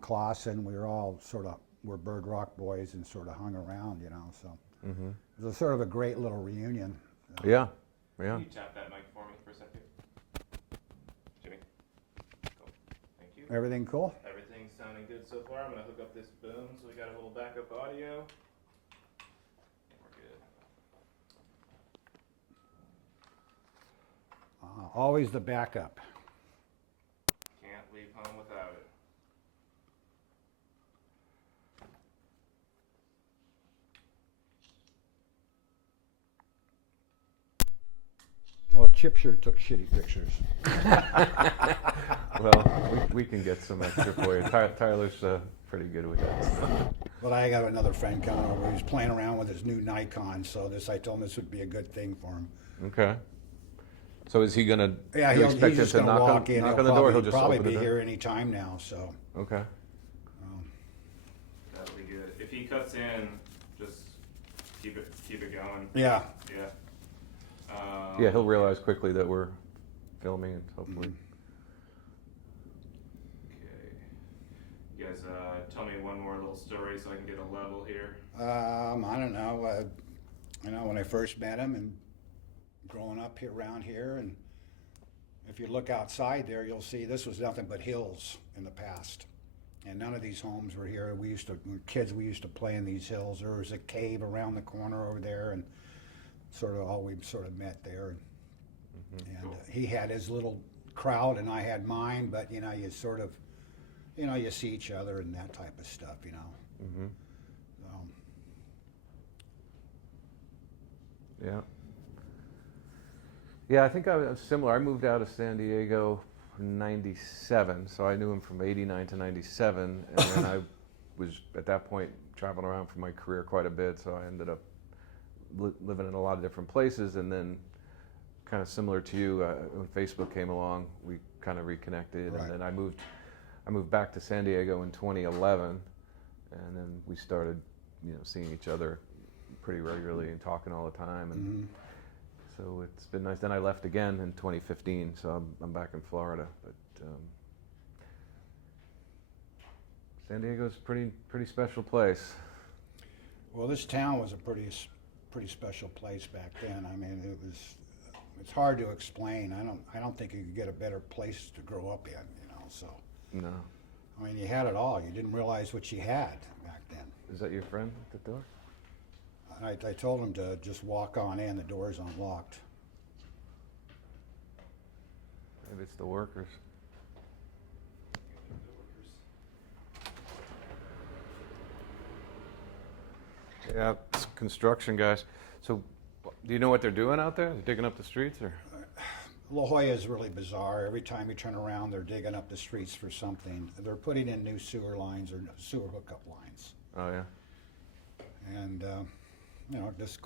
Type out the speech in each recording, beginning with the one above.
Clausen. We were all we're Bird Rock boys and sort of hung around, so. Mm-hmm. It was sort of a great little reunion. Yeah. Can you tap that mic for me for a second? Jimmy? Cool. Thank you. Everything cool? Everything's sounding good so far. I'm going to hook up this boom so we got a little backup audio. And we're good. Always the backup. Can't leave home without it. Well, Chip sure took shitty pictures. Well, we can get some extra for you. Tyler's pretty good with that stuff. But I got another friend coming over. He was playing around with his new Nikon, so I told him this would be a good thing for him. Okay. So is he gonna? Yeah, you he's expect him just to going to knock walk on, in. knock on the door? He'll just probably open the be door? here any time now. So. Okay. That'll be good. If he cuts in, just keep it going. Yeah. Yeah. Yeah, he'll realize quickly that we're filming, and hopefully. Okay. You guys, tell me one more little story so I can get a level here. I don't know. When I first met him and growing up here around here, and if you look outside there, you'll see this was nothing but hills in the past. And none of these homes were here. When we used to play in these hills. There was a cave around the corner over there, and we met there. And Cool. He had his little crowd, and I had mine. But you see each other and that type of stuff. Mm-hmm. So, Yeah. Yeah, I think I was similar. I moved out of San Diego in '97, so I knew him from '89 to '97, and then I was at that point traveling around for my career quite a bit. So I ended up living in a lot of different places, and then kind of similar to you, when Facebook came along, we kind of reconnected, Right. and then I moved back to San Diego in 2011, and then we started, seeing each other pretty regularly and talking all the time, and mhm. so it's been nice. Then I left again in 2015, so I'm back in Florida, but San Diego's a pretty special place. Well, this town was a pretty special place back then. I mean, it's hard to explain. I don't think you could get a better place to grow up in, so. No. I mean, you had it all. You didn't realize what you had back then. Is that your friend at the door? And I told him to just walk on in. The door's unlocked. Maybe it's the workers. Yeah, it's construction guys. So, do you know what they're doing out there? They're digging up the streets, or? La Jolla is really bizarre. Every time you turn around, they're digging up the streets for something. They're putting in new sewer lines or sewer hookup lines. Oh yeah. And, this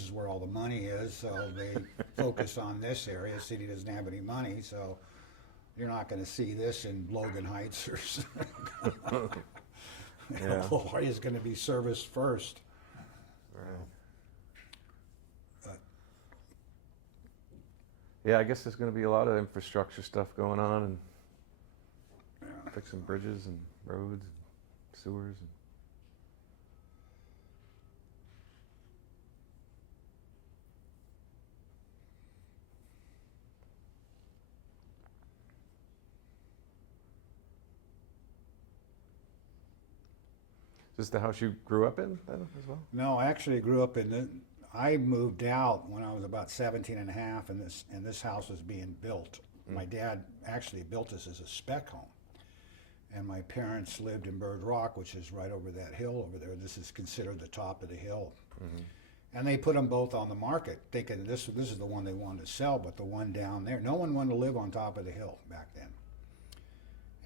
is where all the money is, so they focus on this area. The city doesn't have any money, so you're not going to see this in Logan Heights or something. Yeah. La Jolla is going to be serviced first. Right. But, Yeah, I guess there's going to be a lot of infrastructure stuff going on, and yeah. fixing bridges and roads, and sewers. And is this the house you grew up in then as well? No, I actually grew up I moved out when I was about 17 and a half, and this house was being built. My dad actually built this as a spec home. And my parents lived in Bird Rock, which is right over that hill over there. This is considered the top of the hill. Mm-hmm. And they put them both on the market, thinking this is the one they wanted to sell, but the one down there, no one wanted to live on top of the hill back then.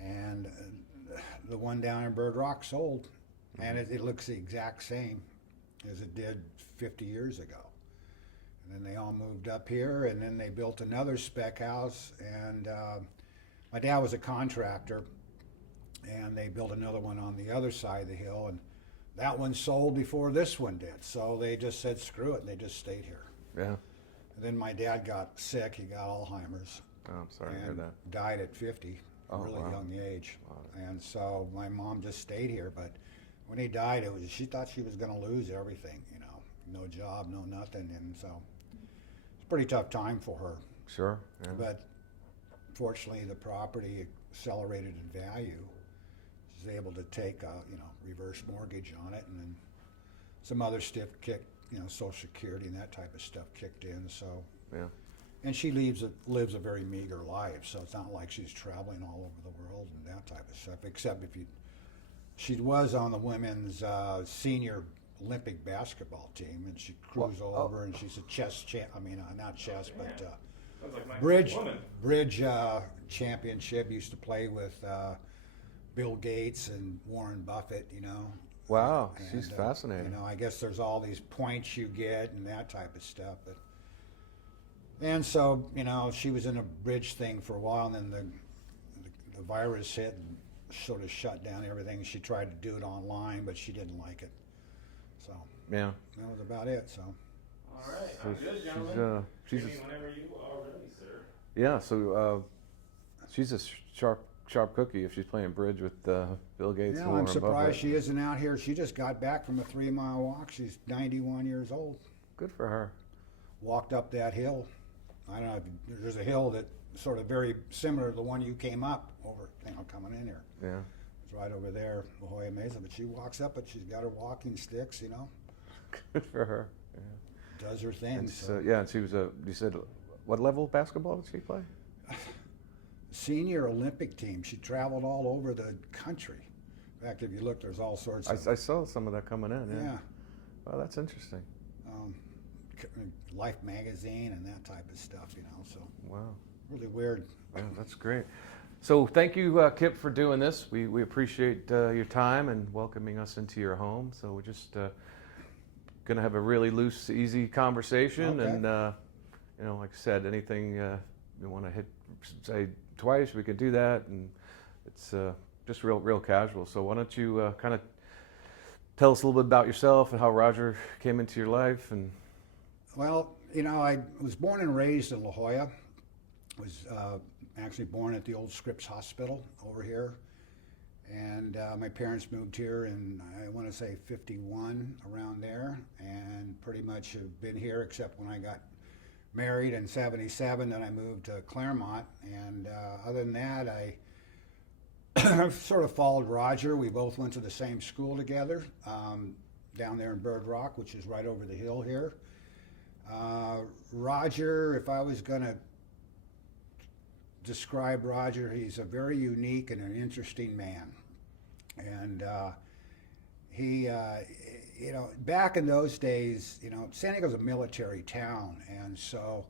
And the one down in Bird Rock sold, and it looks the exact same as it did 50 years ago. And then they all moved up here, and then they built another spec house, and my dad was a contractor, and they built another one on the other side of the hill, and that one sold before this one did. So they just said, screw it, and they just stayed here. Yeah. And then my dad got sick. He got Alzheimer's Oh, I'm sorry to hear and that. died at 50. a Oh, really wow. young age. Wow. And so my mom just stayed here. But when he died, she thought she was going to lose everything, you know, no job, no nothing. And so it's a pretty tough time for her. Sure. Yeah. But fortunately, the property accelerated in value. She's able to take a, you know, reverse mortgage on it, and then some other stuff kicked, you know, Social Security and that type of stuff kicked in. So, Yeah. and she lives a very meager life. So it's not like she's traveling all over the world and that type of stuff. Except she was on the women's senior Olympic basketball team, and she cruised all over, and she's a chess champ. I mean, not chess, but Sounds like my bridge woman. championship. Used to play with Bill Gates and Warren Buffett, you know. Wow, And, she's fascinating. You know, I guess there's all these points you get and that type of stuff. And so, you know, she was in a bridge thing for a while, and then the virus hit and sort of shut down everything. She tried to do it online, but she didn't like it. So Yeah. that was about it. So All right, So I'm good, gentlemen. she's Jimmy, whenever you are ready, sir. yeah. So she's a sharp cookie if she's playing bridge with Bill Gates. yeah, and Warren I'm surprised Buffett. she isn't out here. She just got back from a 3-mile walk. She's 91 years old. Good for her. Walked up that hill. I don't know, there's a hill that sort of very similar to the one you came up over, you know, coming in here. Yeah. It's right over there, La Jolla Mesa. But she walks up it. She's got her walking sticks, you know, Good for her. Yeah. does her thing. And So. so yeah, and she was you said what level of basketball did she play? Senior Olympic team. She traveled all over the country. In fact, if you look, there's all sorts of. I saw some of that coming in. Yeah. Yeah. Well, that's interesting. Life magazine and that type of stuff, you know. So Wow. really weird. Yeah, that's great. So thank you, Kip, for doing this. We appreciate your time and welcoming us into your home. So we're just going to have a really loose, easy conversation. Okay. And, you know, like I said, anything you want to say twice, we can do that. And it's just real casual. So why don't you kind of tell us a little bit about yourself and how Roger came into your life? And Well, you know, I was born and raised in La Jolla. Was actually born at the old Scripps Hospital over here. And my parents moved here in, I want to say, 51, around there. And pretty much have been here except when I got married in 77. Then I moved to Claremont. And other than that, I've sort of followed Roger. We both went to the same school together down there in Bird Rock, which is right over the hill here. Roger, if I was going to describe Roger, he's a very unique and an interesting man. And he, you know, back in those days, you know, San Diego's a military town, and so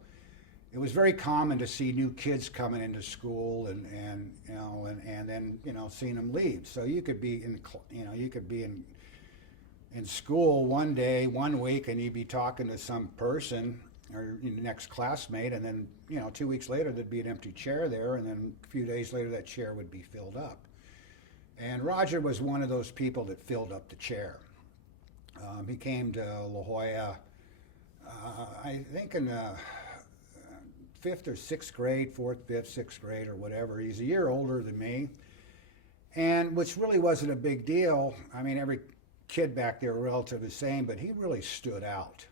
it was very common to see new kids coming into school and you know, and then, you know, seeing them leave. So you could be in school one day, one week, and you'd be talking to some person or your next classmate, and then, you know, 2 weeks later there'd be an empty chair there, and then a few days later that chair would be filled up. And Roger was one of those people that filled up the chair. He came to La Jolla, I think in fifth or sixth grade, fourth, fifth, sixth grade, or whatever. He's a year older than me, and which really wasn't a big deal. I mean, every kid back there were relatively the same, but he really stood out.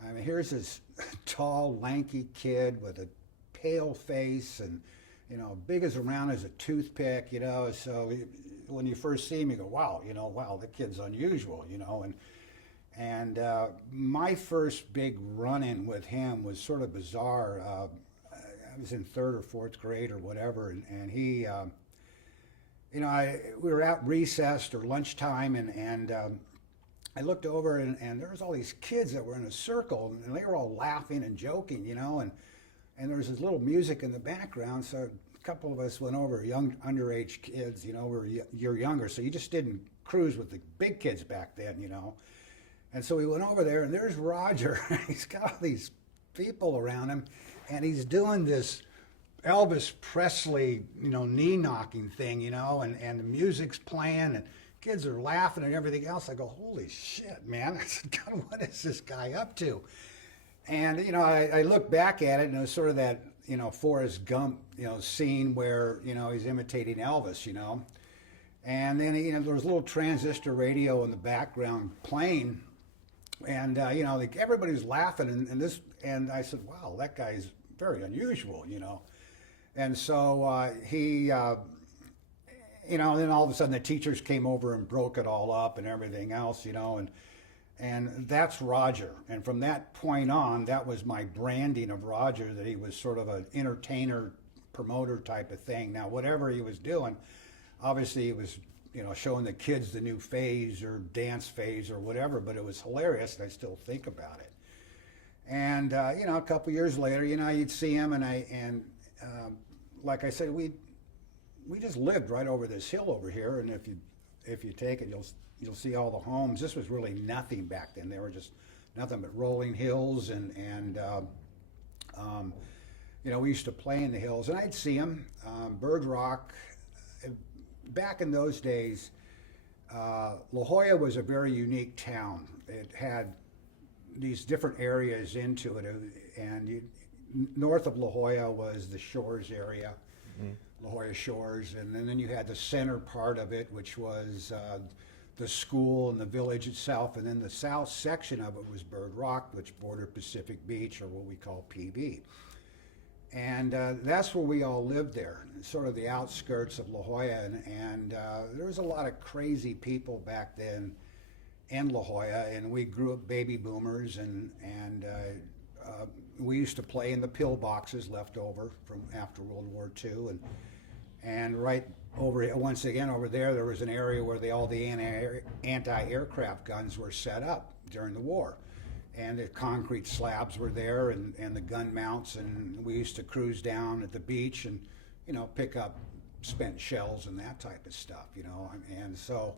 I mean, here's this tall, lanky kid with a pale face and, you know, big as around as a toothpick, you know. So when you first see him, you go, wow, you know, wow, that kid's unusual, you know. And my first big run-in with him was sort of bizarre. I was in third or fourth grade or whatever, and he, you know, we were out recessed or lunchtime, and I looked over, and there was all these kids that were in a circle, and they were all laughing and joking, you know, and there was this little music in the background. So a couple of us went over, young underage kids, you know, we were a year younger, so you just didn't cruise with the big kids back then, you know. And so we went over there, and there's Roger. He's got all these people around him, and he's doing this Elvis Presley, you know, knee knocking thing, you know, and the music's playing, and kids are laughing and everything else. I go, holy shit, man. I said, God, what is this guy up to? And, you know, I look back at it, and it was sort of that, Forrest Gump, scene where, he's imitating Elvis, And then, there was a little transistor radio in the background playing. And, everybody was laughing. And I said, wow, that guy's very unusual, And so he, then all of a sudden the teachers came over and broke it all up and everything else, and that's Roger. And from that point on, that was my branding of Roger, that he was sort of an entertainer, promoter type of thing. Now, whatever he was doing, obviously he was, showing the kids the new phase or dance phase or whatever, but it was hilarious, and I still think about it. And, a couple years later, you'd see him, and like I said, we just lived right over this hill over here, and if you take it, you'll see all the homes. This was really nothing back then. They were just nothing but rolling hills, and we used to play in the hills, and I'd see them. Bird Rock, back in those days, La Jolla was a very unique town. It had these different areas into it, and north of La Jolla was the Shores area, La Jolla Shores, and then you had the center part of it, which was the school and the village itself, and then the south section of it was Bird Rock, which bordered Pacific Beach, or what we call PB. And that's where we all lived there, sort of the outskirts of La Jolla, and there was a lot of crazy people back then in La Jolla, and we grew up baby boomers, and we used to play in the pillboxes left over from after World War II, and right over, once again over there was an area where all the anti-aircraft guns were set up during the war, and the concrete slabs were there, and the gun mounts, and we used to cruise down at the beach and pick up spent shells and that type of stuff, and so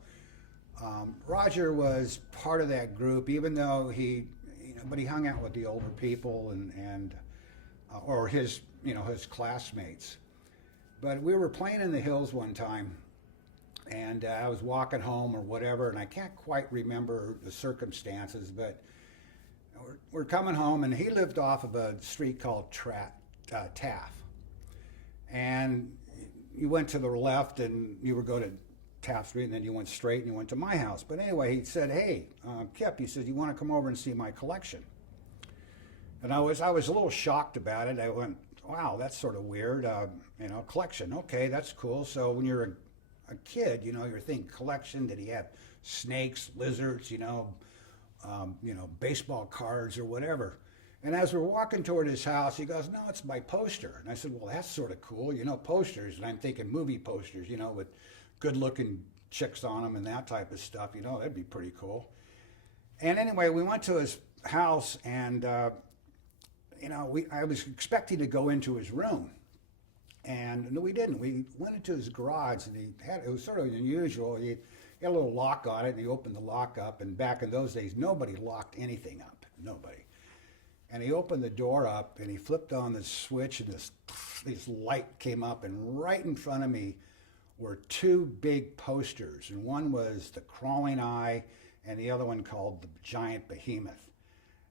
Roger was part of that group, even though but he hung out with the older people or his classmates. But we were playing in the hills one time, and I was walking home or whatever, and I can't quite remember the circumstances, but we're coming home, and he lived off of a street called Taft. And you went to the left, and you would go to Taft Street, and then you went straight, and you went to my house. But anyway, he said, hey, Kip, he said, you want to come over and see my collection? And I was a little shocked about it. I went, wow, that's sort of weird. Collection, okay, that's cool. So when you're a kid, you're thinking collection. Did he have snakes, lizards, baseball cards or whatever? And as we're walking toward his house, he goes, no, it's my poster. And I said, well, that's sort of cool, posters. And I'm thinking movie posters, with good-looking chicks on them and that type of stuff. That'd be pretty cool. And anyway, we went to his house, and I was expecting to go into his room, and no, we didn't. We went into his garage, and it was sort of unusual. He had a little lock on it, and he opened the lock up, and back in those days, nobody locked anything up, nobody. And he opened the door up, and he flipped on the switch, and this light came up, and right in front of me were two big posters, and one was The Crawling Eye, and the other one called The Giant Behemoth.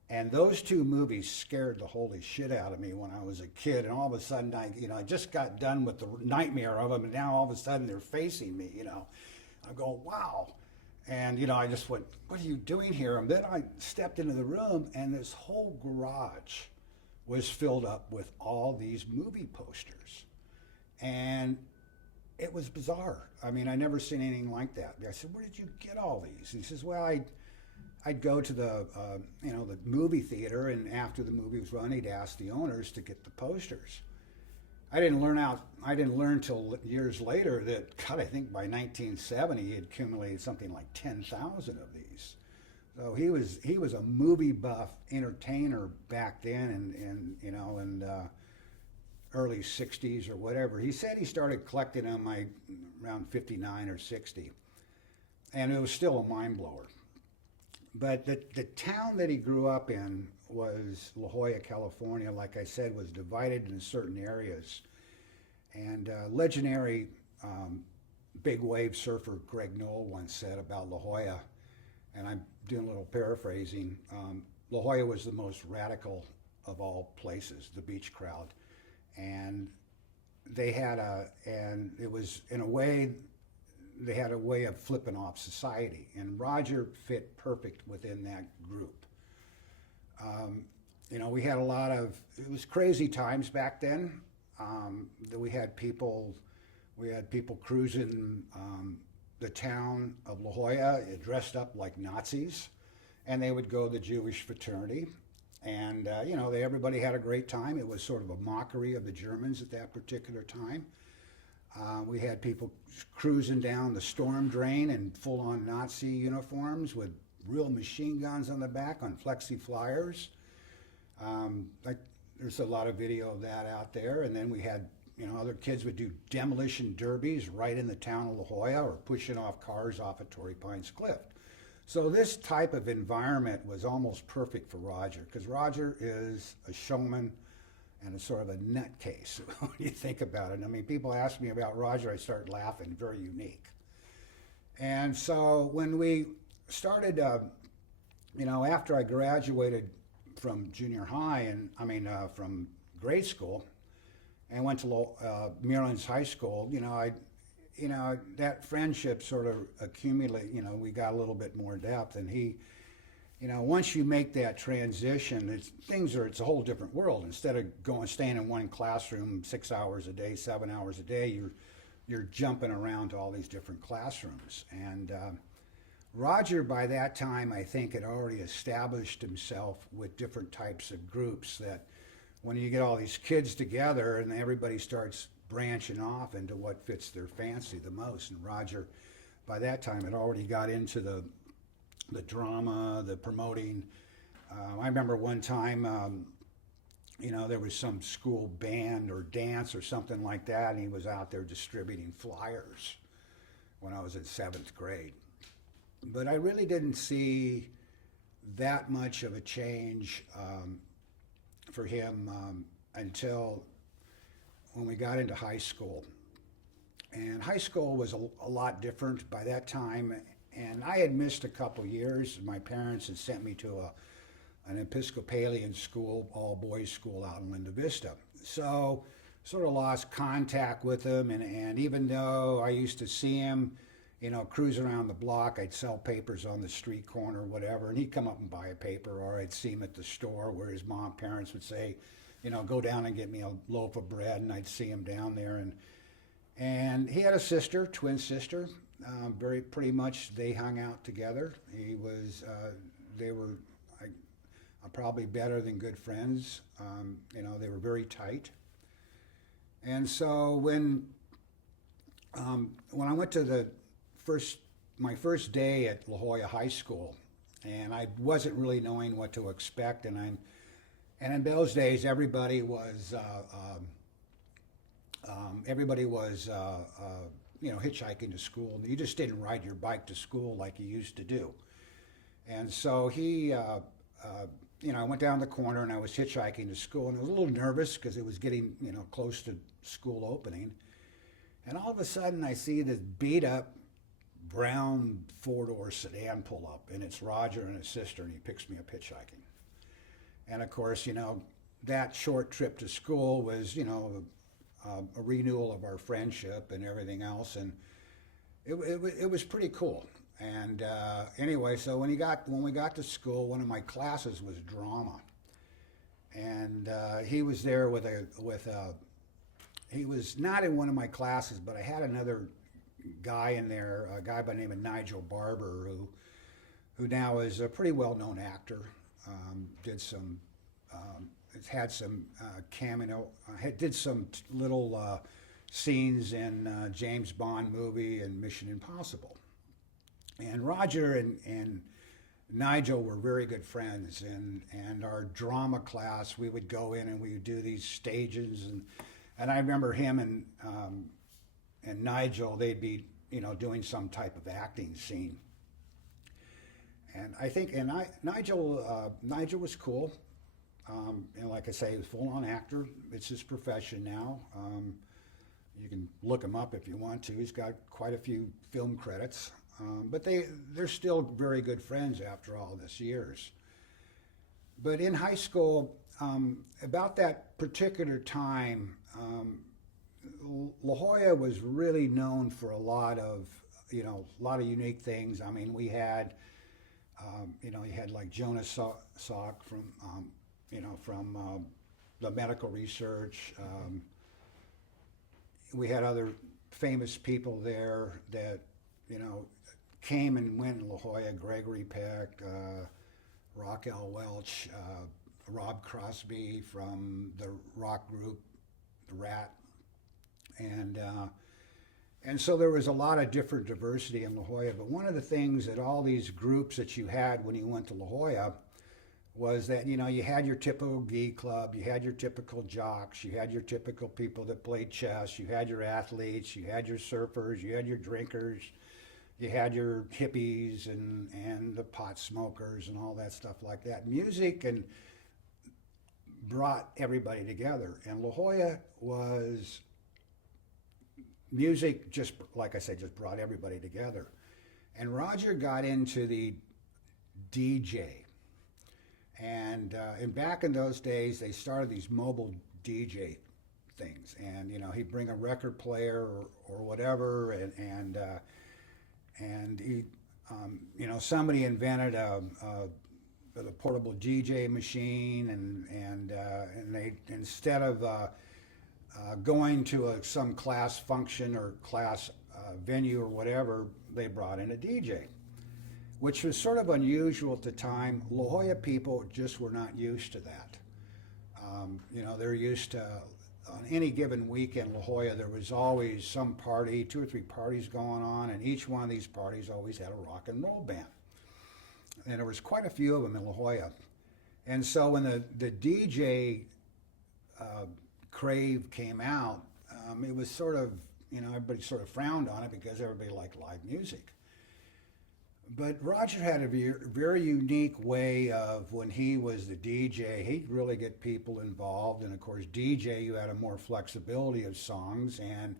And those two movies scared the holy shit out of me when I was a kid. And all of a sudden, I just got done with the nightmare of them, and now all of a sudden they're facing me. I go, wow. And I just went, what are you doing here? And then I stepped into the room, and this whole garage was filled up with all these movie posters, and it was bizarre. I mean, I never seen anything like that. I said, where did you get all these? And he says, well, I'd go to the movie theater, and after the movie was run, he'd ask the owners to get the posters. I didn't learn till years later that, God, I think by 1970 he had accumulated something like 10,000 of these. So he was a movie buff entertainer back then, and early 60s or whatever. He said he started collecting them around 59 or 60, and it was still a mind blower. But the town that he grew up in was La Jolla, California. Like I said, was divided into certain areas. And legendary big wave surfer Greg Knoll once said about La Jolla, and I'm doing a little paraphrasing, La Jolla was the most radical of all places, the beach crowd. and it was in a way, they had a way of flipping off society, and Roger fit perfect within that group. We had it was crazy times back then. That we had people cruising the town of La Jolla dressed up like Nazis, and they would go to the Jewish fraternity, and everybody had a great time. It was sort of a mockery of the Germans at that particular time. We had people cruising down the storm drain in full-on Nazi uniforms with real machine guns on the back on flexi flyers. There's a lot of video of that out there. And then we had, other kids would do demolition derbies right in the town of La Jolla, or pushing off cars off of Torrey Pines Cliff. So this type of environment was almost perfect for Roger, because Roger is a showman and a sort of a nutcase when you think about it. I mean, people ask me about Roger, I start laughing. Very unique. And so when we started, after I graduated from junior high, from grade school, and went to Muirlands High School, that friendship sort of accumulated. We got a little bit more depth, and he, once you make that transition, it's a whole different world. Instead of staying in one classroom 6 hours a day, 7 hours a day, you're jumping around to all these different classrooms. And Roger, by that time, I think, had already established himself with different types of groups, that when you get all these kids together and everybody starts branching off into what fits their fancy the most. And Roger, by that time, had already got into the drama, the promoting. I remember one time, there was some school band or dance or something like that, and he was out there distributing flyers when I was in 7th grade. But I really didn't see that much of a change for him until when we got into high school. And high school was a lot different by that time, and I had missed a couple years. My parents had sent me to an Episcopalian school, all-boys school out in Linda Vista. So sort of lost contact with him, and even though I used to see him, cruise around the block, I'd sell papers on the street corner, whatever, and he'd come up and buy a paper, or I'd see him at the store where his parents would say, go down and get me a loaf of bread, and I'd see him down there. And he had a sister, twin sister, pretty much they hung out together. They were probably better than good friends. They were very tight. And so when I went to my first day at La Jolla High School, and I wasn't really knowing what to expect, and in those days everybody was hitchhiking to school. You just didn't ride your bike to school like you used to do. And so I went down the corner and I was hitchhiking to school, and I was a little nervous because it was getting close to school opening. And all of a sudden I see this beat up brown 4-door sedan pull up, and it's Roger and his sister, and he picks me up hitchhiking. And of course, that short trip to school was, a renewal of our friendship and everything else, and it was pretty cool. And anyway, so when we got to school, one of my classes was drama, and he was there he was not in one of my classes, but I had another guy in there, a guy by the name of Nigel Barber, who now is a pretty well-known actor. Had some cameo, did some little scenes in James Bond movie and Mission Impossible. And Roger and Nigel were very good friends, and our drama class, we would go in and we would do these stages, and I remember him and Nigel, they'd be doing some type of acting scene. And I think, Nigel was cool. And like I say, he's a full-on actor. It's his profession now. You can look him up if you want to. He's got quite a few film credits. But they're still very good friends after all this years. But in high school, about that particular time, La Jolla was really known for a lot of, a lot of unique things. I mean, we had, you had like Jonas Salk from, from the medical research. We had other famous people there that, came and went in La Jolla. Gregory Peck, Raquel Welch, Rob Crosby from the rock group, The Rat. And so there was a lot of different diversity in La Jolla. But one of the things that all these groups that you had when you went to La Jolla was that, you had your typical geek club, you had your typical jocks, you had your typical people that played chess, you had your athletes, you had your surfers, you had your drinkers, you had your hippies and the pot smokers and all that stuff like that. Music and brought everybody together. And La Jolla was, music just, like I said, just brought everybody together. And Roger got into the DJ. And back in those days, they started these mobile DJ things. And, he'd bring a record player or whatever, and he, somebody invented a portable DJ machine, and they, instead of going to some class function or class venue or whatever, they brought in a DJ, which was sort of unusual at the time. La Jolla people just were not used to that. They're used to, on any given weekend, La Jolla, there was always some party, 2 or 3 parties going on, and each one of these parties always had a rock and roll band. And there was quite a few of them in La Jolla. And so when the DJ crave came out, it was sort of, everybody sort of frowned on it because everybody liked live music. But Roger had a very unique way of, when he was the DJ, he'd really get people involved. And of course, DJ, you had a more flexibility of songs. And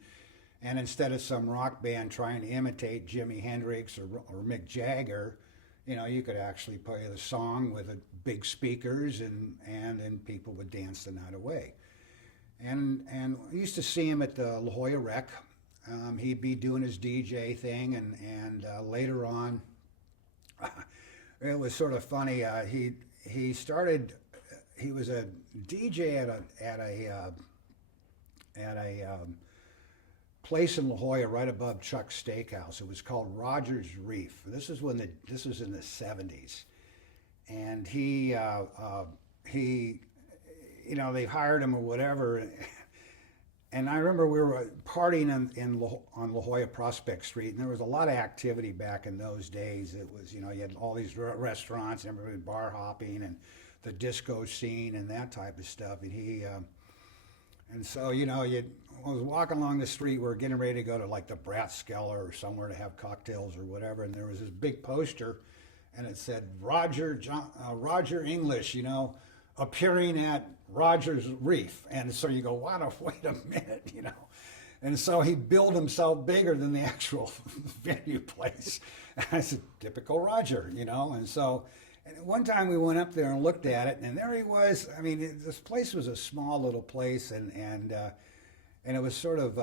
instead of some rock band trying to imitate Jimi Hendrix or Mick Jagger, you could actually play the song with big speakers, and then people would dance the night away. And I used to see him at the La Jolla Rec. He'd be doing his DJ thing, and later on, it was sort of funny. He started. He was a DJ at a place in La Jolla right above Chuck's Steakhouse. It was called Roger's Reef. This was in the 70s, and he they hired him or whatever. And I remember we were partying on La Jolla Prospect Street, and there was a lot of activity back in those days. It was, you had all these restaurants, and everybody bar hopping, and the disco scene and that type of stuff. And so, I was walking along the street. We were getting ready to go to like the Bratskeller or somewhere to have cocktails or whatever, and there was this big poster, and it said Roger English, appearing at Roger's Reef. And so you go, wow, wait a minute, And so he billed himself bigger than the actual venue place. And I said, typical Roger, And so one time we went up there and looked at it, and there he was. I mean, this place was a small little place, and it was sort of,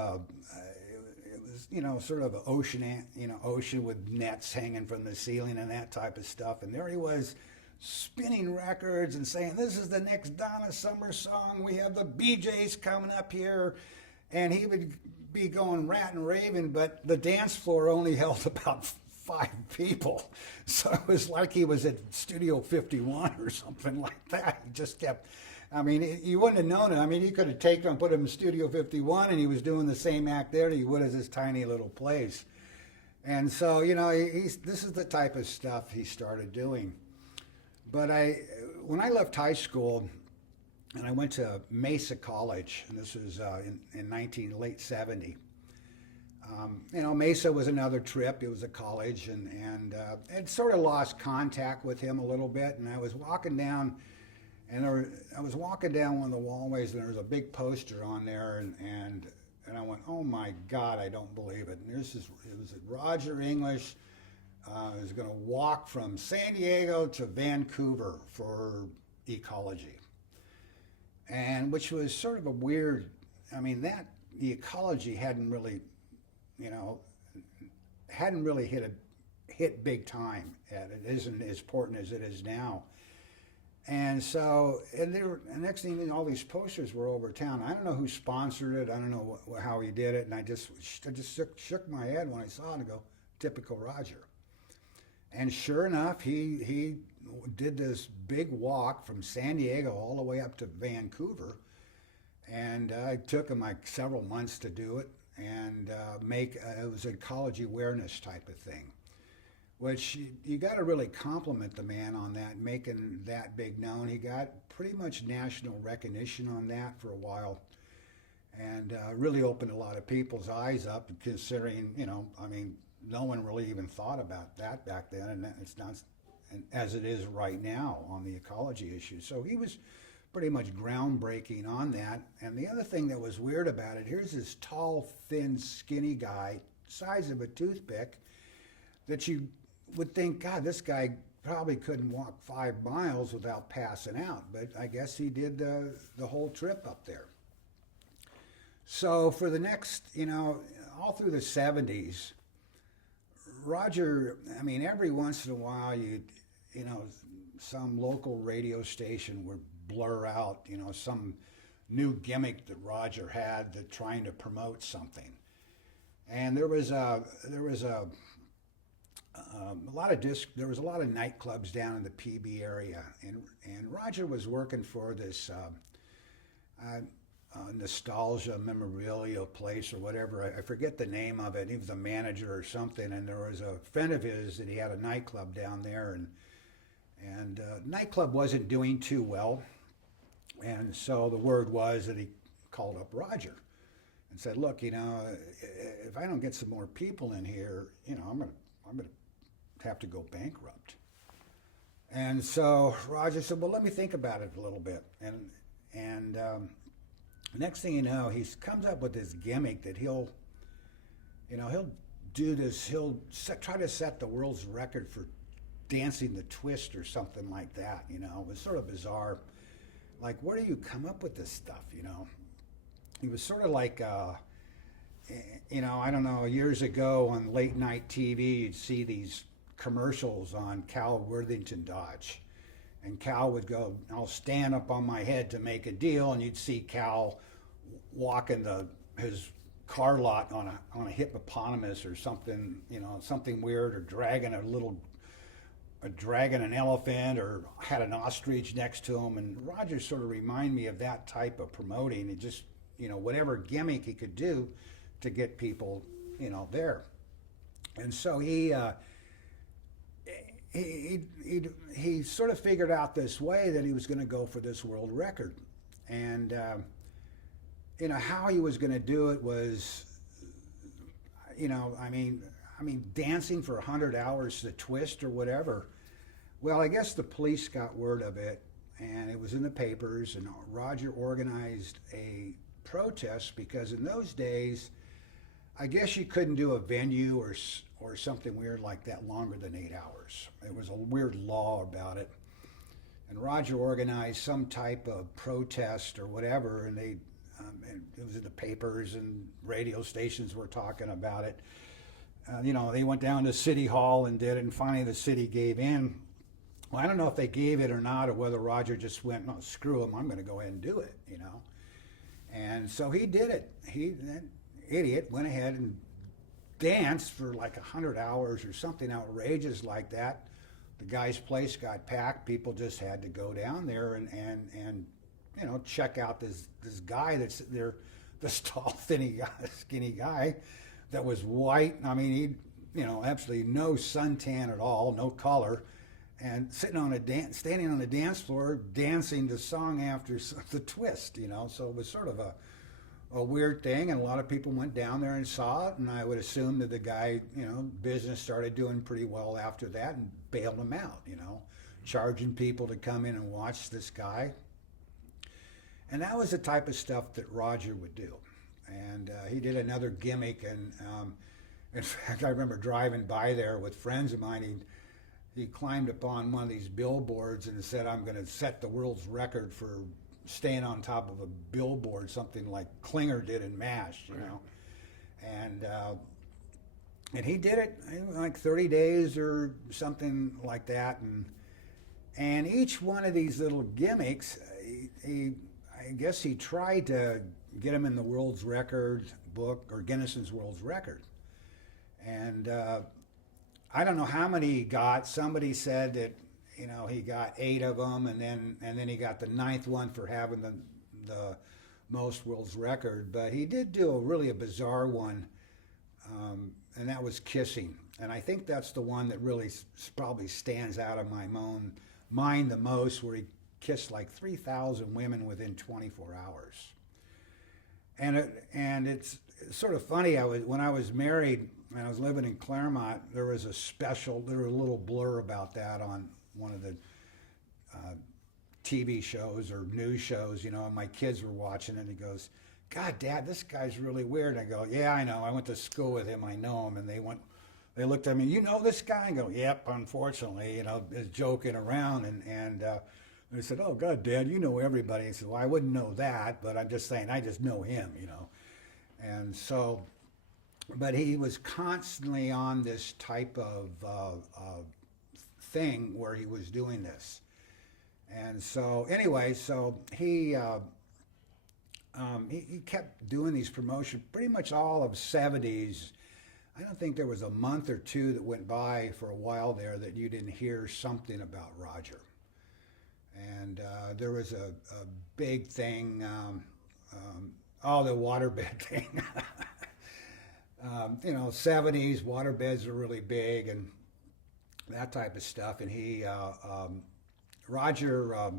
sort of an ocean with nets hanging from the ceiling and that type of stuff. And there he was, spinning records and saying, this is the next Donna Summer song. We have the BJs coming up here. And he would be going ranting and raving, but the dance floor only held about 5 people. So it was like he was at Studio 51 or something like that. He just kept, you wouldn't have known it. You could have taken him and put him in Studio 51, and he was doing the same act there that he would as this tiny little place. And so, this is the type of stuff he started doing. But when I left high school, and I went to Mesa College, and this was in late 70. Mesa was another trip. It was a college, and I'd sort of lost contact with him a little bit. And I was walking down, I was walking down one of the walkways, and there was a big poster on there, and I went, oh my God, I don't believe it. And it was Roger English. Is going to walk from San Diego to Vancouver for ecology, and which was sort of a weird. I mean, that the ecology hadn't really, you know, hadn't really hit big time. And it isn't as important as it is now. And so, and the next thing you know, all these posters were over town. I don't know who sponsored it. I don't know how he did it. And I just shook my head when I saw it and go, typical Roger. And sure enough, he did this big walk from San Diego all the way up to Vancouver. And it took him like several months to do it and it was an ecology awareness type of thing. Which you got to really compliment the man on that, making that big known. He got pretty much national recognition on that for a while, and really opened a lot of people's eyes up. Considering, you know, I mean, no one really even thought about that back then, and it's not as it is right now on the ecology issue. So he was pretty much groundbreaking on that. And the other thing that was weird about it, here's this tall, thin, skinny guy, size of a toothpick, that you would think, God, this guy probably couldn't walk 5 miles without passing out. But I guess he did the whole trip up there. So for the next, you know, all through the 70s, Roger, I mean, every once in a while, you know, some local radio station would blur out, you know, some new gimmick that Roger had that trying to promote something. And there was a lot of there was a lot of nightclubs down in the PB area, and Roger was working for this nostalgia memorabilia place or whatever. I forget the name of it. He was a manager or something, and there was a friend of his that he had a nightclub down there, and nightclub wasn't doing too well, and so the word was that he called up Roger and said, "Look, you know, if I don't get some more people in here, you know, I'm gonna have to go bankrupt." And so Roger said, "Well, let me think about it a little bit." And next thing you know, he comes up with this gimmick that he'll do this. He'll try to set the world's record for dancing the twist or something like that. You know, it was sort of bizarre. Like, where do you come up with this stuff? You know, he was sort of like. You know, I don't know, years ago on late night TV, you'd see these commercials on Cal Worthington Dodge. And Cal would go, "I'll stand up on my head to make a deal," and you'd see Cal walking his car lot on a hippopotamus or something, you know, something weird, or dragging an elephant, or had an ostrich next to him. And Roger sort of reminded me of that type of promoting. It just, you know, whatever gimmick he could do to get people, you know, there. And so he sort of figured out this way that he was going to go for this world record. And you know, how he was going to do it was, you know, I mean dancing for 100 hours to twist or whatever. Well, I guess the police got word of it, and it was in the papers, and Roger organized a protest, because in those days, I guess you couldn't do a venue or something weird like that longer than 8 hours. It was a weird law about it. And Roger organized some type of protest or whatever, and and it was in the papers, and radio stations were talking about it. You know, they went down to City Hall and did it, and finally the city gave in. Well, I don't know if they gave it or not, or whether Roger just went, "No, screw him, I'm going to go ahead and do it," you know. And so he did it. That idiot went ahead and danced for like 100 hours or something outrageous like that. The guy's place got packed. People just had to go down there and you know, check out this guy that's there, this tall, skinny guy that was white. I mean, he, you know, absolutely no suntan at all, no color, and standing on a dance floor, dancing the song after the twist, you know. So it was sort of a weird thing, and a lot of people went down there and saw it, and I would assume that the guy, you know, business started doing pretty well after that, and bailed him out, you know, charging people to come in and watch this guy. And that was the type of stuff that Roger would do. And he did another gimmick, and in fact, I remember driving by there with friends of mine. he climbed upon one of these billboards and said, "I'm going to set the world's record for staying on top of a billboard," something like Klinger did in MASH, you know. And he did it in like 30 days or something like that. And each one of these little gimmicks, I guess he tried to get him in the world's record book or Guinness's World's Record. And I don't know how many he got. Somebody said that, you know, he got 8 of them, and then he got the 9th one for having the most world's record. But he did do a bizarre one, and that was kissing. And I think that's the one that really probably stands out of my mind the most, where he kissed like 3,000 women within 24 hours. And it's sort of funny. When I was married and I was living in Claremont, there was a little blur about that on one of the TV shows or news shows, you know, and my kids were watching it, and he goes, "God, Dad, this guy's really weird." And I go, "Yeah, I know. I went to school with him. I know him." And they looked at me, "You know this guy?" I go, "Yep, unfortunately," you know, is joking around. And they said, "Oh, God, Dad, you know everybody." I said, "Well, I wouldn't know that, but I'm just saying I just know him, you know." And so, but he was constantly on this type of thing where he was doing this. And so anyway, so he kept doing these promotions pretty much all of 70s. I don't think there was a month or two that went by for a while there that you didn't hear something about Roger. And there was a big thing, the waterbed thing. You know, 70s, waterbeds were really big and that type of stuff. And Roger,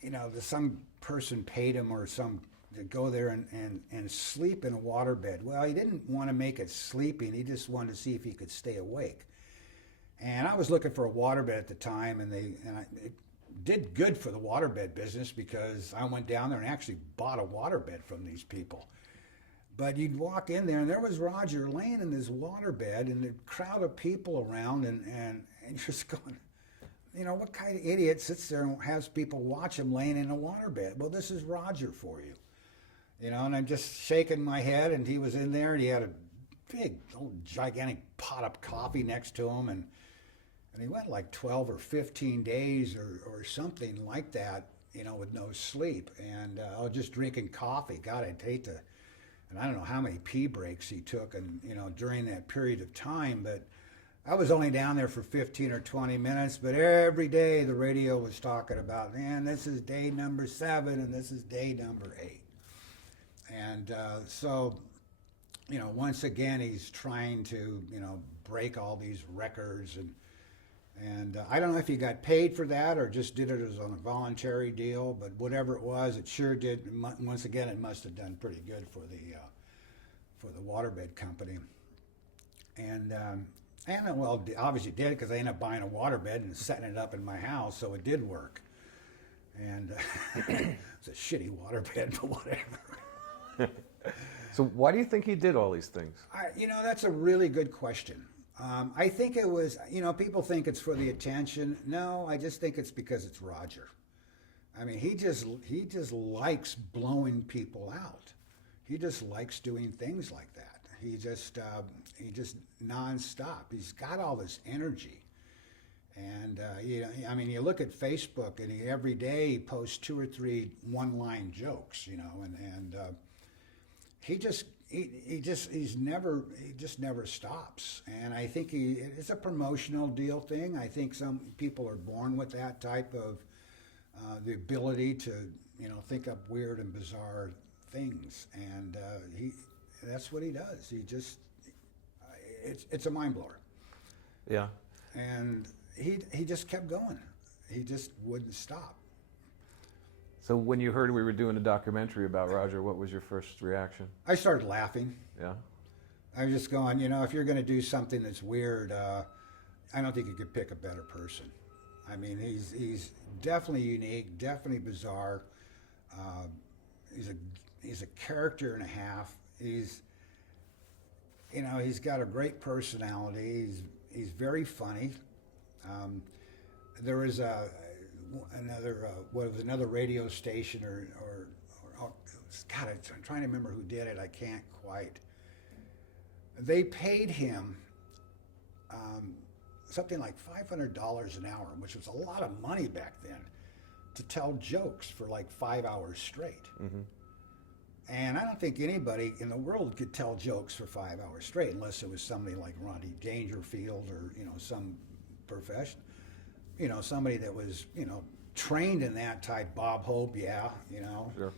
you know, some person paid him to go there and sleep in a waterbed. Well, he didn't want to make it sleeping. He just wanted to see if he could stay awake. And I was looking for a waterbed at the time, and it did good for the waterbed business because I went down there and actually bought a waterbed from these people. But you'd walk in there, and there was Roger laying in this waterbed, and a crowd of people around, and you're just going, you know, what kind of idiot sits there and has people watch him laying in a waterbed? Well, this is Roger for you. You know, and I'm just shaking my head, and he was in there, and he had a big, old, gigantic pot of coffee next to him, and he went like 12 or 15 days or something like that, you know, with no sleep, and I was just drinking coffee. God, I'd hate to, and I don't know how many pee breaks he took, and you know, during that period of time, but I was only down there for 15 or 20 minutes, but every day the radio was talking about, man, this is day number 7 and this is day number 8. And so, you know, once again, he's trying to, you know, break all these records. And I don't know if he got paid for that or just did it as on a voluntary deal, but whatever it was, it sure did. Once again, it must have done pretty good for the waterbed company. And well, obviously it did, because I ended up buying a waterbed and setting it up in my house, so it did work. And it's a shitty waterbed, but whatever. So why do you think he did all these things? You know, that's a really good question. I think it was, you know, people think it's for the attention. No, I just think it's because it's Roger. I mean, he just likes blowing people out. He just likes doing things like that. He just nonstop. He's got all this energy, and you know, I mean, you look at Facebook, and every day he posts 2 or 3 one-line jokes, you know, and he just never stops. And I think it's a promotional deal thing. I think some people are born with that type of the ability to, you know, think up weird and bizarre things, and that's what he does. It's a mind blower. Yeah. And he just kept going. He just wouldn't stop. So when you heard we were doing a documentary about Roger, what was your first reaction? I started laughing. Yeah. I was just going, you know, if you're going to do something that's weird, I don't think you could pick a better person. I mean, he's definitely unique, definitely bizarre. He's a character and a half. He's got a great personality. he's very funny. There was another radio station or God, I'm trying to remember who did it. I can't quite. They paid him something like $500 an hour, which was a lot of money back then, to tell jokes for like 5 hours straight. Mm-hmm. And I don't think anybody in the world could tell jokes for 5 hours straight unless it was somebody like Rodney Dangerfield or, some profession, somebody that was, trained in that type. Bob Hope, yeah, Sure.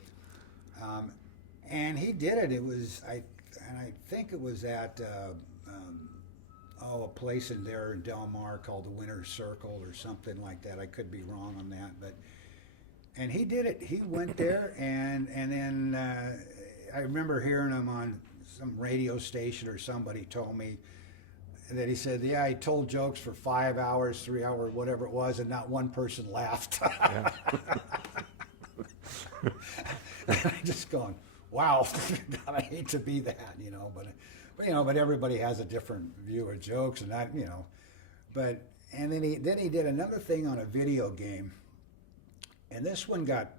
And he did it. It was, I think it was at, a place in Del Mar called the Winner's Circle or something like that. I could be wrong on that, and he did it. He went there, and then I remember hearing him on some radio station, or somebody told me that he said, yeah, he told jokes for 5 hours, 3 hours, whatever it was, and not one person laughed. Yeah. I'm just going, wow, God, I hate to be that, but everybody has a different view of jokes, and that, and then he did another thing on a video game, and this one got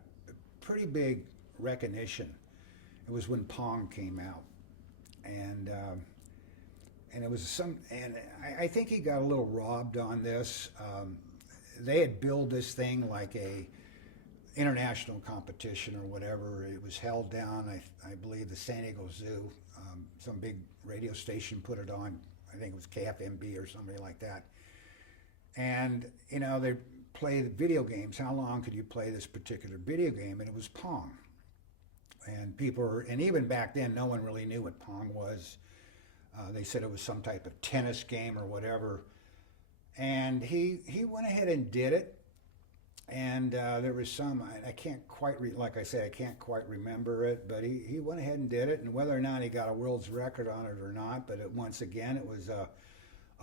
pretty big recognition. It was when Pong came out, and it was I think he got a little robbed on this. They had billed this thing like a international competition or whatever. It was held down, I believe, the San Diego Zoo. Some big radio station put it on. I think it was KFMB or somebody like that. And, they play the video games. How long could you play this particular video game? And it was Pong. And and even back then, no one really knew what Pong was. They said it was some type of tennis game or whatever. And he went ahead and did it. And there was some, I can't quite, like I said, I can't quite remember it, but he went ahead and did it. And whether or not he got a world's record on it or not, but once again, it was a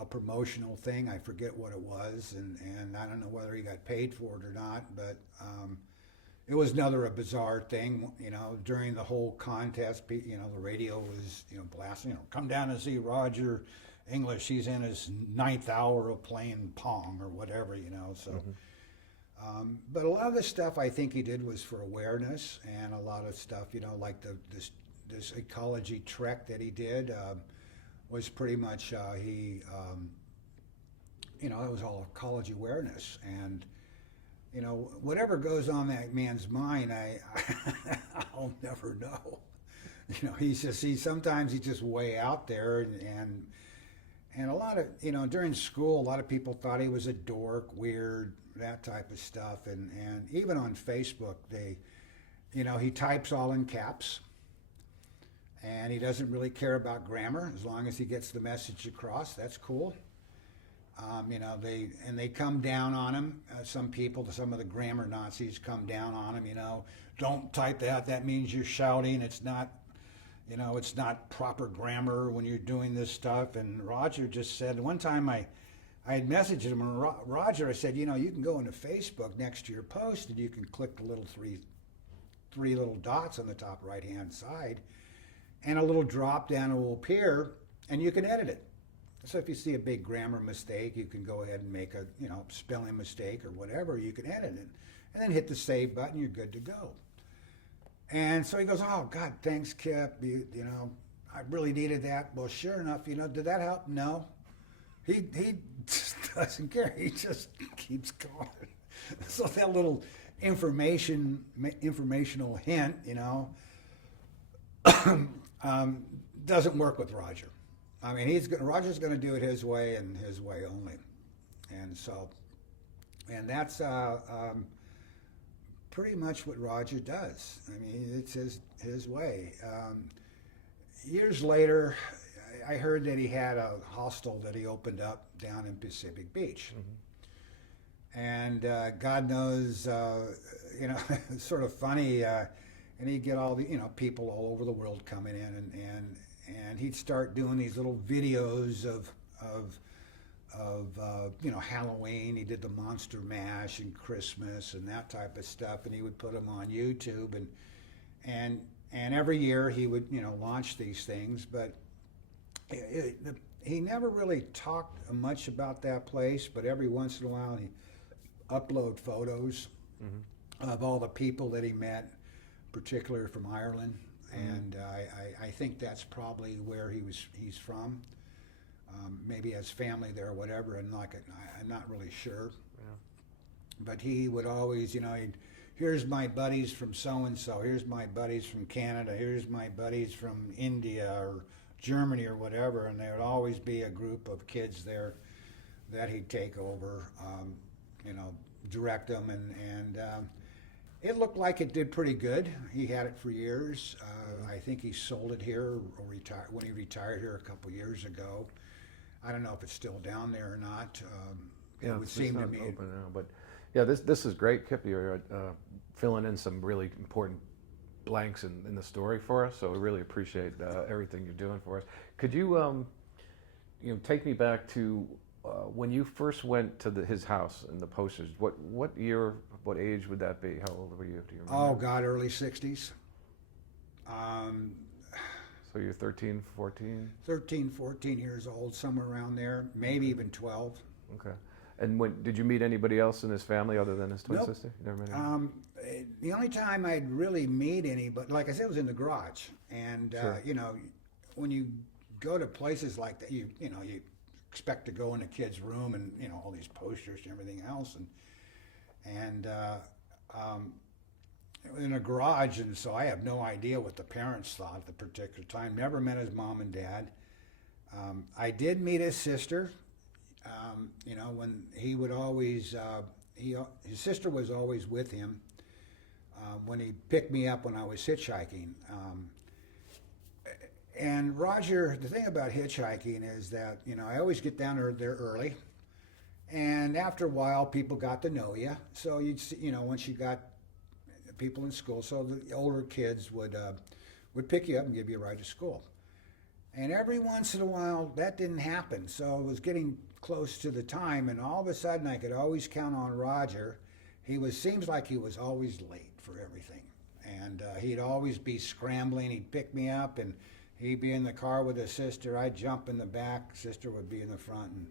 promotional thing. I forget what it was, and I don't know whether he got paid for it or not, but it was a bizarre thing. During the whole contest, the radio was, blasting, come down and see Roger English. He's in his 9th hour of playing Pong or whatever, so. Mm-hmm. But a lot of the stuff I think he did was for awareness, and a lot of stuff, like this ecology trek that he did was pretty much it was all ecology awareness, and whatever goes on that man's mind, I'll never know. Sometimes he's just way out there, and a lot of during school, a lot of people thought he was a dork, weird, that type of stuff, and even on Facebook, he types all in caps, and he doesn't really care about grammar as long as he gets the message across. That's cool. They come down on him. Some of the grammar Nazis come down on him. Don't type that. That means you're shouting. It's not. It's not proper grammar when you're doing this stuff. And Roger just said one time I had messaged him, and Roger, I said, you can go into Facebook next to your post, and you can click the little three little dots on the top right-hand side, and a little drop down will appear, and you can edit it. So if you see a big grammar mistake, you can go ahead and make a spelling mistake or whatever. You can edit it, and then hit the save button. You're good to go. And so he goes, oh God, thanks, Kip. I really needed that. Well, sure enough, did that help? No. He just doesn't care. He just keeps going. So that little informational hint, doesn't work with Roger. I mean, Roger's going to do it his way and his way only. And so, and that's pretty much what Roger does. I mean, it's his way. Years later, I heard that he had a hostel that he opened up down in Pacific Beach. Mm-hmm. And God knows, it's sort of funny, and he'd get all the, people all over the world coming in, and he'd start doing these little videos of Halloween. He did the Monster Mash and Christmas and that type of stuff, and he would put them on YouTube, and every year he would, launch these things, but he never really talked much about that place, but every once in a while he upload photos of all the people that he met, particularly from Ireland, and I think that's probably where he's from. Maybe has family there or whatever, and I'm not really sure. Yeah. But he would always, here's my buddies from so and so, here's my buddies from Canada, here's my buddies from India or Germany or whatever, and there would always be a group of kids there that he'd take over, direct them, and it looked like it did pretty good. He had it for years. I think he sold it here or when he retired here a couple years ago. I don't know if it's still down there or not. Yeah, it would it's seem to not me. open now, but yeah, this is great, Kip. You're filling in some really important blanks in the story for us. So we really appreciate everything you're doing for us. Could you, take me back to when you first went to his house and the posters? What year, what age would that be? How old were you? Do you remember? Oh God, early '60s. So you're 13, 14? 13, 14 years old, somewhere around there, maybe even 12. Okay. And did you meet anybody else in his family other than his twin Nope. sister? You never met anyone? The only time I'd really meet anybody, like I said, was in the garage. And, Sure. when you go to places like that, you expect to go in a kid's room and, all these posters and everything else. And in a garage, and so I have no idea what the parents thought at the particular time. Never met his mom and dad. I did meet his sister. When he would always, his sister was always with him when he picked me up when I was hitchhiking. And Roger, the thing about hitchhiking is that, I always get down there early. And after a while, people got to know you. So you'd see, once you got people in school, so the older kids would pick you up and give you a ride to school. And every once in a while, that didn't happen. So it was getting close to the time, and all of a sudden, I could always count on Roger. Seems like he was always late for everything, and he'd always be scrambling. He'd pick me up, and he'd be in the car with his sister. I'd jump in the back. Sister would be in the front and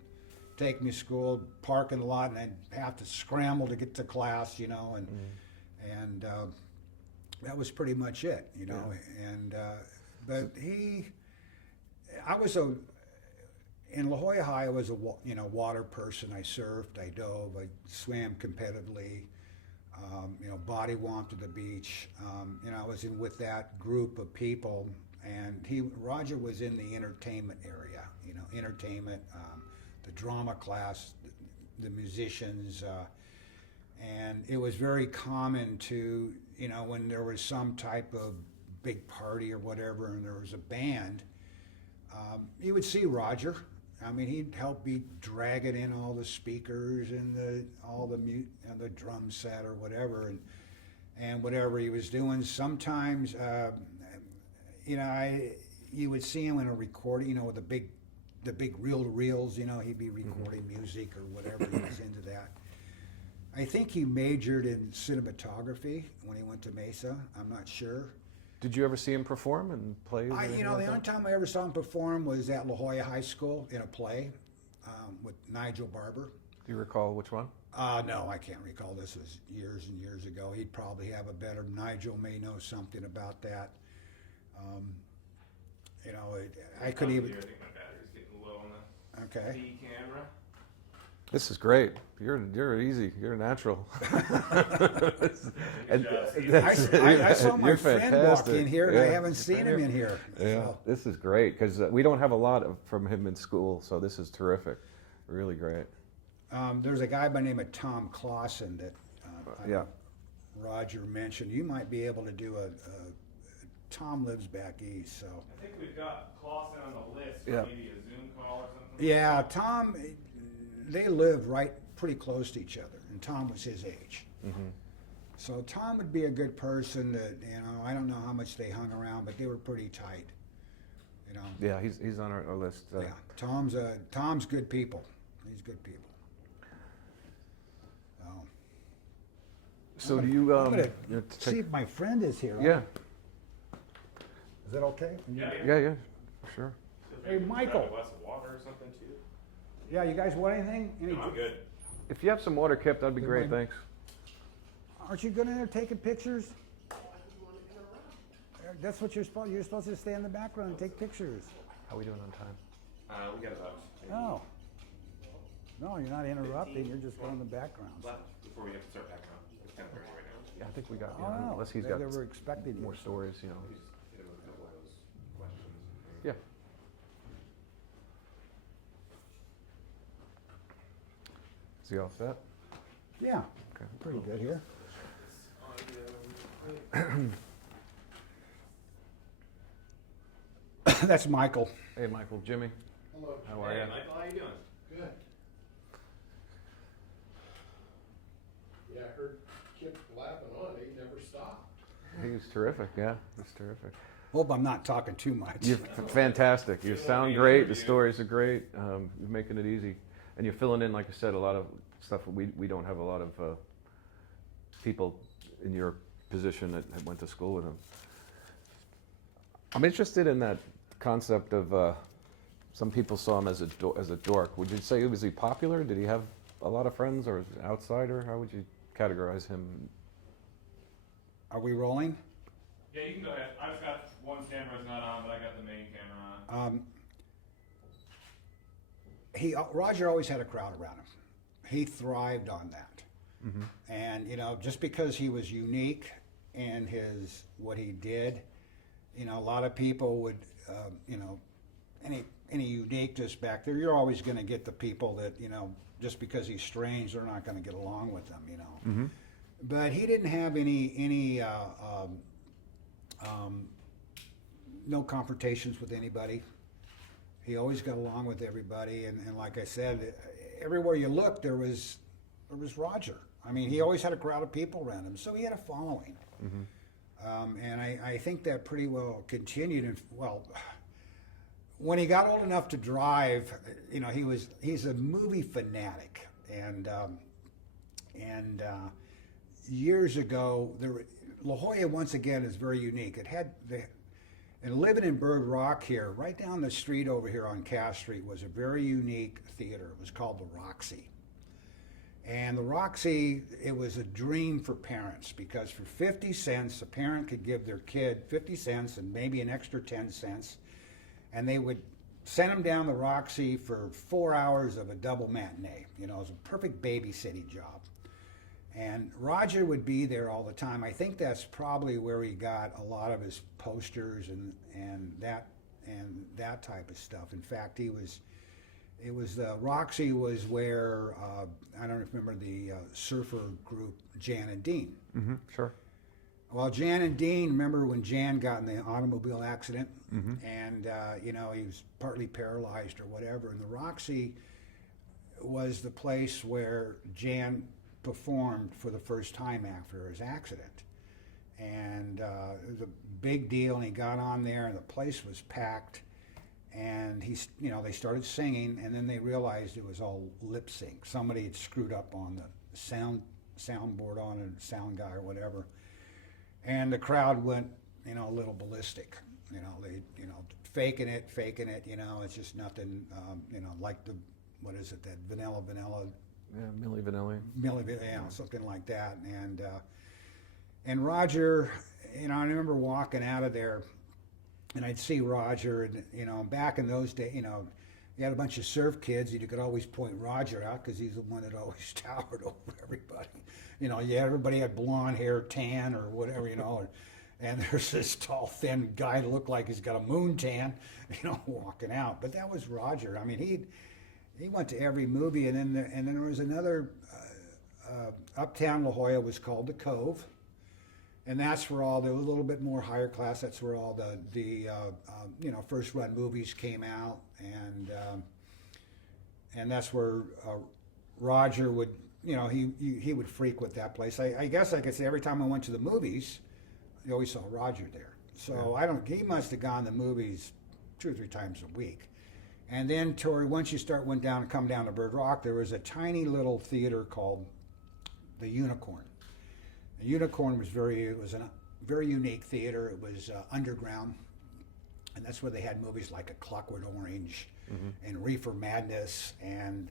take me to school, park in the lot, and I'd have to scramble to get to class, and that was pretty much it, Yeah. And but I was in La Jolla High. I was a water person. I surfed, I dove, I swam competitively. Body womped to the beach. I was with that group of people, and Roger was in the entertainment area. Entertainment, the drama class, the musicians. And it was very common to, when there was some type of big party or whatever and there was a band, you would see Roger. He'd help me drag it in all the speakers and the drum set or whatever, and whatever he was doing. Sometimes, you would see him in a recording, with the big reel-to-reels. He'd be recording music or whatever. He was into that. I think he majored in cinematography when he went to Mesa. I'm not sure. Did you ever see him perform and play? The only time I ever saw him perform was at La Jolla High School in a play with Nigel Barber. Do you recall which one? No, I can't recall. This was years and years ago. He'd probably have a better. Nigel may know something about that. I couldn't even. I think my battery's getting low on the Okay. B camera. This is great. You're easy. You're a natural. And I saw my you're friend walk fantastic. in here, and I Yeah. haven't seen him in here. Yeah, So, this is great because we don't have a lot from him in school, so this is terrific. Really great. there's a guy by the name of Tom Clausen that Yeah. Roger mentioned. You might be able to do Tom lives back east, so. I think we've got Clausen on the list for Yeah. maybe a Zoom call or something. Yeah, Tom, they lived pretty close to each other, and Tom was his age. Mm-hmm. So Tom would be a good person that, I don't know how much they hung around, but they were pretty tight, Yeah, he's on our list. Yeah, Tom's good people. He's good people. So do you I'm gonna take- see if my friend is here. Yeah, Is that okay? Yeah, yeah, sure. Feel Hey, Michael. Grab a glass of water or something too. Yeah, you guys want anything? No, I'm good. If you have some water, Kip, that'd be great. Everybody- Thanks. Aren't you good in there taking pictures? That's what you're supposed. You're supposed to stay in the background and take pictures. How are we doing on time? We got about maybe Oh. No, you're not interrupting. You're just going in the background. left before we have to start back on. It's 10:30 right now. Yeah, I think we got. Oh, no. Unless he's They got were expecting more you. stories, you know. We just hit him with a couple of those questions. Yeah. Is he all set? Yeah, Okay. pretty good here. That's Michael. Hey, Michael, Jimmy. Hello. How are Hey, you? Michael, how you doing? Good. Yeah, I heard Kip laughing on. He never stopped. He's terrific. Yeah, he's terrific. Hope I'm not talking too much. You're fantastic. You sound great. The stories are great. You're making it easy, and you're filling in, like I said, a lot of stuff. We don't have a lot of people in your position that went to school with him. I'm interested in that concept of some people saw him as a dork. Would you say was he popular? Did he have a lot of friends, or was he an outsider? How would you categorize him? Are we rolling? Yeah, you can go ahead. I've got one camera's not on, but I got the main camera on. Roger always had a crowd around him. He thrived on that. Mm-hmm. And just because he was unique in what he did, a lot of people would, any uniqueness back there, you're always going to get the people that, just because he's strange, they're not going to get along with him, Mm-hmm. But he didn't have any no confrontations with anybody. He always got along with everybody, and like I said, everywhere you looked, there was Roger. I mean, he always had a crowd of people around him, so he had a following. Mm-hmm. And I think that pretty well continued. And well, when he got old enough to drive, he's a movie fanatic, and years ago, La Jolla once again is very unique. And living in Bird Rock here, right down the street over here on Cass Street, was a very unique theater. It was called the Roxy. And the Roxy, it was a dream for parents, because for 50 cents, a parent could give their kid 50 cents and maybe an extra 10 cents, and they would send them down the Roxy for 4 hours of a double matinee. It was a perfect babysitting job. And Roger would be there all the time. I think that's probably where he got a lot of his posters and that type of stuff. In fact, the Roxy was where I don't remember the surfer group Jan and Dean. Mm-hmm. Sure. Well, Jan and Dean, remember when Jan got in the automobile accident, Mm-hmm. and he was partly paralyzed or whatever, and the Roxy was the place where Jan performed for the first time after his accident. And it was a big deal, and he got on there, and the place was packed, and they started singing, and then they realized it was all lip sync. Somebody had screwed up on the soundboard on a sound guy or whatever, and the crowd went a little ballistic. They faking it, it's just nothing, like what is it, that vanilla Yeah, Milli Vanilli. something like that. And Roger, I remember walking out of there, and I'd see Roger, and back in those days, you had a bunch of surf kids, you could always point Roger out because he's the one that always towered over everybody. Everybody had blonde hair, tan, or whatever, and there's this tall, thin guy that looked like he's got a moon tan, walking out. But that was Roger. I mean, he went to every movie, and then there was another uptown La Jolla was called the Cove, and that's where there was a little bit more higher class. That's where all the first run movies came out, and that's where Roger would he would frequent that place. I guess I could say every time I went to the movies, you always saw Roger there. So he must have gone to the movies 2 or 3 times a week. And then, once you come down to Bird Rock, there was a tiny little theater called the Unicorn. The Unicorn was a very unique theater. It was underground, And that's where they had movies like A Clockwork Orange and Reefer Madness and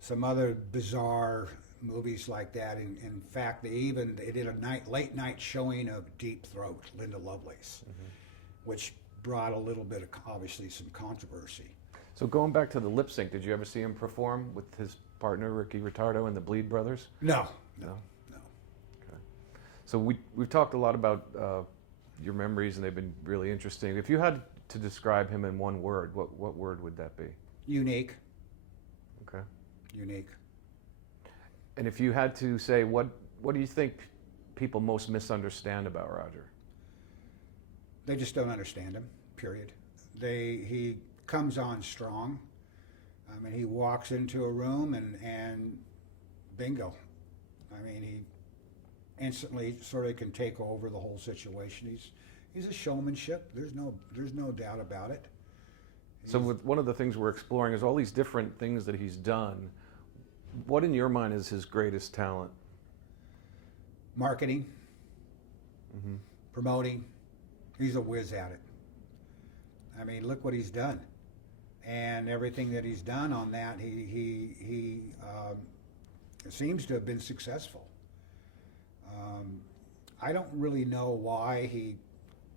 some other bizarre movies like that. In fact, they did a late night showing of Deep Throat, Linda Lovelace, which brought a little bit of, obviously, some controversy. So going back to the lip sync, did you ever see him perform with his partner Ricky Ritardo and the Bleed Brothers? No. Okay. So we've talked a lot about your memories, and they've been really interesting. If you had to describe him in one word, what word would that be? Unique. Okay. Unique. And if you had to say, what do you think people most misunderstand about Roger? They just don't understand him, period. He comes on strong. I mean, he walks into a room and bingo. I mean, he instantly sort of can take over the whole situation. He's a showmanship. There's no doubt about it. So with one of the things we're exploring is all these different things that he's done. What in your mind is his greatest talent? Marketing, promoting. He's a whiz at it. I mean, look what he's done, and everything that he's done on that, he seems to have been successful. I don't really know why he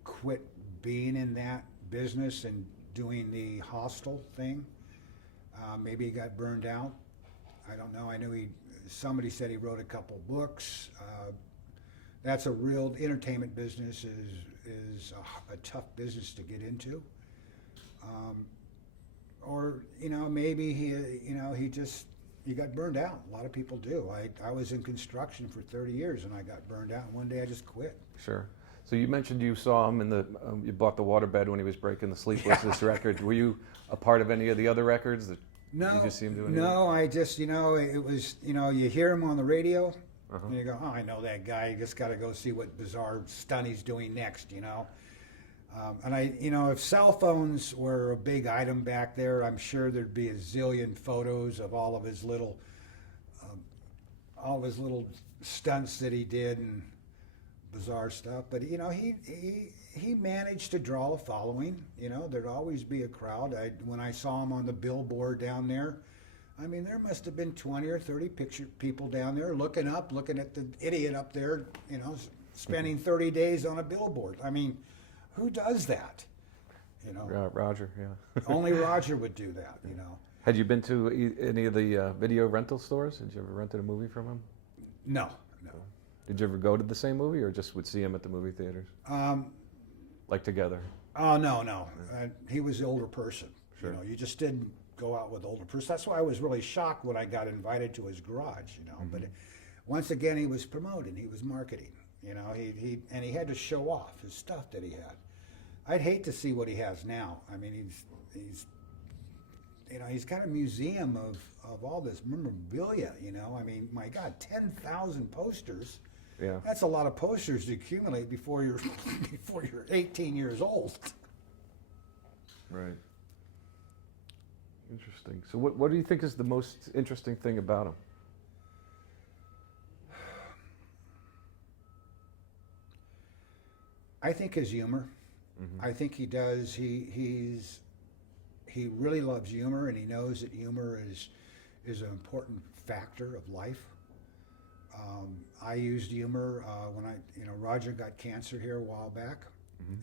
quit being in that business and doing the hostel thing. Maybe he got burned out. I don't know. I knew somebody said he wrote a couple books. That's a real entertainment business is a tough business to get into. Or maybe he got burned out. A lot of people do. I was in construction for 30 years and I got burned out. One day I just quit. Sure. So you mentioned you saw him you bought the waterbed when he was breaking the Sleeplessness record. Were you a part of any of the other records that you just see him doing? No, I just, it was, you hear him on the radio and you go, oh, I know that guy. You just got to go see what bizarre stunt he's doing next, And if cell phones were a big item back there, I'm sure there'd be a zillion photos of all of his little stunts that he did and bizarre stuff. But he managed to draw a following. There'd always be a crowd. When I saw him on the billboard down there, I mean, there must have been 20 or 30 people down there looking at the idiot up there, spending 30 days on a billboard. I mean, who does that? Roger, yeah. Only Roger would do that, Had you been to any of the video rental stores? Did you ever rented a movie from him? No. Did you ever go to the same movie, or just would see him at the movie theaters? Like together? Oh, no. He was the older person. Sure. You just didn't go out with older person. That's why I was really shocked when I got invited to his garage, But once again, he was promoting, he was marketing. He had to show off his stuff that he had. I'd hate to see what he has now. I mean, he's got a museum of all this memorabilia. I mean, my God, 10,000 posters. Yeah. That's a lot of posters to accumulate before you're 18 years old. Right. Interesting. So what do you think is the most interesting thing about him? I think his humor. I think he does. He really loves humor, and he knows that humor is an important factor of life. I used humor when Roger got cancer here a while back,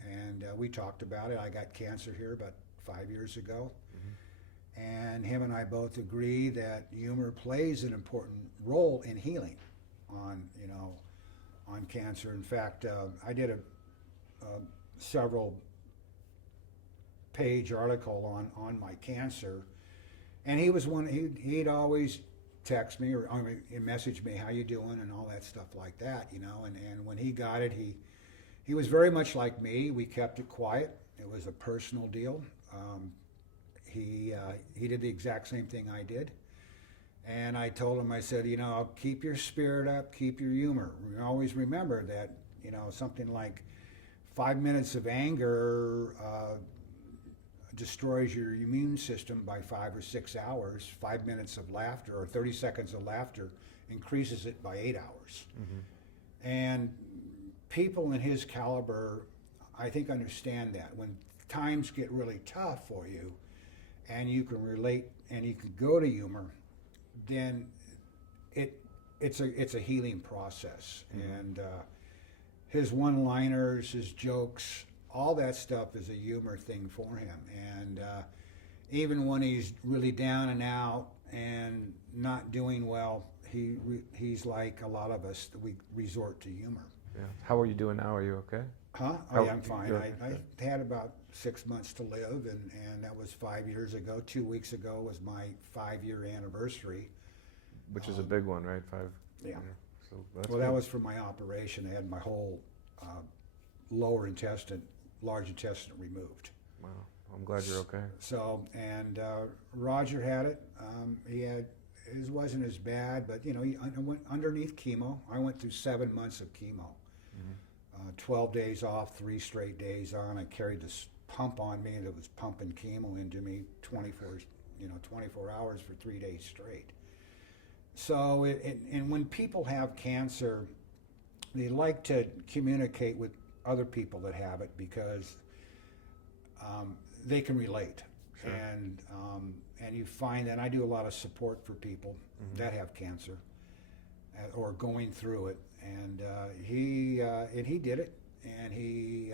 and we talked about it. I got cancer here about 5 years ago, and him and I both agree that humor plays an important role in healing on cancer. In fact, I did a several page article on my cancer, and he was one. He'd always text me or message me, how you doing, and all that stuff like that, and when he got it, he was very much like me. We kept it quiet. It was a personal deal. He did the exact same thing I did, and I told him, I said, keep your spirit up, keep your humor. Always remember that something like 5 minutes of anger destroys your immune system by 5 or 6 hours. 5 minutes of laughter or 30 seconds of laughter increases it by 8 hours. And people in his caliber, I think understand that when times get really tough for you, and you can relate and you can go to humor, then it's a healing process. And his one-liners, his jokes, all that stuff is a humor thing for him. And even when he's really down and out and not doing well, he's like a lot of us. We resort to humor. Yeah. How are you doing now? Are you okay? Huh? How- Oh, yeah, I'm fine. you're- I had about 6 months to live, and that was 5 years ago. 2 weeks ago was my 5-year anniversary. Which is a big one, right? 5. Yeah. So that's Well, that good. was for my operation. I had my whole lower intestine, large intestine removed. Wow. I'm glad you're okay. So, and Roger had it. His wasn't as bad, but he went underneath chemo. I went through 7 months of chemo. 12 days off, 3 straight days on. I carried this pump on me that was pumping chemo into me 24 hours for 3 days straight. So, and when people have cancer, they like to communicate with other people that have it because they can relate. Sure. And you find that I do a lot of support for people that have cancer or going through it. And he did it, and he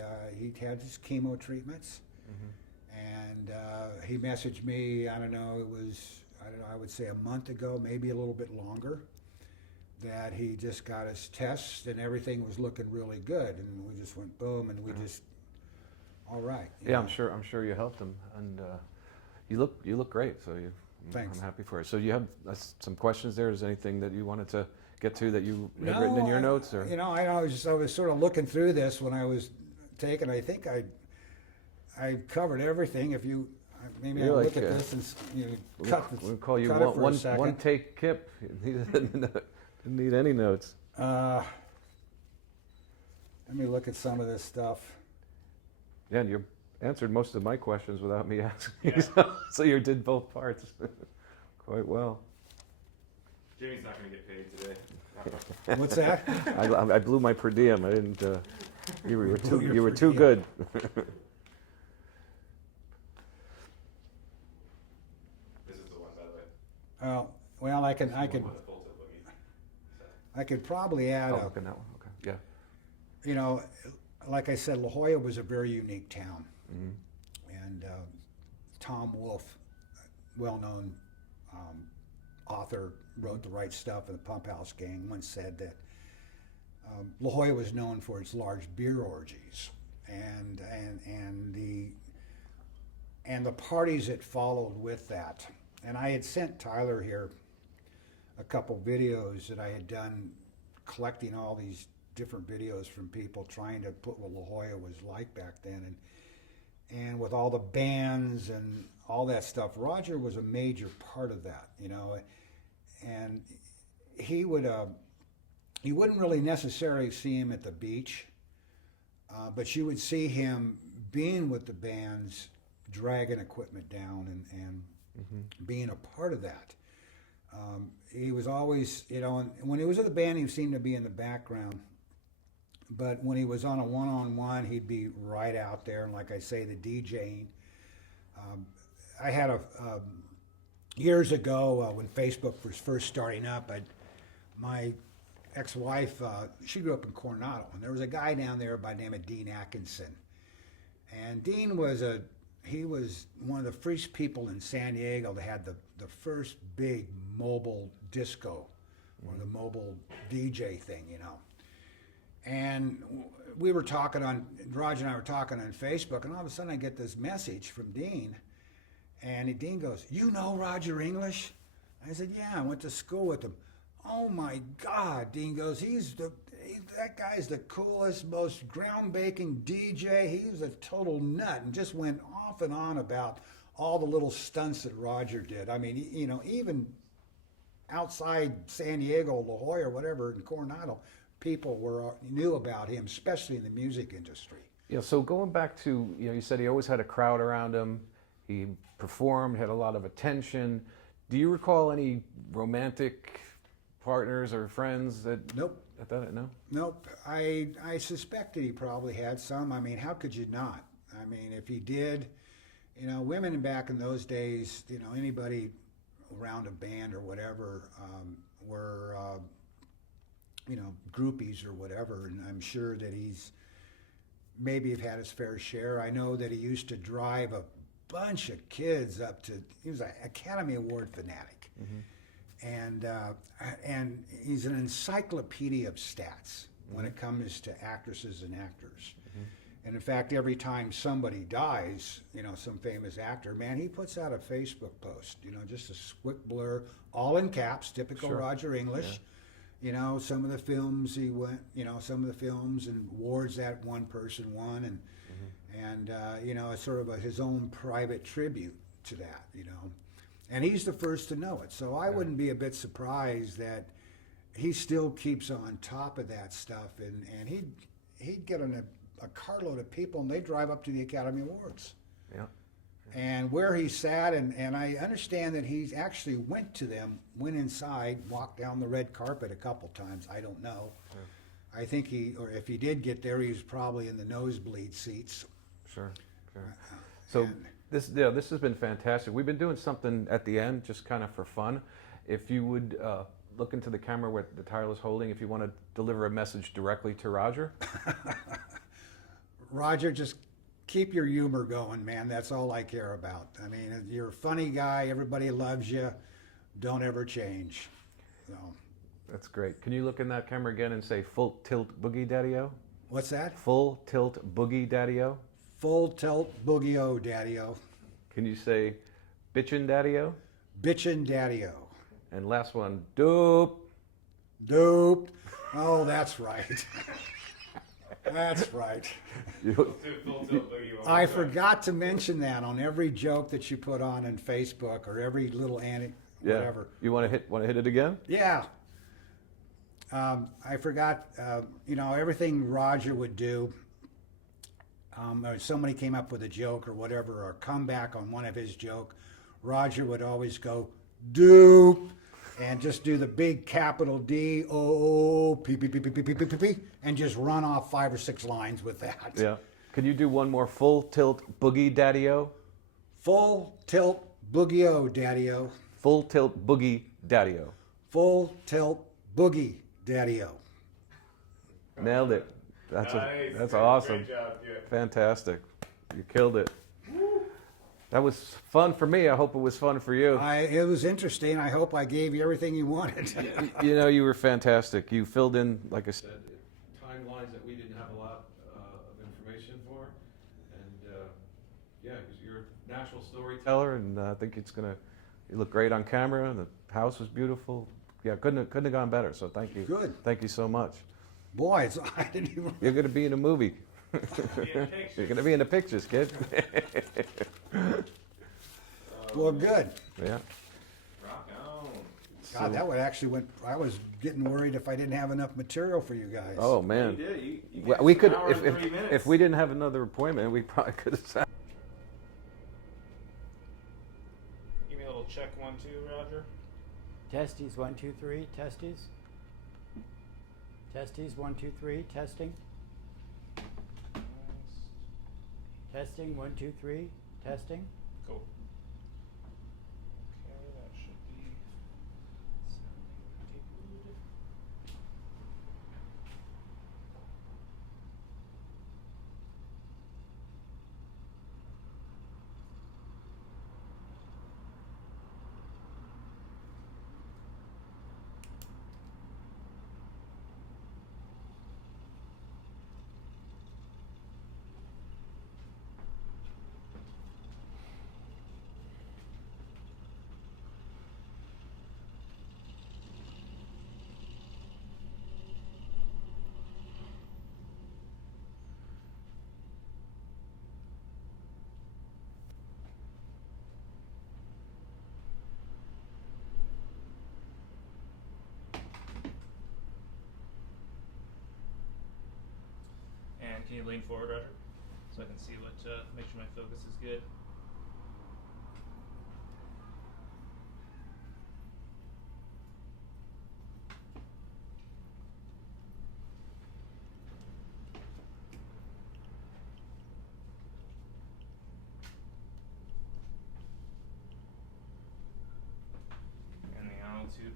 had his chemo treatments. And he messaged me, I don't know, I would say a month ago, maybe a little bit longer, that he just got his tests and everything was looking really good, and we just went boom, and we just, all right. you Yeah, know. I'm sure you helped him, and you look great. So Thanks. I'm happy for you. So you have some questions there. Is there anything that you wanted to get to that you had written in your notes, or? I was sort of looking through this when I was taking. I think I covered everything. If you maybe You're I'll like, look at this and We'll call you cut it for a one second. take Kip. He didn't need any notes. Let me look at some of this stuff. Yeah, and you answered most of my questions without me asking. Yeah. So you did both parts quite well. Jimmy's not going to get paid today. What's that? I blew my per diem. I didn't. You were blew too. your You were per too diem. good. This is the one, by the way. Well, I could What's bolted, let me- I could probably add Oh, a, look at that one. Okay. Yeah. Like I said, La Jolla was a very unique town. Mhm. And Tom Wolfe, well-known author, wrote The Right Stuff and the Pump House Gang, once said that La Jolla was known for its large beer orgies and the parties that followed with that. And I had sent Tyler here a couple videos that I had done, collecting all these different videos from people trying to put what La Jolla was like back then, and with all the bands and all that stuff. Roger was a major part of that, and he wouldn't really necessarily see him at the beach, but you would see him being with the bands, dragging equipment down and being a part of that. He was always, and when he was with the band, he seemed to be in the background. But when he was on a one-on-one, he'd be right out there. And like I say, the DJing. I had years ago when Facebook was first starting up, my ex-wife, she grew up in Coronado, and there was a guy down there by the name of Dean Atkinson. And Dean was one of the first people in San Diego that had the first big mobile disco, or the mobile DJ thing, And we were talking Roger and I were talking on Facebook, and all of a sudden I get this message from Dean, and Dean goes, "You know Roger English?" I said, "Yeah, I went to school with him." "Oh my God," Dean goes, that guy's the coolest, most groundbreaking DJ. He was a total nut, and just went off and on about all the little stunts that Roger did. I mean, even outside San Diego, La Jolla, or whatever, in Coronado, people knew about him, especially in the music industry. Yeah. So going back to, you said he always had a crowd around him. He performed, had a lot of attention. Do you recall any romantic partners or friends that Nope. that done it? No. Nope. I suspected he probably had some. I mean, how could you not? I mean, if he did, women back in those days, anybody around a band or whatever were, groupies or whatever. And I'm sure that he's maybe have had his fair share. I know that he used to drive a bunch of kids up to. He was an Academy Award fanatic. And he's an encyclopedia of stats when it comes to actresses and actors. And in fact, every time somebody dies, some famous actor, man, he puts out a Facebook post, just a quick blur, all in caps, typical Sure. Roger English. Some of the films he went, some of the films and awards that one person won, and it's sort of his own private tribute to that, And he's the first to know it. So I wouldn't be a bit surprised that he still keeps on top of that stuff. And he'd get on a carload of people, and they drive up to the Academy Awards. Yeah. And where he sat, and I understand that he actually went to them, went inside, walked down the red carpet a couple times. I don't know. I think or if he did get there, he was probably in the nosebleed seats. Sure. So this has been fantastic. We've been doing something at the end, just kind of for fun. If you would look into the camera where the tile is holding, if you want to deliver a message directly to Roger. Roger, just keep your humor going, man. That's all I care about. I mean, you're a funny guy. Everybody loves you. Don't ever change. So, That's great. Can you look in that camera again and say full tilt boogie daddy-o? what's that? Full tilt boogie daddy-o? Full tilt boogie-o, daddy-o. Can you say bitchin' daddy-o? Bitchin' daddy-o. And last one, dope. Dope. Oh, that's right. That's right. You- I forgot to mention that on every joke that you put on in Facebook or every little whatever. You want to hit it again? Yeah. I forgot, everything Roger would do. Or somebody came up with a joke or whatever, or a comeback on one of his joke. Roger would always go, dupe, and just do the big capital D, O, P, P, P, P, P, P, P, P, P, and just run off 5 or 6 lines with that. Yeah. Can you do one more full tilt boogie daddy-o? Full tilt boogie-o, daddy-o. Full tilt boogie daddy-o. Full tilt boogie, daddy-o. Nailed it. That's Nice. that's Great awesome. job, yeah. Fantastic. You killed it. That was fun for me. I hope it was fun for you. It was interesting. I hope I gave you everything you wanted. You were fantastic. You filled in, like I said, timelines that we didn't have a lot of information for. And because you're a natural storyteller, and I think you look great on camera, and the house was beautiful. Yeah, couldn't have gone better. So thank you. Good. Thank you so much. Boy, I didn't even. You're going to be in a movie. pictures. You're going to be in the pictures, kid. Well, good. Yeah. Rock on. God, that would actually I was getting worried if I didn't have enough material for you guys. Oh man. You did. You Well, gave we us could an hour and 30 if minutes. we didn't have another appointment, we probably could have sat. Give me a little check 1, 2, Roger. Testes 1 2 3 testes. Testes 1 2 3 testing. Testing 1 2 3 testing. Cool. Okay, that should be sounding good. And can you lean forward, Roger? So I can see make sure my focus is good.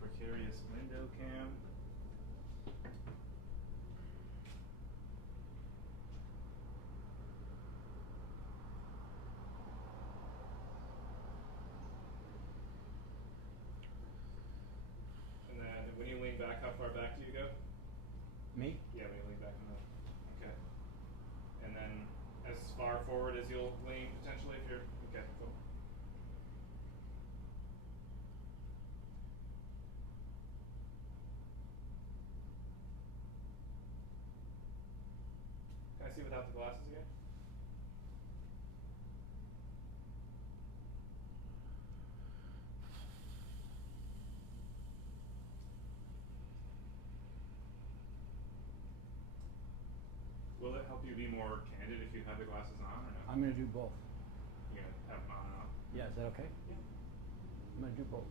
precarious window cam. And then when you lean back, how far back do you go? Me? Yeah, when you lean back on the, okay. And then as far forward as you'll lean potentially if you're, okay, cool. Can I see without the glasses again? Will it help you be more candid if you have the glasses on or no? I'm gonna do both. You're gonna have them on and off? Yeah, is that okay? Yeah. I'm gonna do both.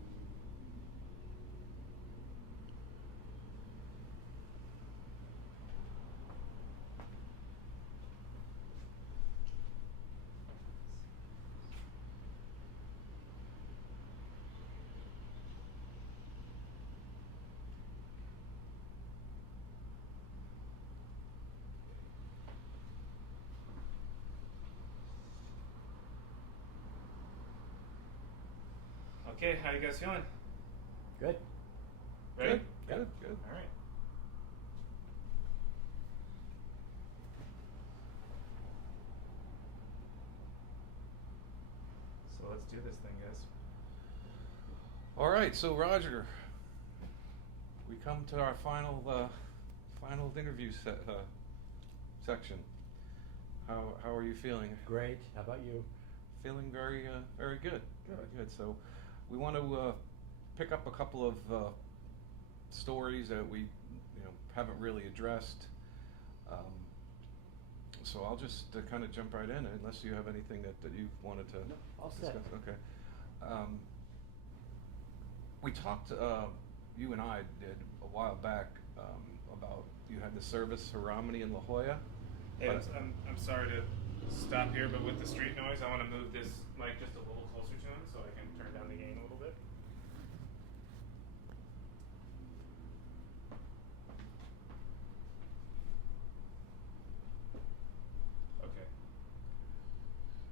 Okay, how you guys feeling? Good? Ready? Good. All right. So let's do this thing, guys. All right, so Roger, we come to our final interview section. How are you feeling? Great. How about you? Feeling very very good. Very good. So we want to pick up a couple of stories that we haven't really addressed. So I'll just kind of jump right in, unless you have anything that you wanted to No, all discuss. set. Okay. We talked, you and I did a while back about you had the service for Romney in La Jolla. Hey, I'm sorry to stop here, but with the street noise, I want to move this mic just a little closer to him so I can turn down the gain a little bit. Okay.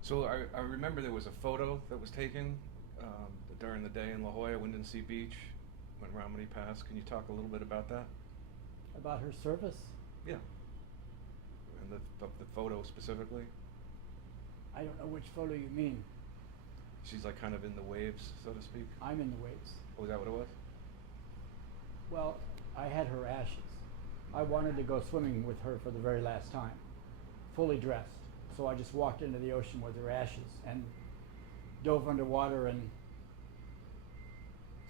So I remember there was a photo that was taken during the day in La Jolla, Windansea Beach, when Romney passed. Can you talk a little bit about that? About her service? Yeah. And the photo specifically? I don't know which photo you mean. She's like kind of in the waves, so to speak. I'm in the waves. Oh, is that what it was? Well, I had her ashes. I wanted to go swimming with her for the very last time, fully dressed. So I just walked into the ocean with her ashes and dove underwater and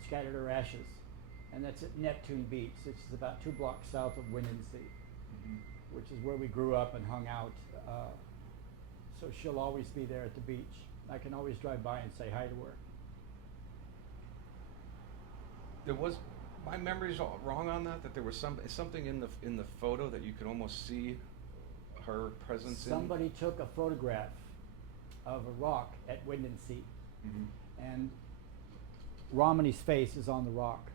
scattered her ashes. And that's at Neptune Beach, which is about 2 blocks south of Windansea, which is where we grew up and hung out. So she'll always be there at the beach. I can always drive by and say hi to her. There was, my memory's all wrong on that. That there was something in the photo that you could almost see her presence in. Somebody took a photograph of a rock at Windansea, and Romney's face is on the rock.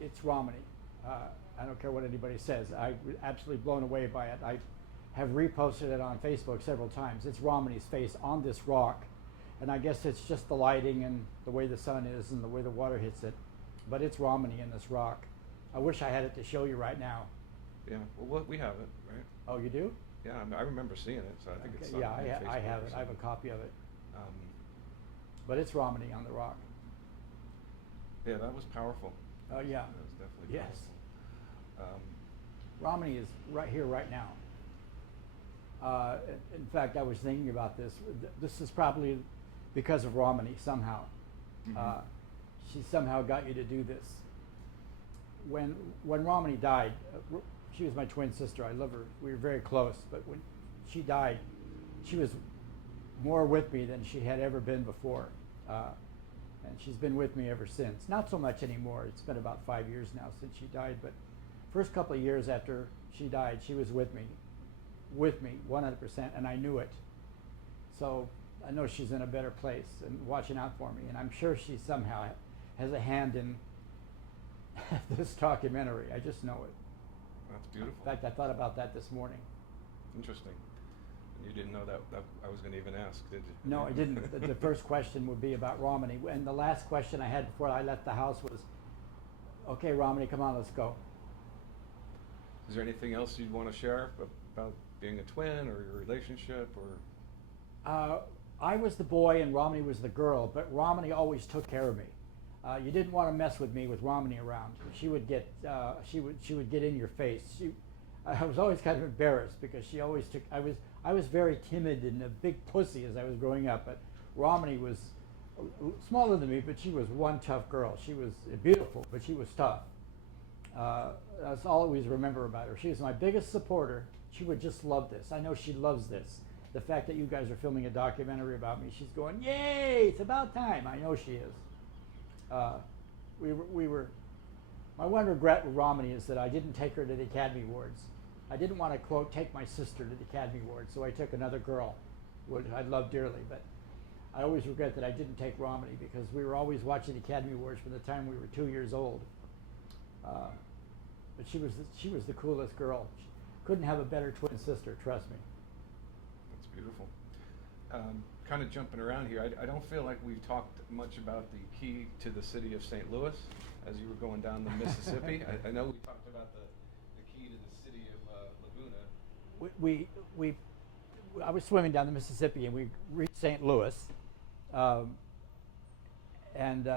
It's Romney. I don't care what anybody says. I'm absolutely blown away by it. I have reposted it on Facebook several times. It's Romney's face on this rock, and I guess it's just the lighting and the way the sun is and the way the water hits it, but it's Romney in this rock. I wish I had it to show you right now. Yeah, well, we have it, right? Oh, you do? Yeah, I remember seeing it, so I think it's Yeah, on I Facebook have or it. I have a something. copy of it. Um, But it's Romney on the rock. yeah, that was powerful. Oh, yeah. That was definitely Yes. powerful. Romney is right here, right now. In fact, I was thinking about this. This is probably because of Romney somehow. She somehow got you to do this. When Romney died, she was my twin sister. I love her. We were very close. But when she died, she was more with me than she had ever been before. And she's been with me ever since. Not so much anymore. It's been about 5 years now since she died. But first couple of years after she died, she was with me 100%, and I knew it. So I know she's in a better place and watching out for me. And I'm sure she somehow has a hand in this documentary. I just know it. That's beautiful. In fact, I thought about that this morning. Interesting. And you didn't know that I was going to even ask, did you? No, I didn't. The first question would be about Romney. And the last question I had before I left the house was, okay, Romney, come on, let's go. Is there anything else you'd want to share about being a twin or your relationship or? I was the boy and Romney was the girl, but Romney always took care of me. You didn't want to mess with me with Romney around. She would get she would get in your face. I was always kind of embarrassed because she always took. I was very timid and a big pussy as I was growing up, but Romney was smaller than me, but she was one tough girl. She was beautiful, but she was tough. That's all I always remember about her. She was my biggest supporter. She would just love this. I know she loves this. The fact that you guys are filming a documentary about me, she's going, yay, it's about time. I know she is. My one regret with Romney is that I didn't take her to the Academy Awards. I didn't want to, quote, take my sister to the Academy Awards, so I took another girl, which I love dearly. But I always regret that I didn't take Romney because we were always watching the Academy Awards from the time we were 2 years old. But she was the coolest girl. She couldn't have a better twin sister, trust me. That's beautiful. Kind of jumping around here, I don't feel like we've talked much about the key to the city of St. Louis as you were going down the Mississippi. I know we talked about the key to the city of Laguna. I was swimming down the Mississippi and we reached St. Louis, and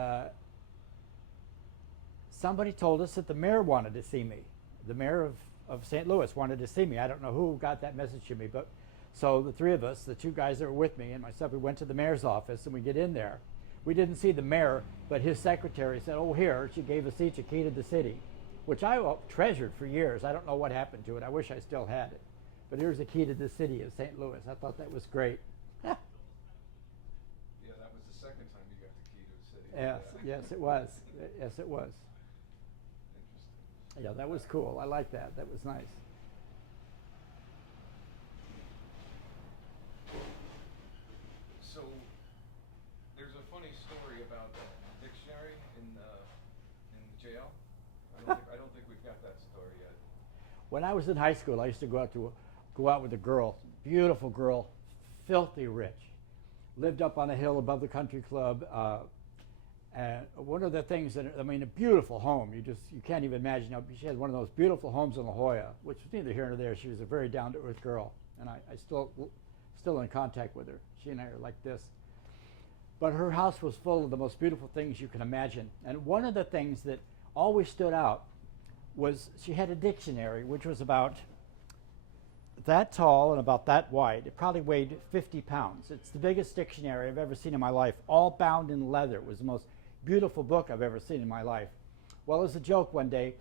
somebody told us that the mayor wanted to see me. The mayor of St. Louis wanted to see me. I don't know who got that message to me, but so the three of us, the two guys that were with me and myself, we went to the mayor's office and we get in there. We didn't see the mayor, but his secretary said, oh, here, she gave us each a key to the city, which I treasured for years. I don't know what happened to it. I wish I still had it. But here's the key to the city of St. Louis. I thought that was great. Yeah, that was the second time you got the key to the city. Yes, it was. Yes, it was. Interesting. Yeah, that was cool. I like that. That was nice. So, there's a funny story about the dictionary in jail. I don't think we've got that story yet. When I was in high school, I used to go out with a girl, beautiful girl, filthy rich. Lived up on a hill above the country club. And one of the things that, I mean, a beautiful home. You can't even imagine. She had one of those beautiful homes in La Jolla, which was neither here nor there. She was a very down-to-earth girl, and I still in contact with her. She and I are like this. But her house was full of the most beautiful things you can imagine. And one of the things that always stood out was she had a dictionary, which was about that tall and about that wide. It probably weighed 50 pounds. It's the biggest dictionary I've ever seen in my life, all bound in leather. It was the most beautiful book I've ever seen in my life. Well, as a joke one day,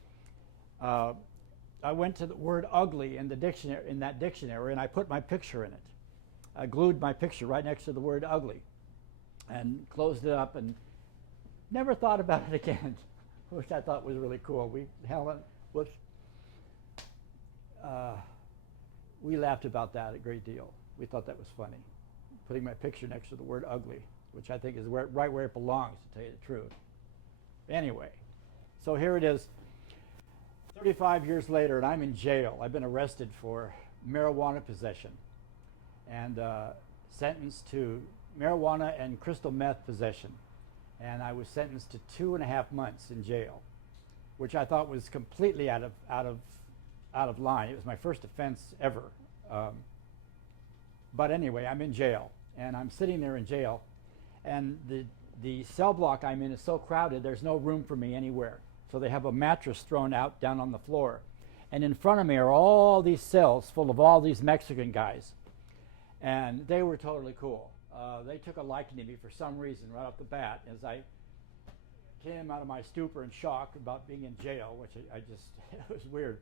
I went to the word ugly in that dictionary, and I put my picture in it. I glued my picture right next to the word ugly and closed it up and never thought about it again, which I thought was really cool. We laughed about that a great deal. We thought that was funny, putting my picture next to the word ugly, which I think is right where it belongs, to tell you the truth. Anyway, so here it is, 35 years later, and I'm in jail. I've been arrested for marijuana possession and sentenced to marijuana and crystal meth possession. And I was sentenced to 2.5 months in jail, which I thought was completely out of line. It was my first offense ever. But anyway, I'm in jail, and I'm sitting there in jail, and the cell block I'm in is so crowded, there's no room for me anywhere. So they have a mattress thrown out down on the floor. And in front of me are all these cells full of all these Mexican guys. And they were totally cool. They took a liking to me for some reason right off the bat as I came out of my stupor and shock about being in jail, which I just, it was weird.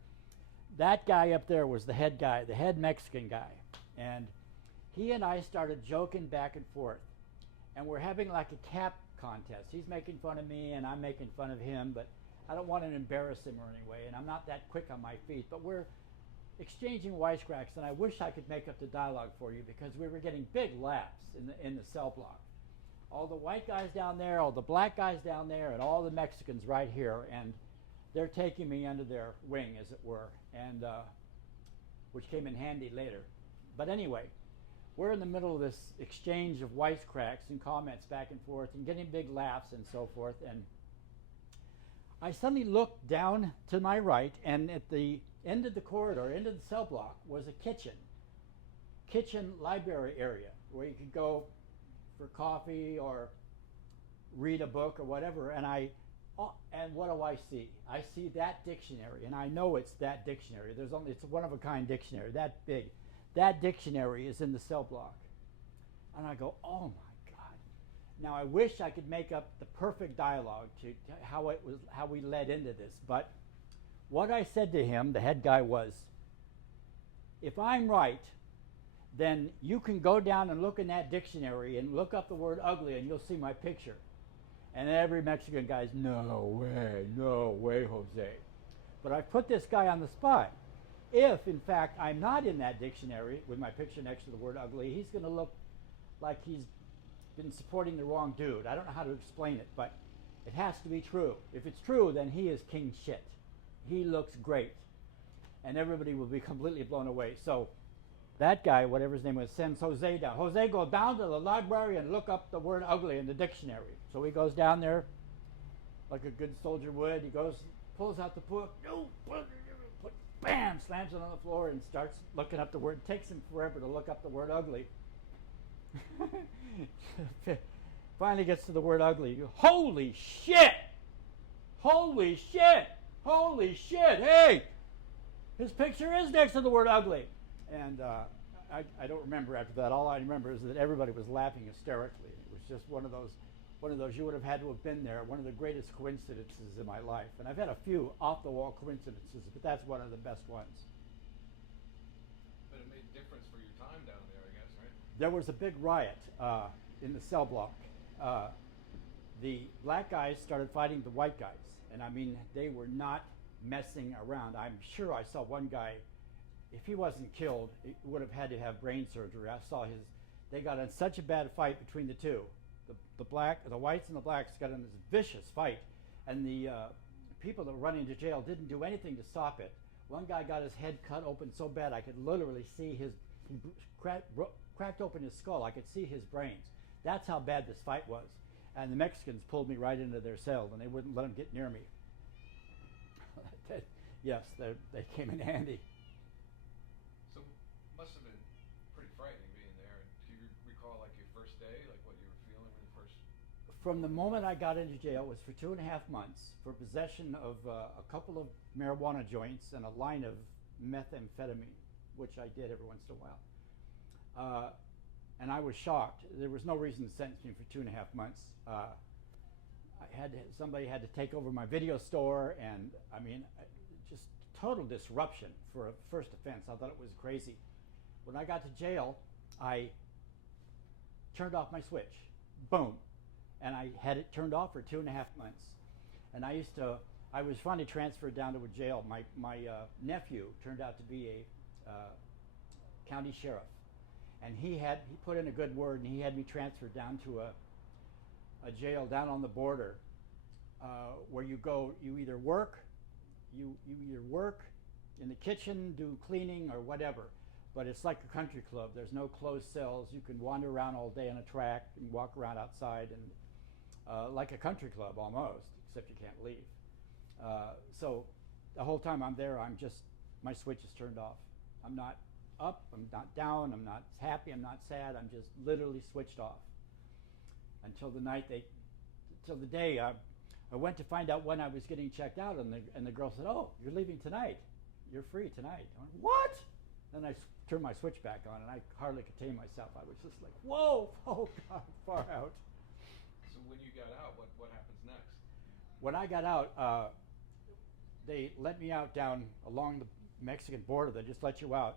That guy up there was the head guy, the head Mexican guy. And he and I started joking back and forth. And we're having like a cap contest. He's making fun of me and I'm making fun of him, but I don't want to embarrass him or anyway, and I'm not that quick on my feet. But we're exchanging wisecracks, and I wish I could make up the dialogue for you because we were getting big laughs in the cell block. All the white guys down there, all the black guys down there, and all the Mexicans right here. And they're taking me under their wing, as it were, and which came in handy later. But anyway, we're in the middle of this exchange of wisecracks and comments back and forth and getting big laughs and so forth. And I suddenly looked down to my right, and at the end of the corridor, end of the cell block, was a kitchen library area where you could go for coffee or read a book or whatever. And what do I see? I see that dictionary, and I know it's that dictionary. It's a one-of-a-kind dictionary, that big. That dictionary is in the cell block. And I go, oh my God. Now I wish I could make up the perfect dialogue to how we led into this, but what I said to him, the head guy, was, if I'm right, then you can go down and look in that dictionary and look up the word ugly and you'll see my picture. And every Mexican guy's, no way, Jose. But I've put this guy on the spot. If, in fact, I'm not in that dictionary with my picture next to the word ugly, he's going to look like he's been supporting the wrong dude. I don't know how to explain it, but it has to be true. If it's true, then he is king shit. He looks great. And everybody will be completely blown away. So that guy, whatever his name was, sends Jose down. Jose, go down to the library and look up the word ugly in the dictionary. So he goes down there like a good soldier would. He goes, pulls out the book, bam, slams it on the floor and starts looking up the word. It takes him forever to look up the word ugly. Finally gets to the word ugly. You go, holy shit! Holy shit! Holy shit! Hey! His picture is next to the word ugly. And I don't remember after that. All I remember is that everybody was laughing hysterically. It was just one of those you would have had to have been there, one of the greatest coincidences in my life. And I've had a few off-the-wall coincidences, but that's one of the best ones. But it made a difference for your time down there, I guess, right? There was a big riot in the cell block. The black guys started fighting the white guys. And I mean, they were not messing around. I'm sure I saw one guy, if he wasn't killed, he would have had to have brain surgery. I saw they got in such a bad fight between the two. The whites and the blacks got in this vicious fight, and the people that were running to jail didn't do anything to stop it. One guy got his head cut open so bad I could literally see he cracked open his skull. I could see his brains. That's how bad this fight was. And the Mexicans pulled me right into their cell, and they wouldn't let them get near me. Yes, they came in handy. So must have been pretty frightening being there. Do you recall like your first day, like what you were feeling when you first? From the moment I got into jail, it was for 2.5 months for possession of a couple of marijuana joints and a line of methamphetamine, which I did every once in a while. And I was shocked. There was no reason to sentence me for 2.5 months. Somebody had to take over my video store, and I mean, just total disruption for a first offense. I thought it was crazy. When I got to jail, I turned off my switch. Boom. And I had it turned off for 2.5 months. And I was finally transferred down to a jail. My nephew turned out to be a county sheriff. And he put in a good word, and he had me transferred down to a jail down on the border where you either work in the kitchen, do cleaning or whatever, but it's like a country club. There's no closed cells. You can wander around all day on a track and walk around outside, and like a country club almost, except you can't leave. So the whole time I'm there, my switch is turned off. I'm not up, I'm not down, I'm not happy, I'm not sad, I'm just literally switched off. Until the day I went to find out when I was getting checked out, and the girl said, "Oh, you're leaving tonight. You're free tonight." I went, "What?" Then I turned my switch back on, and I hardly contained myself. I was just like, "Whoa, oh God, far out." So when you got out, what happens next? When I got out, they let me out down along the Mexican border. They just let you out,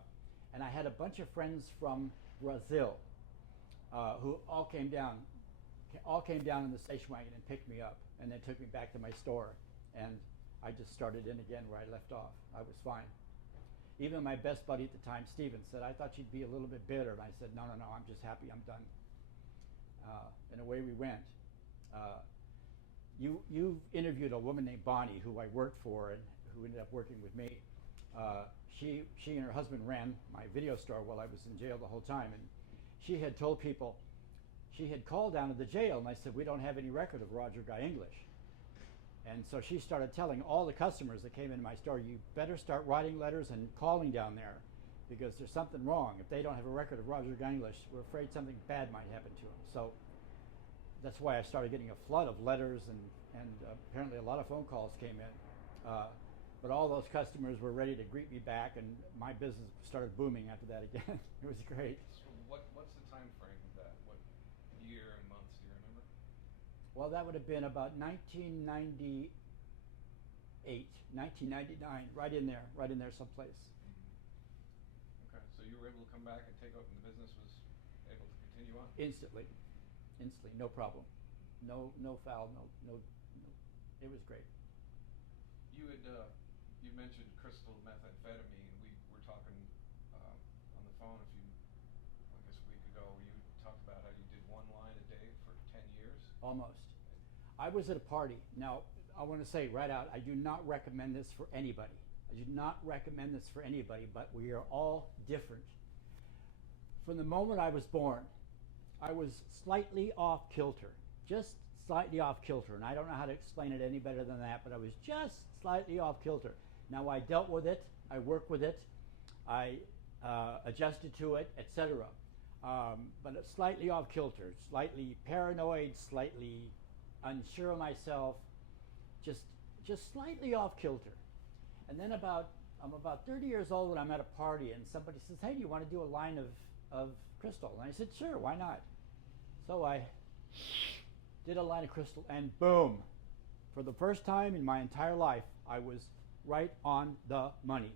and I had a bunch of friends from Brazil who all came down in the station wagon and picked me up, and then took me back to my store, and I just started in again where I left off. I was fine. Even my best buddy at the time, Steven, said, "I thought you'd be a little bit bitter," and I said, no, I'm just happy I'm done. And away we went. you interviewed a woman named Bonnie who I worked for and who ended up working with me. She and her husband ran my video store while I was in jail the whole time, and she had told people, she had called down to the jail, and I said, we don't have any record of Roger Guy English. And so she started telling all the customers that came into my store, you better start writing letters and calling down there because there's something wrong. If they don't have a record of Roger Guy English, we're afraid something bad might happen to him. So that's why I started getting a flood of letters, and apparently a lot of phone calls came in. But all those customers were ready to greet me back, and my business started booming after that again. It was great. So what's the time frame of that? What year and months do you remember? Well, that would have been about 1998, 1999, right in there someplace. Okay, so you were able to come back and take over, and the business was able to continue on? Instantly, no problem. No foul, no, it was great. You had, you mentioned crystal methamphetamine. We were talking on the phone I guess a week ago, where you talked about how you did one line a day for 10 years. Almost. I was at a party. Now, I want to say right out, I do not recommend this for anybody. I do not recommend this for anybody, but we are all different. From the moment I was born, I was slightly off kilter, just slightly off kilter, and I don't know how to explain it any better than that, but I was just slightly off kilter. Now, I dealt with it, I worked with it, I adjusted to it, etc. But it's slightly off kilter, slightly paranoid, slightly unsure of myself, just slightly off kilter. And then I'm about 30 years old, and I'm at a party, and somebody says, hey, do you want to do a line of crystal? And I said, sure, why not? So I did a line of crystal, and boom, for the first time in my entire life, I was right on the money.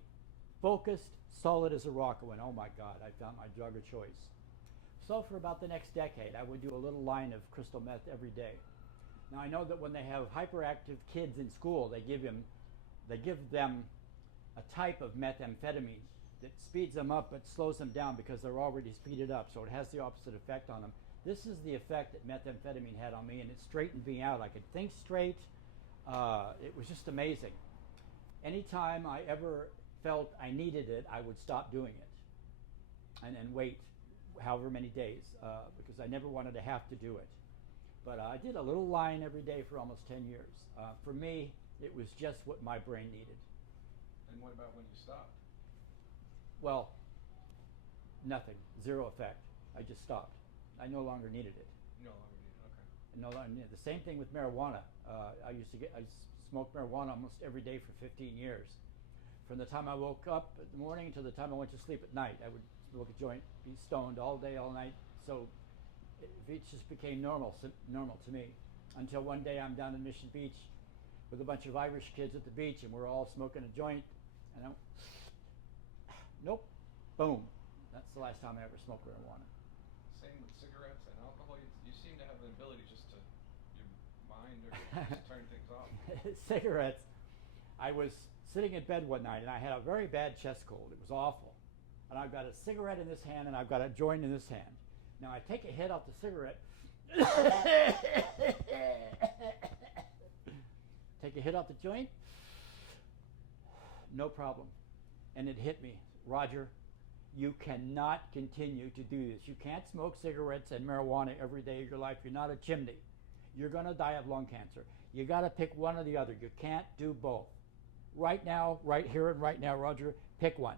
Focused, solid as a rock. I went, oh my God, I found my drug of choice. So for about the next decade, I would do a little line of crystal meth every day. Now I know that when they have hyperactive kids in school, they give them a type of methamphetamine that speeds them up but slows them down because they're already speeded up, so it has the opposite effect on them. This is the effect that methamphetamine had on me, and it straightened me out. I could think straight. It was just amazing. Anytime I ever felt I needed it, I would stop doing it and wait however many days because I never wanted to have to do it. But I did a little line every day for almost 10 years. For me, it was just what my brain needed. And what about when you stopped? Well, nothing, zero effect. I just stopped. I no longer needed it. No longer needed, okay. No longer needed it. The same thing with marijuana. I smoked marijuana almost every day for 15 years. From the time I woke up in the morning to the time I went to sleep at night, I would smoke a joint, be stoned all day, all night. So it just became normal to me. Until one day I'm down in Mission Beach with a bunch of Irish kids at the beach, and we're all smoking a joint, and I went, nope, boom. That's the last time I ever smoked marijuana. Same with cigarettes and alcohol. You seem to have the ability just to, your mind or just turn things off. Cigarettes. I was sitting in bed one night, and I had a very bad chest cold. It was awful. And I've got a cigarette in this hand, and I've got a joint in this hand. Now I take a hit off the cigarette. Take a hit off the joint. No problem. And it hit me. Roger, you cannot continue to do this. You can't smoke cigarettes and marijuana every day of your life. You're not a chimney. You're going to die of lung cancer. You got to pick one or the other. You can't do both. Right now, right here and right now, Roger, pick one.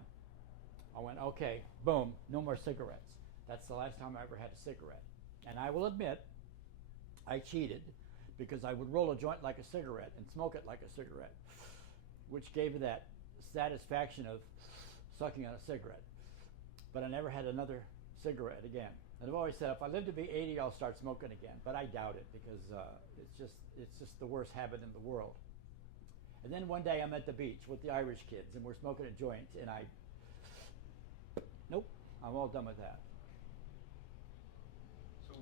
I went, okay, boom, no more cigarettes. That's the last time I ever had a cigarette. And I will admit, I cheated because I would roll a joint like a cigarette and smoke it like a cigarette, which gave me that satisfaction of sucking on a cigarette. But I never had another cigarette again. And I've always said, if I live to be 80, I'll start smoking again. But I doubt it because it's just the worst habit in the world. And then one day I'm at the beach with the Irish kids, and we're smoking a joint, and nope, I'm all done with that. So,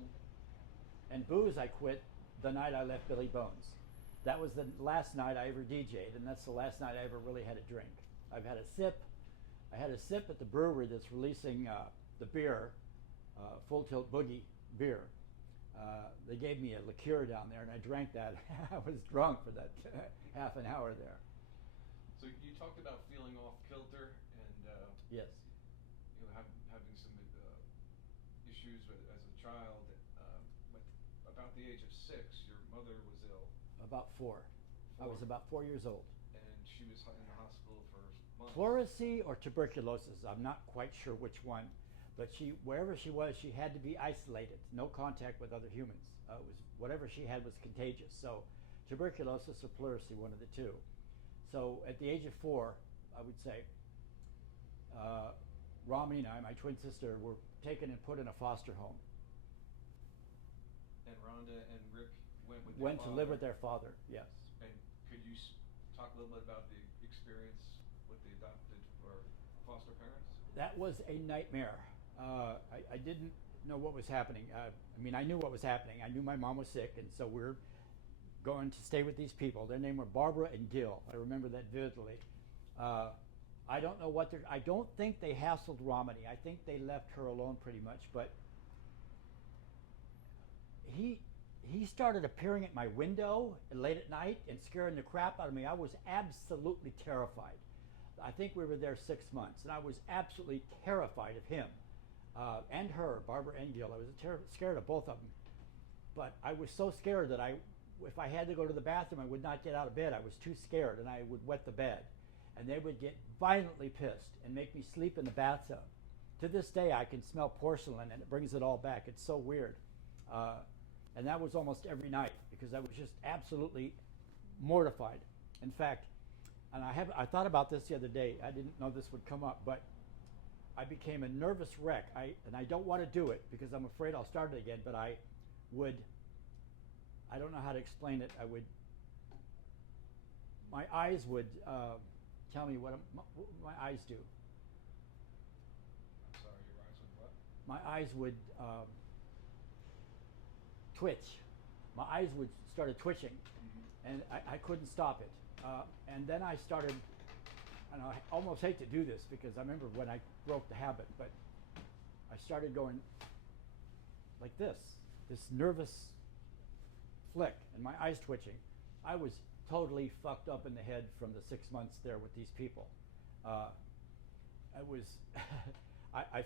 And booze I quit the night I left Billy Bones. That was the last night I ever DJ'd, and that's the last night I ever really had a drink. I've had a sip. I had a sip at the brewery that's releasing the beer, Full Tilt Boogie beer. They gave me a liqueur down there, and I drank that. I was drunk for that half an hour there. So you talked about feeling off kilter and Yes. having some issues as a child. But about the age of 6, your mother was ill, About 4. I was about 4 years old. and she was in the hospital for months. Pleurisy or tuberculosis, I'm not quite sure which one, but wherever she was, she had to be isolated, no contact with other humans. Whatever she had was contagious. So tuberculosis or pleurisy, one of the two. So at the age of 4, I would say, Romney and I, my twin sister, were taken and put in a foster home. And Rhonda and Rick went with Went to live with their father, yes. And could you talk a little bit about the experience with the adopted or foster parents? That was a nightmare. I didn't know what was happening. I mean, I knew what was happening. I knew my mom was sick, and so we're going to stay with these people. Their name were Barbara and Gil. I remember that vividly. I don't know what I don't think they hassled Romney. I think they left her alone pretty much. But he started appearing at my window late at night and scaring the crap out of me. I was absolutely terrified. I think we were there 6 months, and I was absolutely terrified of him and her, Barbara and Gil. I was scared of both of them. But I was so scared that if I had to go to the bathroom, I would not get out of bed. I was too scared, and I would wet the bed. And they would get violently pissed and make me sleep in the bathtub. To this day, I can smell porcelain, and it brings it all back. It's so weird. And that was almost every night because I was just absolutely mortified. In fact, and I thought about this the other day. I didn't know this would come up, but I became a nervous wreck. And I don't want to do it because I'm afraid I'll start it again, but I don't know how to explain it. My eyes would tell me what my eyes do. I'm sorry, your eyes would what? My eyes would twitch. My eyes started twitching, and I couldn't stop it. And then I started, and I almost hate to do this because I remember when I broke the habit, but I started going like this nervous flick, and my eyes twitching. I was totally fucked up in the head from the 6 months there with these people. I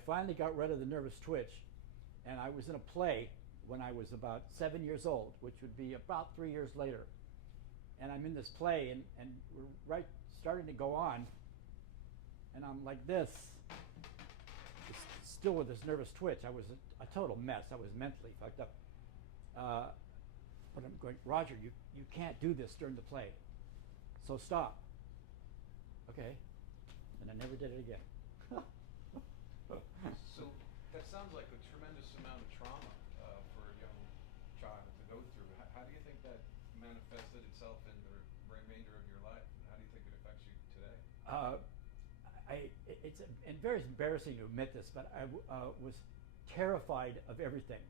finally got rid of the nervous twitch, and I was in a play when I was about 7 years old, which would be about 3 years later. And I'm in this play, and we're starting to go on, and I'm like this, still with this nervous twitch. I was a total mess. I was mentally fucked up. But I'm going, Roger, you can't do this during the play, so stop. Okay, and I never did it again. So that sounds like a tremendous amount of trauma for a young child to go through. How do you think that manifested itself in the remainder of your life? How do you think it affects you today? It's very embarrassing to admit this, but I was terrified of everything.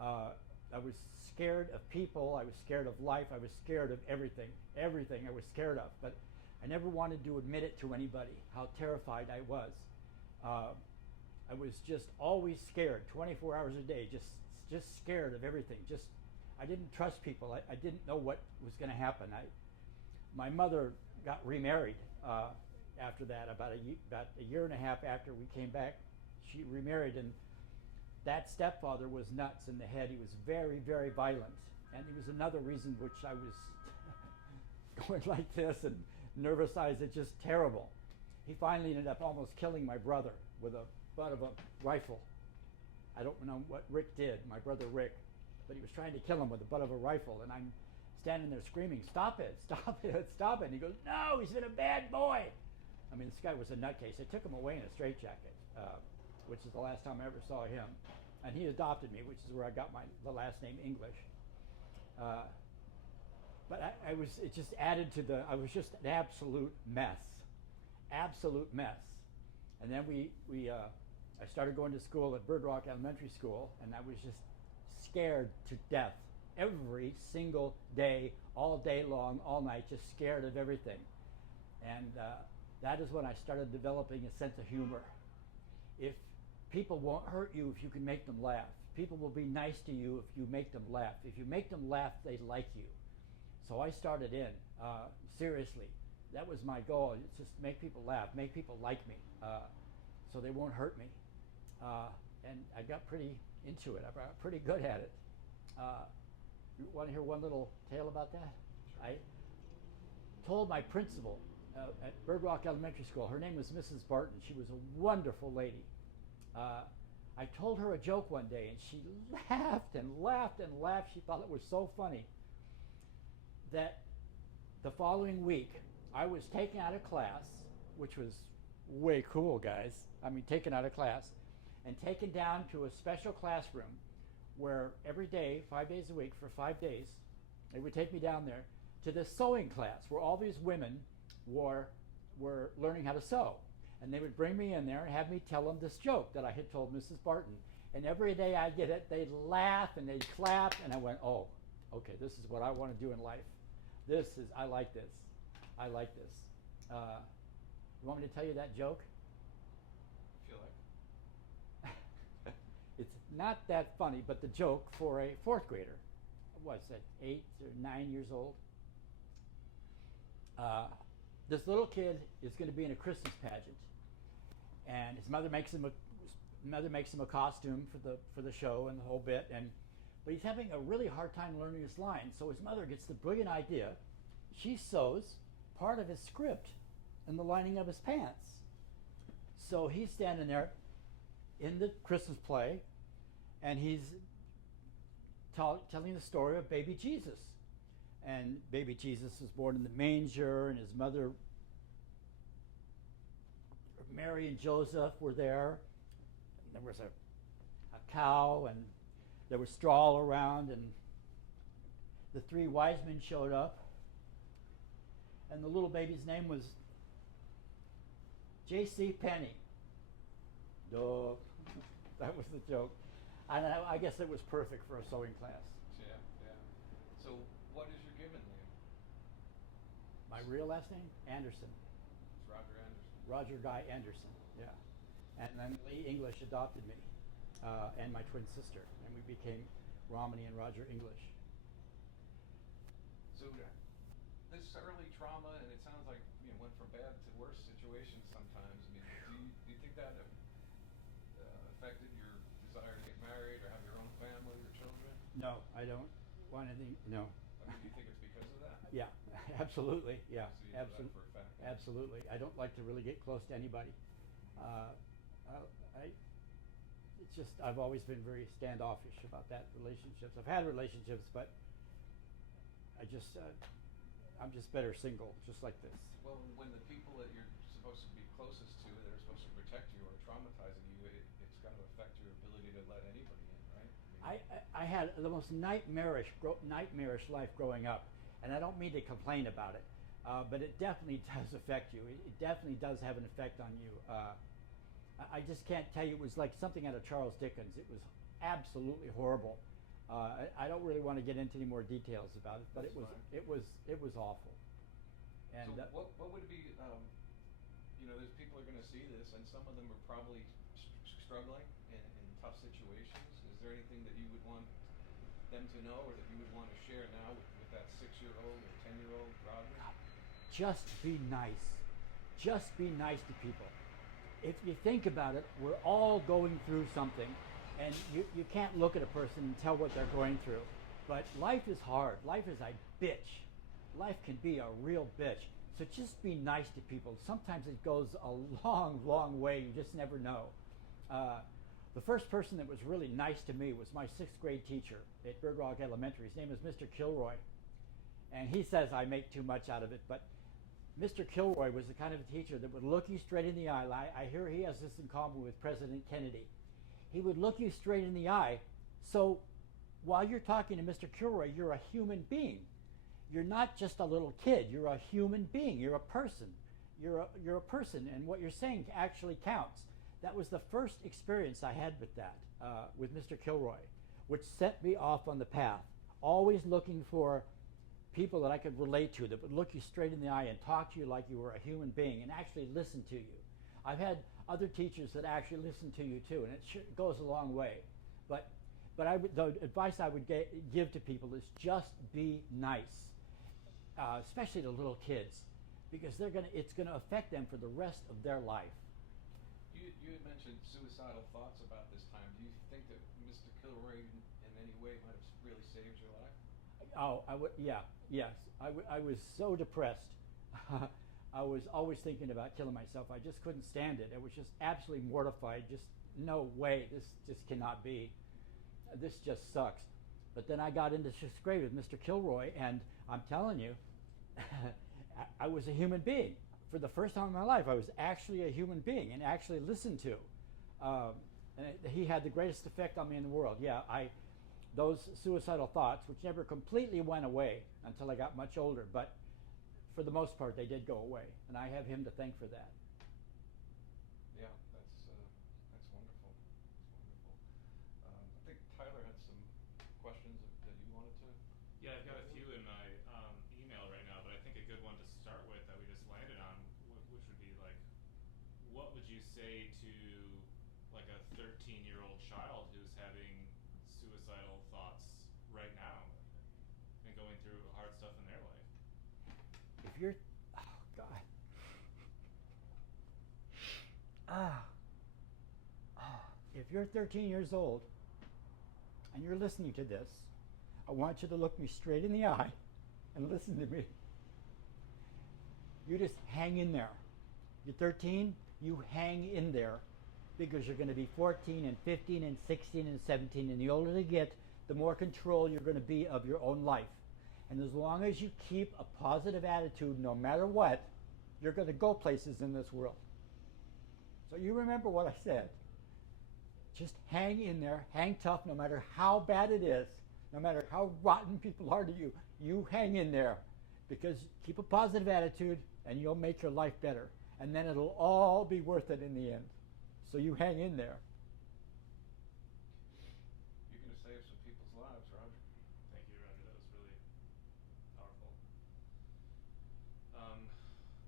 I was scared of people. I was scared of life. I was scared of everything. Everything I was scared of. But I never wanted to admit it to anybody, how terrified I was. I was just always scared, 24 hours a day, just scared of everything. I didn't trust people. I didn't know what was going to happen. My mother got remarried after that, about a year and a half after we came back. She remarried, and that stepfather was nuts in the head. He was very, very violent. And he was another reason which I was going like this and nervous eyes. It's just terrible. He finally ended up almost killing my brother with a butt of a rifle. I don't know what Rick did, my brother Rick, but he was trying to kill him with the butt of a rifle. And I'm standing there screaming, "Stop it, stop it, stop it." And he goes, "No, he's been a bad boy." I mean, this guy was a nutcase. They took him away in a straitjacket. Which is the last time I ever saw him. And he adopted me, which is where I got the last name English. But it just added to I was just an absolute mess. Absolute mess. And then I started going to school at Bird Rock Elementary School, and I was just scared to death. Every single day, all day long, all night, just scared of everything. And that is when I started developing a sense of humor. If people won't hurt you if you can make them laugh. people will be nice to you if you make them laugh. If you make them laugh, they like you. So I started in, seriously. That was my goal. It's just make people laugh, make people like me, so they won't hurt me. And I got pretty into it. I got pretty good at it. You want to hear one little tale about that? Sure. I told my principal at Bird Rock Elementary School, her name was Mrs. Barton. She was a wonderful lady. I told her a joke one day, and she laughed and laughed and laughed. She thought it was so funny that the following week, I was taken out of class, which was way cool, guys. I mean, taken out of class, and taken down to a special classroom where every day, 5 days a week for 5 days, they would take me down there to this sewing class where all these women were learning how to sew. And they would bring me in there and have me tell them this joke that I had told Mrs. Barton. And every day I did it, they'd laugh and they'd clap, and I went, oh, okay, this is what I want to do in life. I like this. I like this. You want me to tell you that joke? I feel like. It's not that funny, but the joke for a fourth grader, what's that, 8 or 9 years old? This little kid is going to be in a Christmas pageant, and his mother makes him a costume for the show and the whole bit, but he's having a really hard time learning his lines. So his mother gets the brilliant idea. She sews part of his script in the lining of his pants. So he's standing there in the Christmas play, and he's telling the story of baby Jesus. And baby Jesus was born in the manger, and his mother, Mary and Joseph, were there. And there was a cow, and there was straw all around, and the 3 wise men showed up. And the little baby's name was J.C. Penney. Duh. That was the joke. And I guess it was perfect for a sewing class. Yeah, yeah. So what is your given name? My real last name? Anderson. It's Roger Anderson. Roger Guy Anderson, yeah. And then Lee English adopted me, and my twin sister, and we became Romany and Roger English. So this early trauma, and it sounds like went from bad to worse situations sometimes. I mean, do you think that affected your desire to get married or have your own family or children? No, I don't want anything. No. I mean, do you think it's because of that? Yeah, absolutely. Yeah, So you know that for a fact. absolutely. I don't like to really get close to anybody. It's just I've always been very standoffish about that relationships. I've had relationships, but I'm just better single, just like this. Well, when the people that you're supposed to be closest to, that are supposed to protect you, are traumatizing you, it's got to affect your ability to let anybody in, right? I had the most nightmarish life growing up, and I don't mean to complain about it, but it definitely does affect you. It definitely does have an effect on you. I just can't tell you. It was like something out of Charles Dickens. It was absolutely horrible. I don't really want to get into any more details about it, but That's it was awful. And so what would it be? There's people are going to see this, and some of them are probably struggling in tough situations. Is there anything that you would want them to know, or that you would want to share now with that 6-year-old or 10-year-old Roger? Just be nice. Just be nice to people. If you think about it, we're all going through something, and you can't look at a person and tell what they're going through. But life is hard. Life is a bitch. Life can be a real bitch. So just be nice to people. Sometimes it goes a long, long way. You just never know. The first person that was really nice to me was my 6th grade teacher at Bird Rock Elementary. His name is Mr. Kilroy. And he says I make too much out of it, but Mr. Kilroy was the kind of a teacher that would look you straight in the eye. I hear he has this in common with President Kennedy. He would look you straight in the eye. So while you're talking to Mr. Kilroy, you're a human being. You're not just a little kid. You're a human being. You're a person. You're a person, and what you're saying actually counts. That was the first experience I had with that, with Mr. Kilroy, which set me off on the path. Always looking for people that I could relate to, that would look you straight in the eye and talk to you like you were a human being and actually listen to you. I've had other teachers that actually listen to you too, and it goes a long way. But But the advice I would give to people is just be nice, especially to little kids, because it's gonna affect them for the rest of their life. You had mentioned suicidal thoughts about this time. Do you think that Mr. Kilroy in any way might have really saved your life? Oh, yes. I was so depressed. I was always thinking about killing myself. I just couldn't stand it. I was just absolutely mortified. Just no way. This just cannot be. This just sucks. But then I got into sixth grade with Mr. Kilroy, and I'm telling you, I was a human being. For the first time in my life, I was actually a human being and actually listened to. And he had the greatest effect on me in the world. Yeah, those suicidal thoughts, which never completely went away until I got much older, but for the most part, they did go away, and I have him to thank for that. Yeah, that's wonderful. That's wonderful. I think Tyler had some questions that you wanted to. Yeah, I've got a few in my email right now, but I think a good one to start with that we just landed on, which would be like, what would you say to like a 13-year-old child who's having suicidal thoughts right now and going through hard stuff in their life? If you're, oh God, if you're 13 years old and you're listening to this, I want you to look me straight in the eye and listen to me. You just hang in there. You're 13, you hang in there, because you're going to be 14 and 15 and 16 and 17, and the older you get, the more control you're going to be of your own life. And as long as you keep a positive attitude, no matter what, you're going to go places in this world. So you remember what I said. Just hang in there, hang tough, no matter how bad it is, no matter how rotten people are to you, you hang in there. Because keep a positive attitude and you'll make your life better. And then it'll all be worth it in the end. So you hang in there. You're going to save some people's lives, Roger. Thank you, Roger. That was really powerful.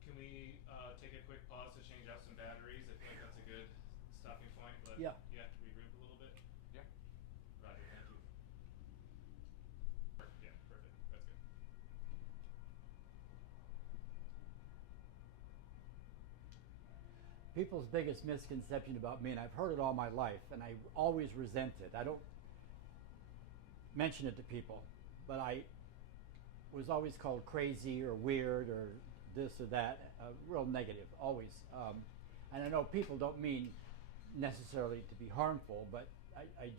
Can we take a quick pause to change out some batteries? I feel like that's a good stopping point, but Yeah. you have to regroup a little bit. Yeah. Roger, thank you. Yeah, perfect. That's good. People's biggest misconception about me, and I've heard it all my life, and I always resent it. I don't mention it to people, but I was always called crazy or weird or this or that, real negative, always. And I know people don't mean necessarily to be harmful, but I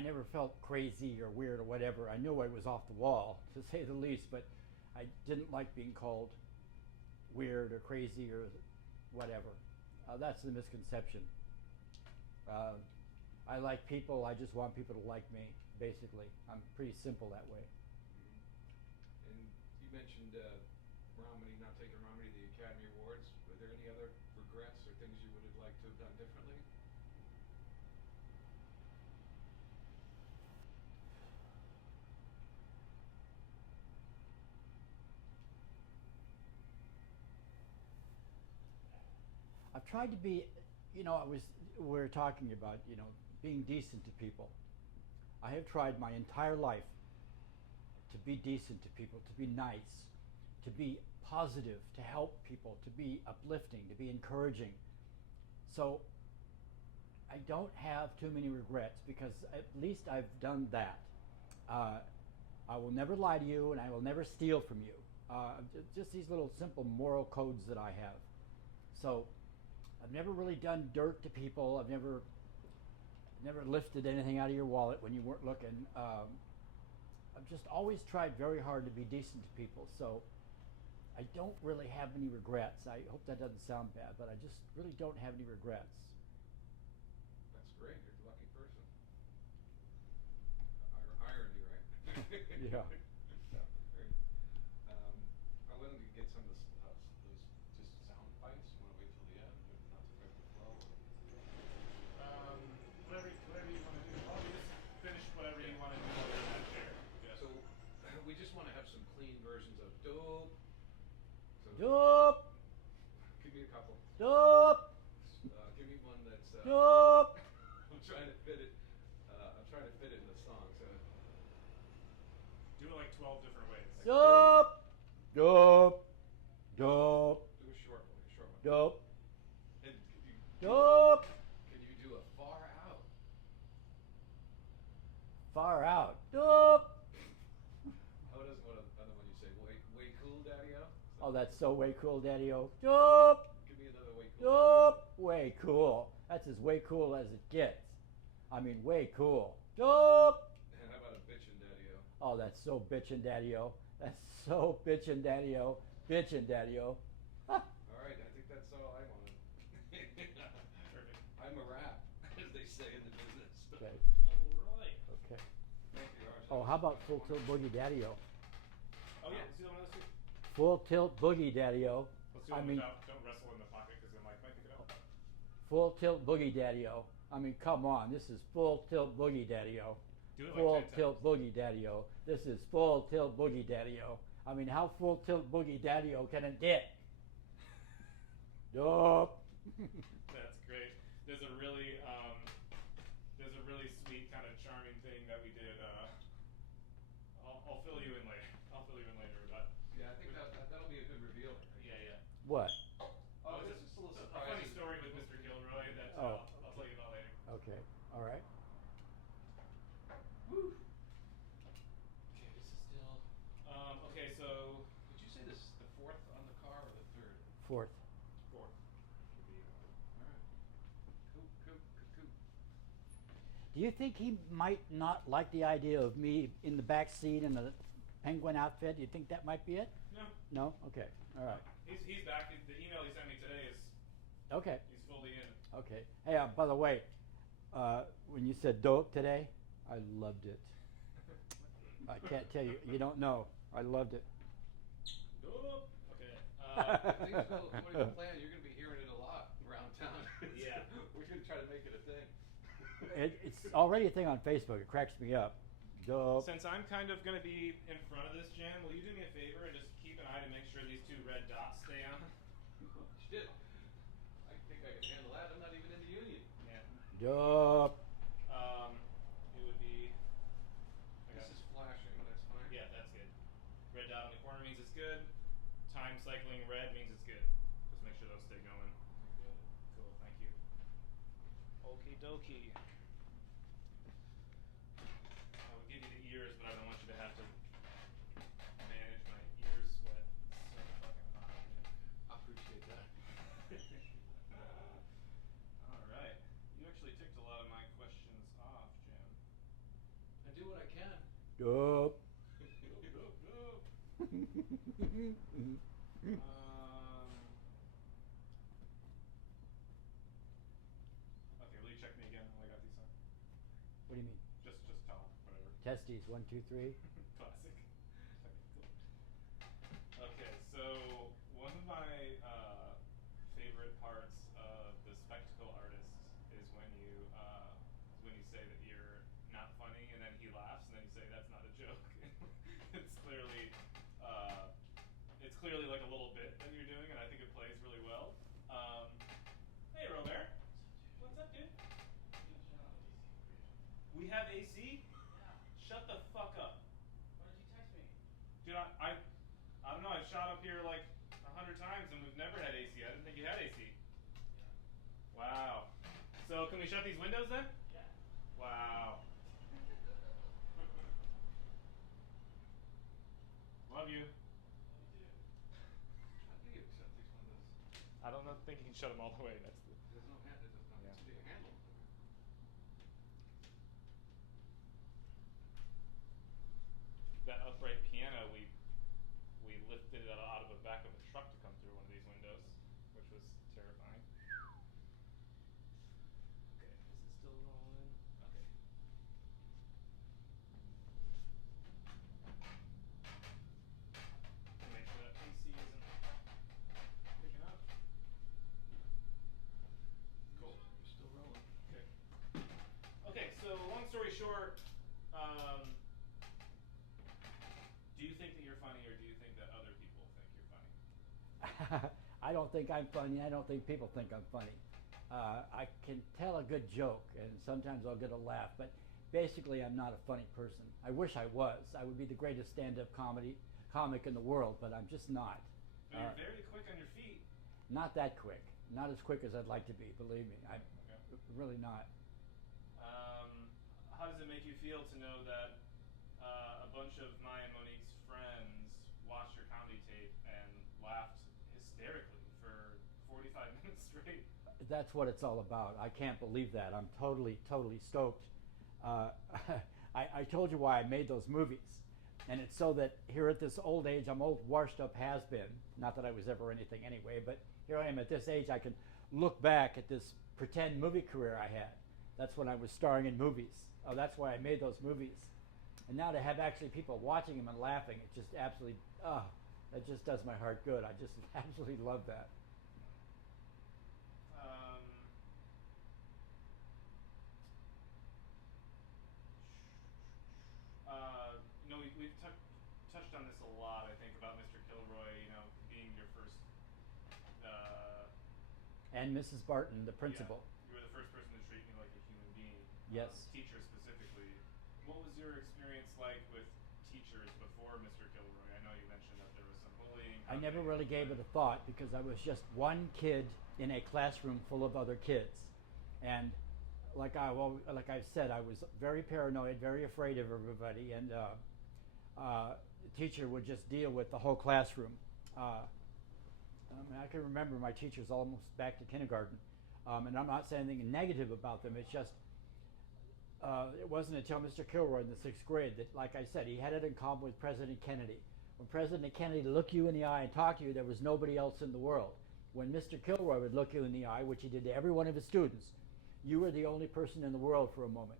never felt crazy or weird or whatever. I knew I was off the wall, to say the least, but I didn't like being called weird or crazy or whatever. That's the misconception. I like people. I just want people to like me, basically. I'm pretty simple that way. And you mentioned Romney, not taking Romney to the Academy Awards. Were there any other regrets or things you would have liked to have done differently? I've tried to be, we were talking about, being decent to people. I have tried my entire life to be decent to people, to be nice, to be positive, to help people, to be uplifting, to be encouraging. So I don't have too many regrets because at least I've done that. I will never lie to you and I will never steal from you. Just these little simple moral codes that I have. So I've never really done dirt to people. I've never lifted anything out of your wallet when you weren't looking. I've just always tried very hard to be decent to people. So I don't really have any regrets. I hope that doesn't sound bad, but I just really don't have any regrets. That's great. You're a lucky person. Irony, right? Yeah. Great. I wanted to get some of those just sound bites. You want to wait till the end, or not to break the flow? Whatever you want to do. Oh, you just finish whatever you want to do over in that chair. Yeah. So we just want to have some clean versions of dope. So Dope! give me a couple. Dope! Give me one that's. Dope! I'm trying to fit it. like 12 different ways. Dope, dope, dope, Do a short one. A short one. dope, And dope. can you do a far out? Far out. Dope. How does another one you say? Way cool, Daddy-O? Oh, that's so way cool, Daddy-O. Dope. Give me another way cool. Dope. Way cool. That's as way cool as it gets. I mean, way cool. Dope. And how about a bitchin' Daddy-O? Oh, that's so bitchin' Daddy-O. That's so bitchin' Daddy-O. Bitchin' Daddy-O. All right, I think that's all I wanted. Perfect. I'm a rap, as they say in the business. Okay. All right. Okay. Thank you, Arch. Oh, how about full tilt boogie Daddy-O? Oh yeah, let's do one of those too. Full tilt boogie Daddy-O. Let's do one without, don't wrestle in the pocket because the mic might pick it up. Full tilt boogie Daddy-O. I mean, come on. This is full tilt boogie Daddy-O. Do it like Full 10 tilt times. boogie Daddy-O. This is full tilt boogie Daddy-O. I mean, how full tilt boogie Daddy-O can it get? Dope. That's great. There's a really sweet kind of charming thing that we did. I'll fill you in later. I'll fill you in later, but Yeah, I think that'll be a good reveal. yeah. What? Oh, it's this is a little a surprise. funny story with Mr. Gilroy that Oh. I'll tell you about later. Okay. All right. Woo. Okay, this is still. Okay, so Did you say this the fourth on the car or the third? Fourth. fourth. Should be, All right. Cool. Do you think he might not like the idea of me in the back seat in a penguin outfit? Do you think that might be it? no. No? Okay. All right. He's back. The email he sent me today is Okay. he's fully in. Okay. Hey, by the way, when you said dope today, I loved it. I can't tell you. You don't know. I loved it. Dope. Okay. If things go according to plan, you're going to be hearing it a lot around town. Yeah. We're going to try to make it a thing. It's already a thing on Facebook. It cracks me up. Dope. Since I'm kind of going to be in front of this jam, will you do me a favor and just keep an eye to make sure these two red dots stay on? Shit. I think I can handle that. I'm not even in the union. Yeah. Dope. It would be. This is flashing, but that's fine. Yeah, that's good. Red dot in the corner means it's good. Time cycling red means it's good. Just make sure those stay going. Cool, thank you. Okie dokie. I would give you the ears, but I don't want you to have to manage my ear sweat. It's so fucking hot. I appreciate that. Alright. You actually ticked a lot of my questions off, Jim. I do what I can. Dope. Okay, will you check me again while I got these on? What do you mean? Just talk, whatever. Testes. 1, 2, 3. Classic. Okay, so one of my favorite parts of the spectacle artist is when you say that you're not funny, and then he laughs, and then you say that's not a joke. It's clearly like a little bit that you're doing, and I think it plays really well. Hey, Robert. What's up, dude? We have AC? Yeah. Shut the fuck up. Why did you text me? Dude, I don't know, I've shot up here like 100 times and we've never had AC. I didn't think you had AC. Yeah. Wow. So can we shut these windows then? Yeah. Wow. Love you. Love you too. How do you accept these windows? I don't know, think you can shut them all the way. That's the... There's no hand. There's not Yeah. to be a handle. That upright piano, we lifted it out of the back of a truck to come through one of these windows, which was terrifying. Okay, is it still rolling? Okay. Make sure that AC isn't picking up. Cool. You're still rolling. Okay. Okay, so long story short, do you think that you're funny, or do you think that other people think you're funny? I don't think I'm funny. I don't think people think I'm funny. I can tell a good joke, and sometimes I'll get a laugh. But basically I'm not a funny person. I wish I was. I would be the greatest stand-up comic in the world, but I'm just not. But you're very quick on your feet. Not that quick. Not as quick as I'd like to be. Believe me, I'm Okay. really not. How does it make you feel to know that a bunch of my and Monique's friends watched your comedy tape and laughed hysterically for 45 minutes straight? That's what it's all about. I can't believe that. I'm totally stoked. I told you why I made those movies. And it's so that here at this old age, I'm old, washed up has-been. Not that I was ever anything anyway, but here I am at this age, I can look back at this pretend movie career I had. That's when I was starring in movies. Oh, that's why I made those movies. And now to have actually people watching them and laughing, it just absolutely, that just does my heart good. I just absolutely love that. We've touched on this a lot, I think, about Mr. Kilroy, being your first, And Mrs. Barton, the principal. Yeah, you were the first person to treat me like a human being. Yes. Teacher specifically. What was your experience like with teachers before Mr. Kilroy? I know you mentioned that there was some bullying. I never really gave it a thought because I was just one kid in a classroom full of other kids. And like I've said, I was very paranoid, very afraid of everybody, and the teacher would just deal with the whole classroom. I can remember my teachers almost back to kindergarten, and I'm not saying anything negative about them. It's just it wasn't until Mr. Kilroy in the 6th grade that, like I said, he had it in common with President Kennedy. When President Kennedy looked you in the eye and talked to you, there was nobody else in the world. When Mr. Kilroy would look you in the eye, which he did to every one of his students, you were the only person in the world for a moment.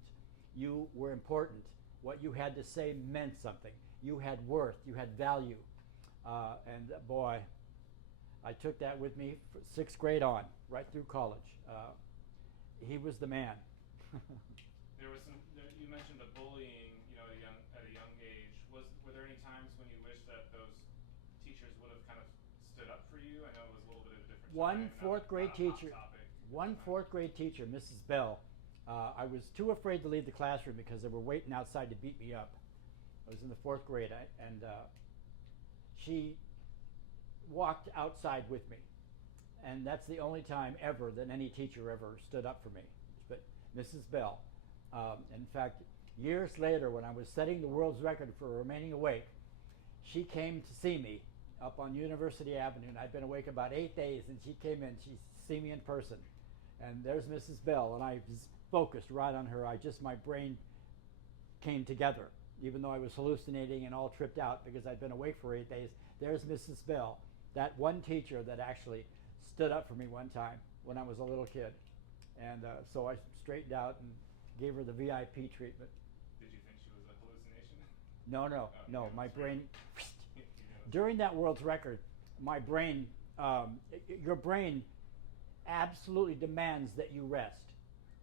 You were important. What you had to say meant something. You had worth. You had value. And boy, I took that with me from 6th grade on, right through college. He was the man. There was you mentioned the bullying, at a young age. Were there any times when you wished that those teachers would have kind of stood up for you? I know it was a little bit of a different One time, fourth grade not a hot teacher. topic. One 4th grade teacher, Mrs. Bell. I was too afraid to leave the classroom because they were waiting outside to beat me up. I was in the 4th grade, and she walked outside with me. And that's the only time ever that any teacher ever stood up for me. But Mrs. Bell. In fact, years later, when I was setting the world's record for remaining awake, she came to see me up on University Avenue, and I'd been awake about 8 days, and she came in, she see me in person. And there's Mrs. Bell, and I was focused right on her. My brain came together, even though I was hallucinating and all tripped out because I'd been awake for 8 days. There's Mrs. Bell, that one teacher that actually stood up for me one time when I was a little kid. And so I straightened out and gave her the VIP treatment. Did you think she was a hallucination? No, my brain, You know, during that world's record, my brain, your brain absolutely demands that you rest.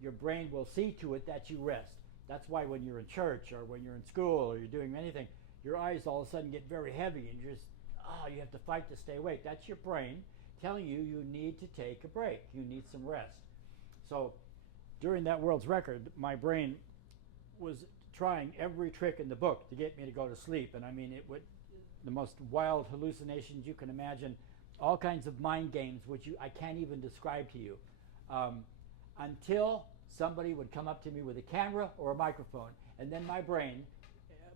Your brain will see to it that you rest. That's why when you're in church or when you're in school or you're doing anything, your eyes all of a sudden get very heavy and you have to fight to stay awake. That's your brain telling you you need to take a break. You need some rest. So during that world's record, my brain was trying every trick in the book to get me to go to sleep. And I mean, the most wild hallucinations you can imagine, all kinds of mind games, which I can't even describe to you, until somebody would come up to me with a camera or a microphone, and then my brain,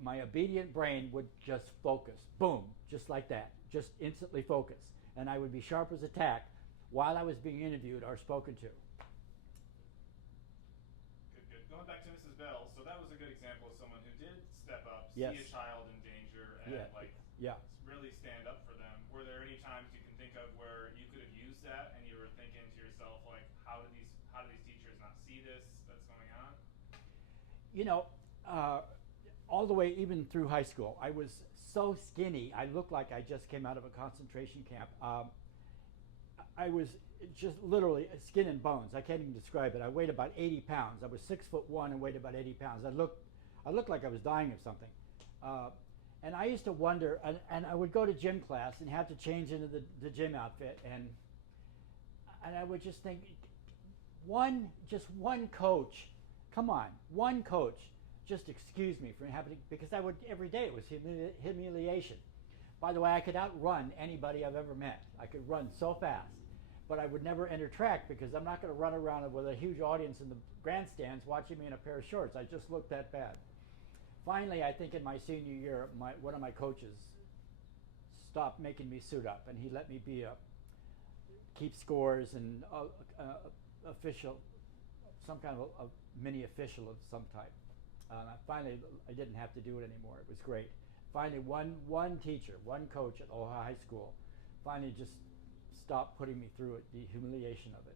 my obedient brain, would just focus. Boom, just like that, just instantly focus. And I would be sharp as a tack while I was being interviewed or spoken to. Good. Going back to Mrs. Bell, so that was a good example of someone who did step up, Yes. see a child in danger, and Yeah. really stand up for them. Were there any times you can think of where you could have used that, and you were thinking to yourself, like, how do these teachers not see this that's going on? All the way even through high school, I was so skinny. I looked like I just came out of a concentration camp. I was just literally skin and bones. I can't even describe it. I weighed about 80 pounds. I was 6'1" and weighed about 80 pounds. I looked like I was dying of something. And I used to wonder, and I would go to gym class and have to change into the gym outfit, and I would just think, one coach, come on, one coach just excuse me from having to, because I would every day it was humiliation. By the way, I could outrun anybody I've ever met. I could run so fast, but I would never enter track because I'm not going to run around with a huge audience in the grandstands watching me in a pair of shorts. I just looked that bad. Finally, I think in my senior year, one of my coaches stopped making me suit up, and he let me be keep scores and official, some kind of a mini official of some type. Finally, I didn't have to do it anymore. It was great. Finally, one teacher, one coach at Ohio High School, finally just stopped putting me through it, the humiliation of it.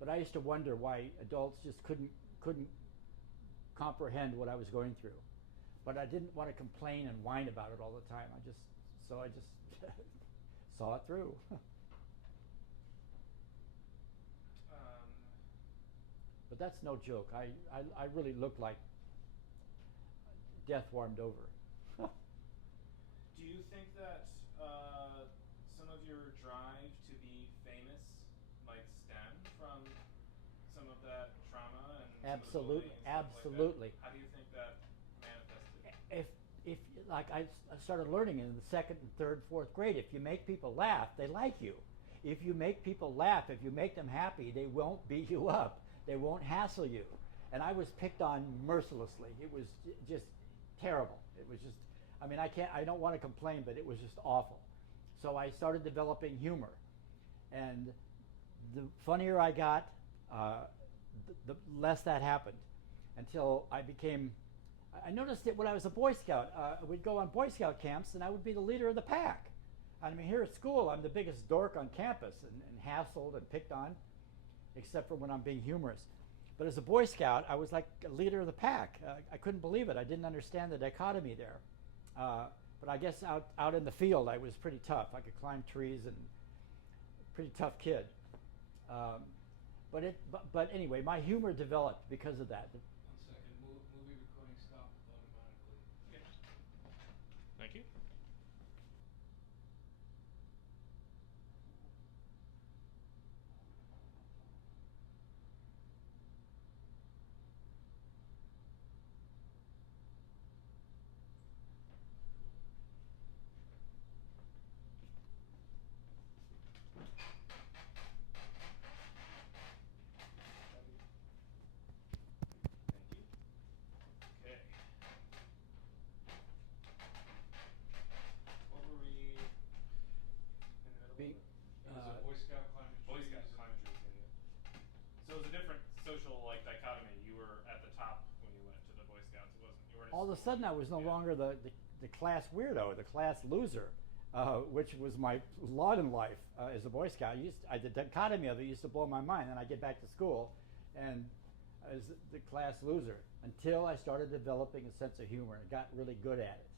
But I used to wonder why adults just couldn't comprehend what I was going through. But I didn't want to complain and whine about it all the time. I just saw it through. But that's no joke. I really look like death warmed over. Do you think that some of your drive to be famous might stem from some of that trauma and some of the bullying and stuff Absolutely. like that? How do you think that manifested? If like I started learning in the second and third, fourth grade, if you make people laugh, they like you. If you make people laugh, if you make them happy, they won't beat you up. They won't hassle you. And I was picked on mercilessly. It was just terrible. It was just, I mean, I don't want to complain, but it was just awful. So I started developing humor. And the funnier I got, the less that happened, until I noticed it when I was a Boy Scout. We'd go on Boy Scout camps, and I would be the leader of the pack. I mean, here at school, I'm the biggest dork on campus, and hassled and picked on, except for when I'm being humorous. But as a Boy Scout, I was like a leader of the pack. I couldn't believe it. I didn't understand the dichotomy there. But I guess out in the field, I was pretty tough. I could climb trees, and pretty tough kid. But anyway, my humor developed because of that. 1 second. Movie recording stopped automatically. Okay. Thank you. Thank you. Okay. What were we in the middle Be- of? It was a Boy Scout climbing Boy trees. Scouts climbing trees, yeah. So it was a different social dichotomy. You were at the top when you went to the Boy Scouts. It wasn't. You weren't. All of a sudden, I was no longer the class weirdo, the class loser, which was my lot in life as a Boy Scout. The dichotomy of it used to blow my mind. And I get back to school, and I was the class loser until I started developing a sense of humor and got really good at it.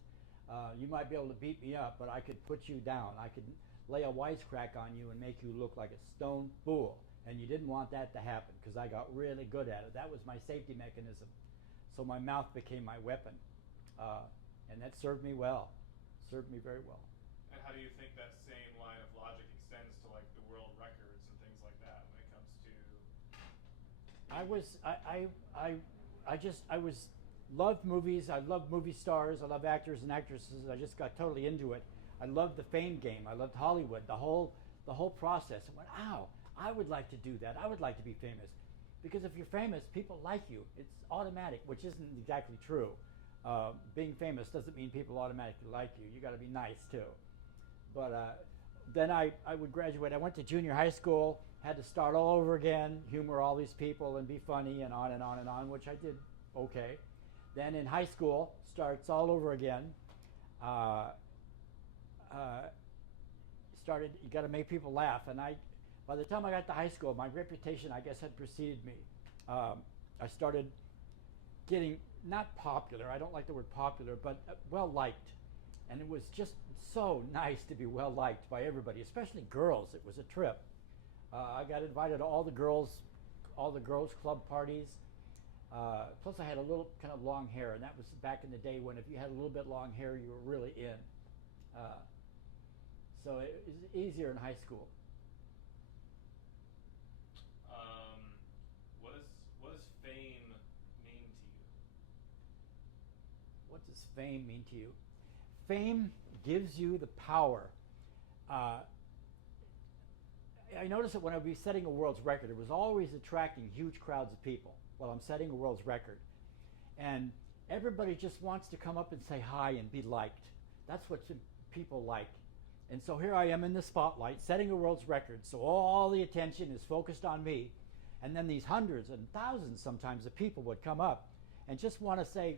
You might be able to beat me up, but I could put you down. I could lay a wisecrack on you and make you look like a stone fool. And you didn't want that to happen because I got really good at it. That was my safety mechanism. So my mouth became my weapon. And that served me well, served me very well. And how do you think that same line of logic extends to like the world records and things like that when it comes to? Loved movies. I loved movie stars. I love actors and actresses. I just got totally into it. I loved the fame game. I loved Hollywood. The whole process. I went, ow, I would like to do that. I would like to be famous. Because if you're famous, people like you. It's automatic, which isn't exactly true. Being famous doesn't mean people automatically like you. You got to be nice too. But then I would graduate. I went to junior high school, had to start all over again, humor all these people and be funny and on and on and on, which I did okay. Then in high school, starts all over again. You got to make people laugh. And by the time I got to high school, my reputation, I guess, had preceded me. I started getting, not popular, I don't like the word popular, but well-liked. And it was just so nice to be well-liked by everybody, especially girls. It was a trip. I got invited to all the girls club parties. Plus I had a little kind of long hair, and that was back in the day when if you had a little bit long hair, you were really in. So it was easier in high school. What does fame mean to you? does fame mean to you? Fame gives you the power. I noticed that when I would be setting a world's record, it was always attracting huge crowds of people while I'm setting a world's record. And everybody just wants to come up and say hi and be liked. That's what people like. And so here I am in the spotlight setting a world's record, so all the attention is focused on me. And then these hundreds and thousands sometimes of people would come up and just want to say,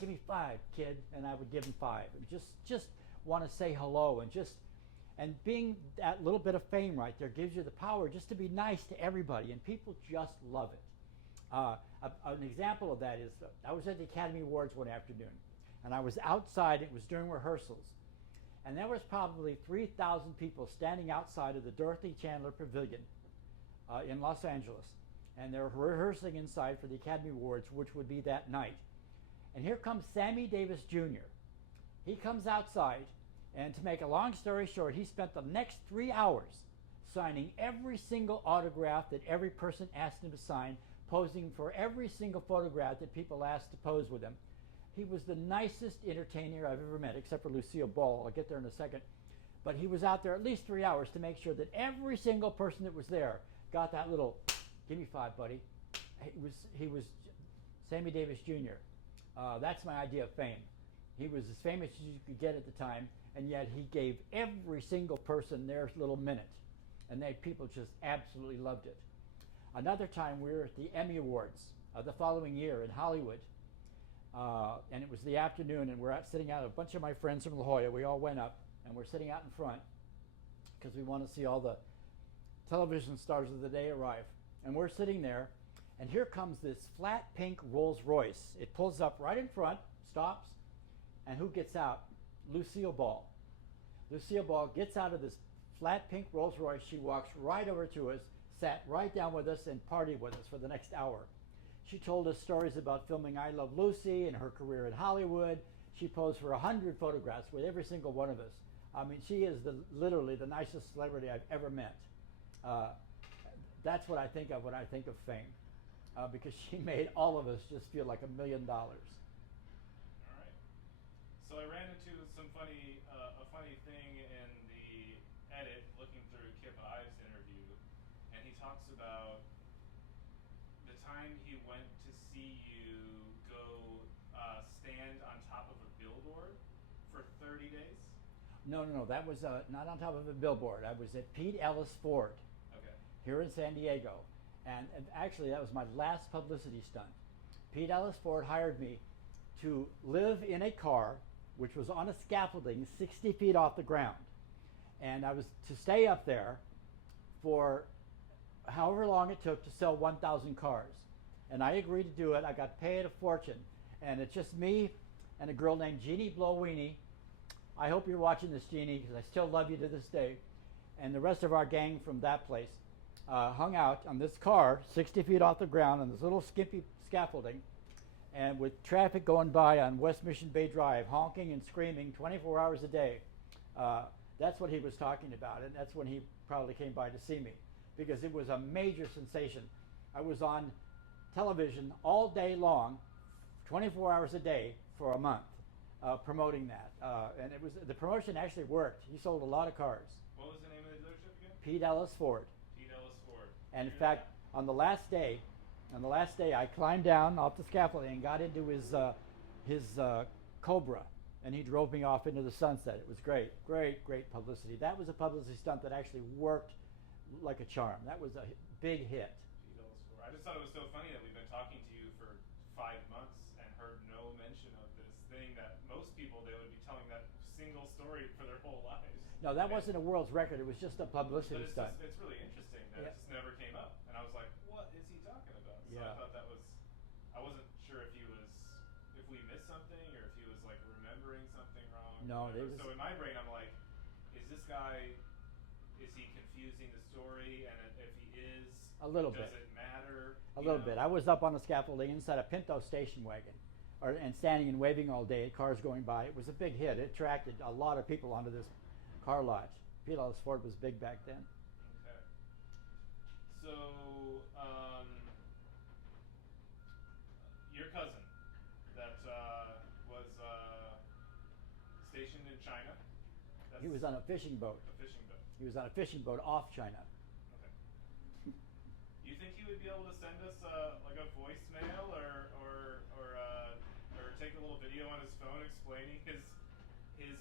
give me 5, kid, and I would give them 5. And just want to say hello and being that little bit of fame right there gives you the power just to be nice to everybody, and people just love it. An example of that is I was at the Academy Awards one afternoon, and I was outside. It was during rehearsals, and there was probably 3,000 people standing outside of the Dorothy Chandler Pavilion in Los Angeles, and they're rehearsing inside for the Academy Awards, which would be that night. And here comes Sammy Davis Jr. He comes outside, and to make a long story short, he spent the next 3 hours signing every single autograph that every person asked him to sign, posing for every single photograph that people asked to pose with him. He was the nicest entertainer I've ever met, except for Lucille Ball. I'll get there in a second. But he was out there at least 3 hours to make sure that every single person that was there got that little, give me 5, buddy. He was Sammy Davis Jr. That's my idea of fame. He was as famous as you could get at the time, and yet he gave every single person their little minute. And people just absolutely loved it. Another time we were at the Emmy Awards the following year in Hollywood. And it was the afternoon, and we're sitting out, a bunch of my friends from La Jolla, we all went up, and we're sitting out in front because we want to see all the television stars of the day arrive. And we're sitting there, and here comes this flat pink Rolls Royce. It pulls up right in front, stops, and who gets out? Lucille Ball. Lucille Ball gets out of this flat pink Rolls Royce. She walks right over to us, sat right down with us, and partied with us for the next hour. She told us stories about filming I Love Lucy and her career in Hollywood. She posed for 100 photographs with every single one of us. I mean, she is literally the nicest celebrity I've ever met. That's what I think of when I think of fame, because she made all of us just feel like $1 million. All right. So I ran into a funny thing in the edit, looking through Kip Ives' interview, and he talks about the time he went to see you go stand on top of a billboard for 30 days. No, that was not on top of a billboard. I was at Pete Ellis Ford. Okay. Here in San Diego. And actually, that was my last publicity stunt. Pete Ellis Ford hired me to live in a car which was on a scaffolding 60 feet off the ground. And I was to stay up there for however long it took to sell 1,000 cars. And I agreed to do it. I got paid a fortune. And it's just me and a girl named Jeannie Blowweeny. I hope you're watching this, Jeannie, because I still love you to this day. And the rest of our gang from that place hung out on this car 60 feet off the ground on this little skimpy scaffolding, and with traffic going by on West Mission Bay Drive, honking and screaming 24 hours a day. That's what he was talking about, and that's when he probably came by to see me, because it was a major sensation. I was on television all day long, 24 hours a day for a month, promoting that. And the promotion actually worked. He sold a lot of cars. What was the name of the dealership again? Pete Ellis Ford. Pete Ellis Ford. And in fact, on the last day, I climbed down off the scaffolding and got into his Cobra, and he drove me off into the sunset. It was great publicity. That was a publicity stunt that actually worked like a charm. That was a big hit. Pete Ellis Ford. I just thought it was so funny that we've been talking to you for 5 months and heard no mention of this thing that most people, they would be telling that single story for their whole lives. No, that wasn't a world's record. It was just a publicity stunt. It's really interesting that it just never came up. And I was like, what is he talking about? So Yeah. I thought I wasn't sure if we missed something or if he was like remembering something wrong. No, So in my brain, I'm like, is he confusing the story? And if he is, A little does bit. it matter? A little bit. I was up on the scaffolding inside a Pinto station wagon, and standing and waving all day at cars going by. It was a big hit. It attracted a lot of people onto this car lot. Pete Ellis Ford was big back then. Okay. So, your cousin that was stationed in China. That's He was on a fishing boat. a fishing boat. He was on a fishing boat off China. Okay. You think he would be able to send us like a voicemail or take a little video on his phone explaining his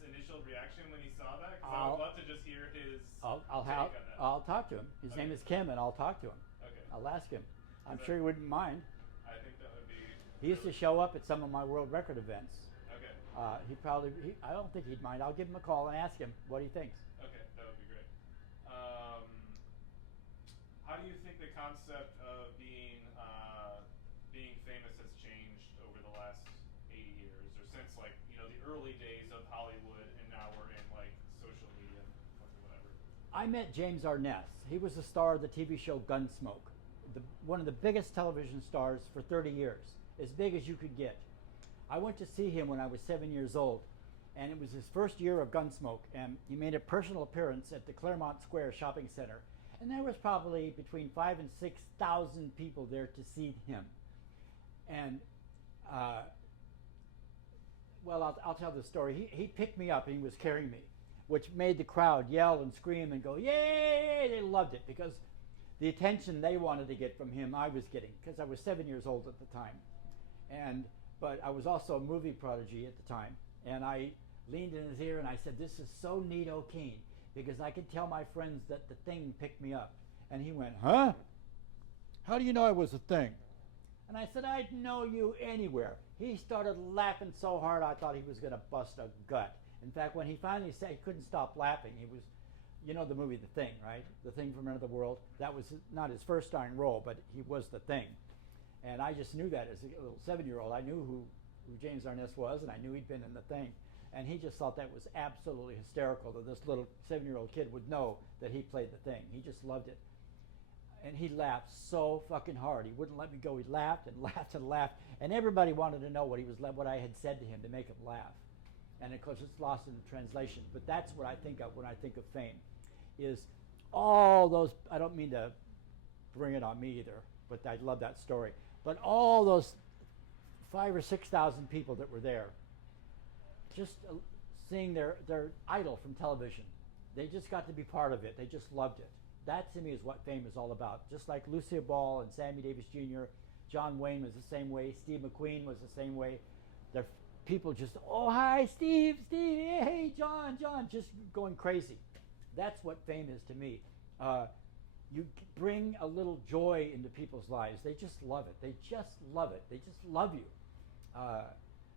initial reaction when he saw that? Because I would love to just hear his I'll take on that. I'll talk to him. His name is Kim, and I'll talk to him. Okay. I'll ask him. I'm Is sure he that- wouldn't mind. I think that would be. He used to show up at some of my world record events. Okay. I don't think he'd mind. I'll give him a call and ask him what he thinks. Okay, that would be great. How do you think the concept of being famous has changed over the last 80 years, or since like the early days of Hollywood, and now we're in like social media, fucking whatever. I met James Arness. He was the star of the TV show Gunsmoke, one of the biggest television stars for 30 years, as big as you could get. I went to see him when I was 7 years old, and it was his first year of Gunsmoke, and he made a personal appearance at the Claremont Square Shopping Center, and there was probably between 5,000 and 6,000 people there to see him. And well, I'll tell the story. He picked me up and he was carrying me, which made the crowd yell and scream and go, yay! They loved it because the attention they wanted to get from him, I was getting, because I was 7 years old at the time. But I was also a movie prodigy at the time, and I leaned in his ear and I said, this is so neat, O'Keen, because I could tell my friends that the Thing picked me up. And he went, huh? How do you know I was a Thing? And I said, I'd know you anywhere. He started laughing so hard I thought he was going to bust a gut. In fact, when he finally said he couldn't stop laughing, he was, you know the movie The Thing, right? The Thing from Another World. That was not his first starring role, but he was the Thing. And I just knew that as a little 7-year-old. I knew who James Arness was, and I knew he'd been in The Thing. And he just thought that was absolutely hysterical that this little 7-year-old kid would know that he played The Thing. He just loved it. And he laughed so fucking hard. He wouldn't let me go. He laughed and laughed and laughed. And everybody wanted to know what I had said to him to make him laugh. And of course, it's lost in translation. But that's what I think of when I think of fame, is all those, I don't mean to bring it on me either, but I love that story. But all those 5,000 or 6,000 people that were there, just seeing their idol from television, they just got to be part of it. They just loved it. That to me is what fame is all about. Just like Lucille Ball and Sammy Davis Jr., John Wayne was the same way, Steve McQueen was the same way. The people just, oh, hi, Steve, hey, John, just going crazy. That's what fame is to me. You bring a little joy into people's lives. They just love it. They just love it. They just love you.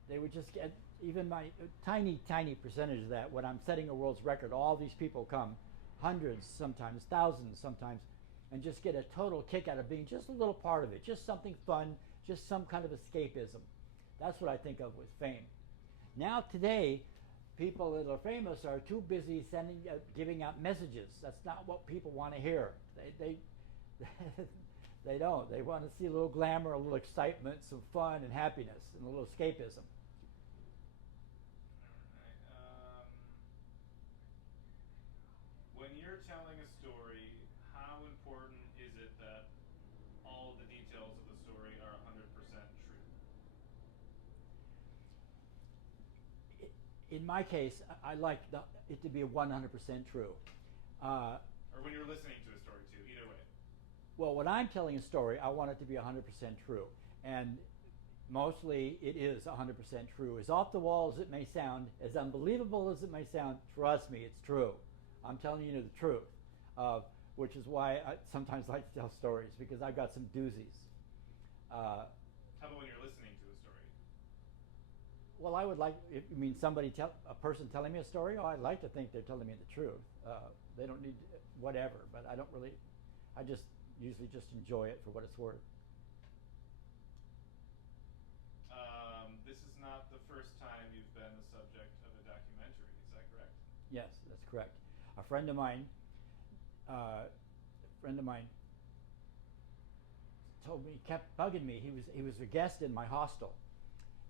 They would just get, even my tiny percentage of that, when I'm setting a world's record, all these people come, hundreds sometimes, thousands sometimes, and just get a total kick out of being just a little part of it, just something fun, just some kind of escapism. That's what I think of with fame. Now today, people that are famous are too busy giving out messages. That's not what people want to hear. They don't. They want to see a little glamour, a little excitement, some fun and happiness, and a little escapism. When you're telling a story, how important is it that all the details of the story are 100% true? In my case, I like it to be 100% true. Or when you're listening to a story too, either way. Well, when I'm telling a story, I want it to be 100% true. And mostly it is 100% true. As off the wall as it may sound, as unbelievable as it may sound, trust me, it's true. I'm telling you the truth, which is why I sometimes like to tell stories, because I've got some doozies. How about when you're listening to a story? Well, I would like, if you mean a person telling me a story, oh, I'd like to think they're telling me the truth. They don't need whatever, but I just usually just enjoy it for what it's worth. This is not the first time you've been the subject of a documentary, is that correct? Yes, that's correct. A friend of mine told me, kept bugging me. He was a guest in my hostel,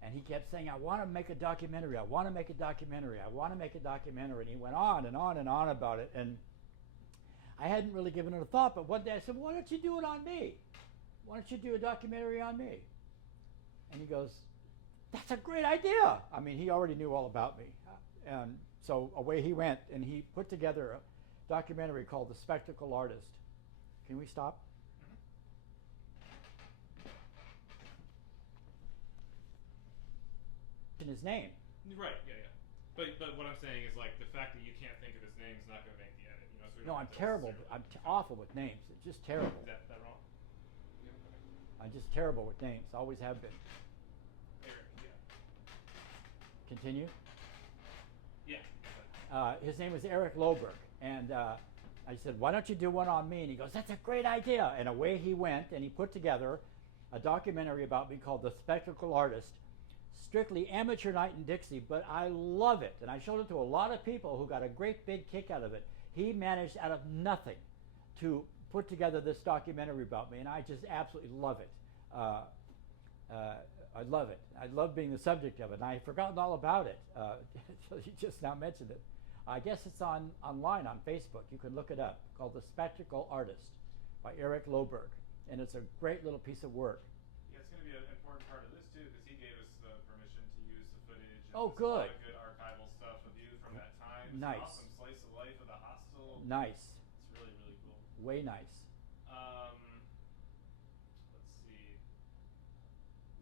and he kept saying, I want to make a documentary, I want to make a documentary, I want to make a documentary. And he went on and on and on about it, and I hadn't really given it a thought, but one day I said, why don't you do it on me? Why don't you do a documentary on me? And he goes, that's a great idea. I mean, he already knew all about me. And so away he went, and he put together a documentary called The Spectacle Artist. Can we stop? In his name. Right. Yeah. But what I'm saying is like the fact that you can't think of his name is not going to make the edit. You know, so we don't No, I'm have to terrible. necessarily- I'm awful with names. It's just terrible. Is that wrong? Yeah. Okay. I'm just terrible with names. Always have been. Eric, yeah. Continue. Yeah. His name was Eric Loberg, and I said, "Why don't you do one on me?" And he goes, "That's a great idea." And away he went, and he put together a documentary about me called The Spectacle Artist. Strictly amateur night in Dixie, but I love it, and I showed it to a lot of people who got a great big kick out of it. He managed out of nothing to put together this documentary about me, and I just absolutely love it. I love it. I love being the subject of it, and I had forgotten all about it until you just now mentioned it. I guess it's online on Facebook. You can look it up, called The Spectacle Artist by Eric Loberg, and it's a great little piece of work. Yeah, it's going to be an important part of this too, because he gave us the permission to use the footage. And Oh, there's a lot good. of good archival stuff of you from that time. It's Nice. an awesome slice of life of the hostel. Nice. It's really, really cool. Way nice. Let's see.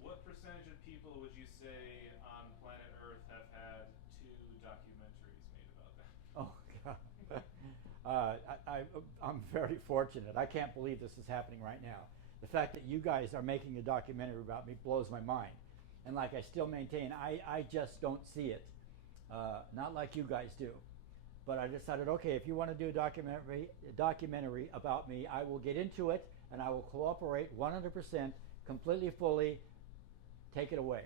What percentage of people would you say on planet Earth have had 2 documentaries made about them? Oh, God. I'm very fortunate. I can't believe this is happening right now. The fact that you guys are making a documentary about me blows my mind. And like I still maintain, I just don't see it. Not like you guys do. But I decided, okay, if you want to do a documentary about me, I will get into it and I will cooperate 100%, completely, fully. Take it away.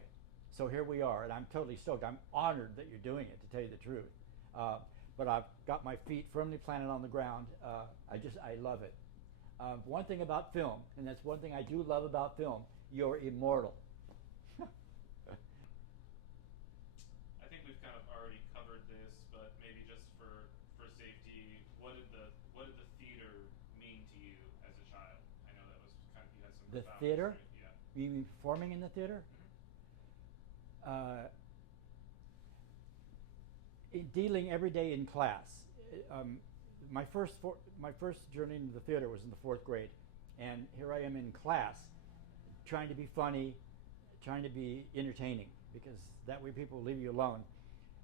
So here we are, and I'm totally stoked. I'm honored that you're doing it, to tell you the truth. But I've got my feet firmly planted on the ground. I love it. One thing about film, and that's one thing I do love about film, you're immortal. I think we've kind of already covered this, but maybe just for safety, what did the theater mean to you as a child? I know that was kind of, you had some The profound theater? history. Yeah. You mean performing in the theater? Dealing every day in class. My first journey into the theater was in the 4th grade, and here I am in class, trying to be funny, trying to be entertaining, because that way people will leave you alone.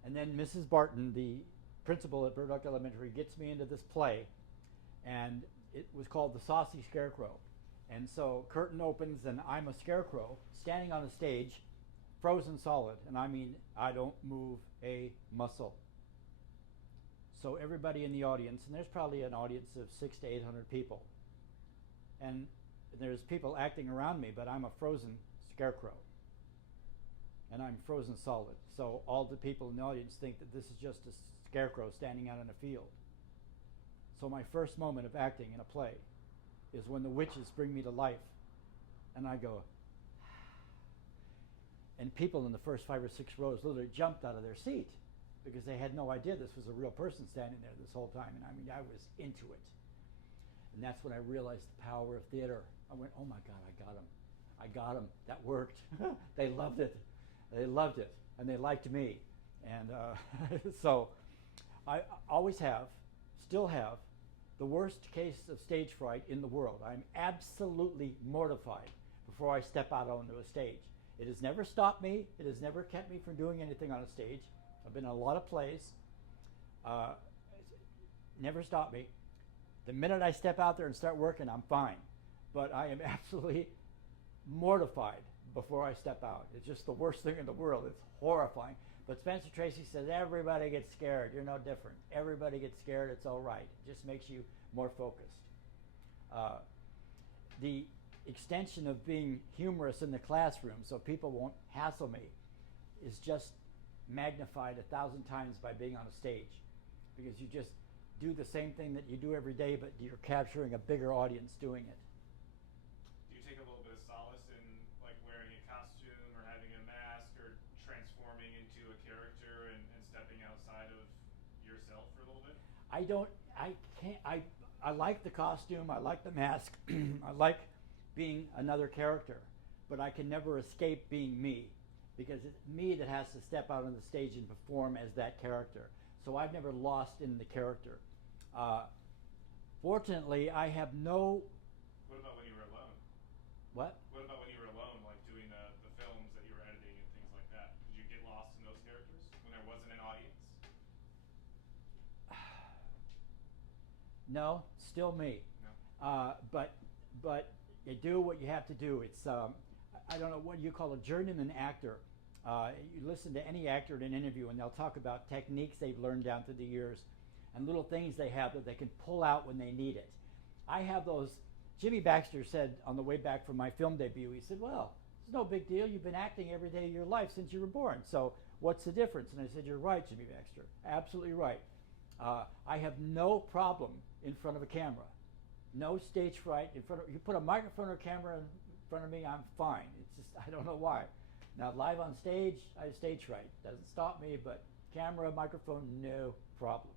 And then Mrs. Barton, the principal at Burdock Elementary, gets me into this play, and it was called The Saucy Scarecrow. And so curtain opens, and I'm a scarecrow standing on a stage, frozen solid, and I mean, I don't move a muscle. So everybody in the audience, and there's probably an audience of 600 to 800 people, and there's people acting around me, but I'm a frozen scarecrow, and I'm frozen solid. So all the people in the audience think that this is just a scarecrow standing out in a field. So my first moment of acting in a play is when the witches bring me to life, and I go, and people in the first 5 or 6 rows literally jumped out of their seat because they had no idea this was a real person standing there this whole time. And I mean, I was into it. And that's when I realized the power of theater. I went, oh my God, I got him. I got him. That worked. They loved it. They loved it. And they liked me. And so I always have, still have, the worst case of stage fright in the world. I'm absolutely mortified before I step out onto a stage. It has never stopped me. It has never kept me from doing anything on a stage. I've been in a lot of plays. Never stopped me. The minute I step out there and start working, I'm fine. But I am absolutely mortified before I step out. It's just the worst thing in the world. It's horrifying. But Spencer Tracy says everybody gets scared. You're no different. Everybody gets scared. It's all right. It just makes you more focused. The extension of being humorous in the classroom so people won't hassle me is just magnified 1,000 times by being on a stage, because you just do the same thing that you do every day, but you're capturing a bigger audience doing it. Do you take a little bit of solace in like wearing a costume or having a mask or transforming into a character and stepping outside of yourself for a little bit? I like the costume, I like the mask, I like being another character, but I can never escape being me. because it's me that has to step out on the stage and perform as that character. So I've never lost in the character. Fortunately, I have no. What about when you were alone? What? What about when you were alone, like doing the films that you were editing and things like that? Did you get lost in those characters when there wasn't an audience? No, still me. No. But you do what you have to do. It's I don't know what you call a journeyman actor. You listen to any actor in an interview, and they'll talk about techniques they've learned down through the years, and little things they have that they can pull out when they need it. I have those. Jimmy Baxter said on the way back from my film debut, he said, "Well, it's no big deal. You've been acting every day of your life since you were born. So what's the difference?" And I said, "You're right, Jimmy Baxter. Absolutely right. I have no problem in front of a camera. No stage fright. You put a microphone or camera in front of me, I'm fine. It's just I don't know why. Now live on stage, I have stage fright. Doesn't stop me, but camera, microphone, no problem.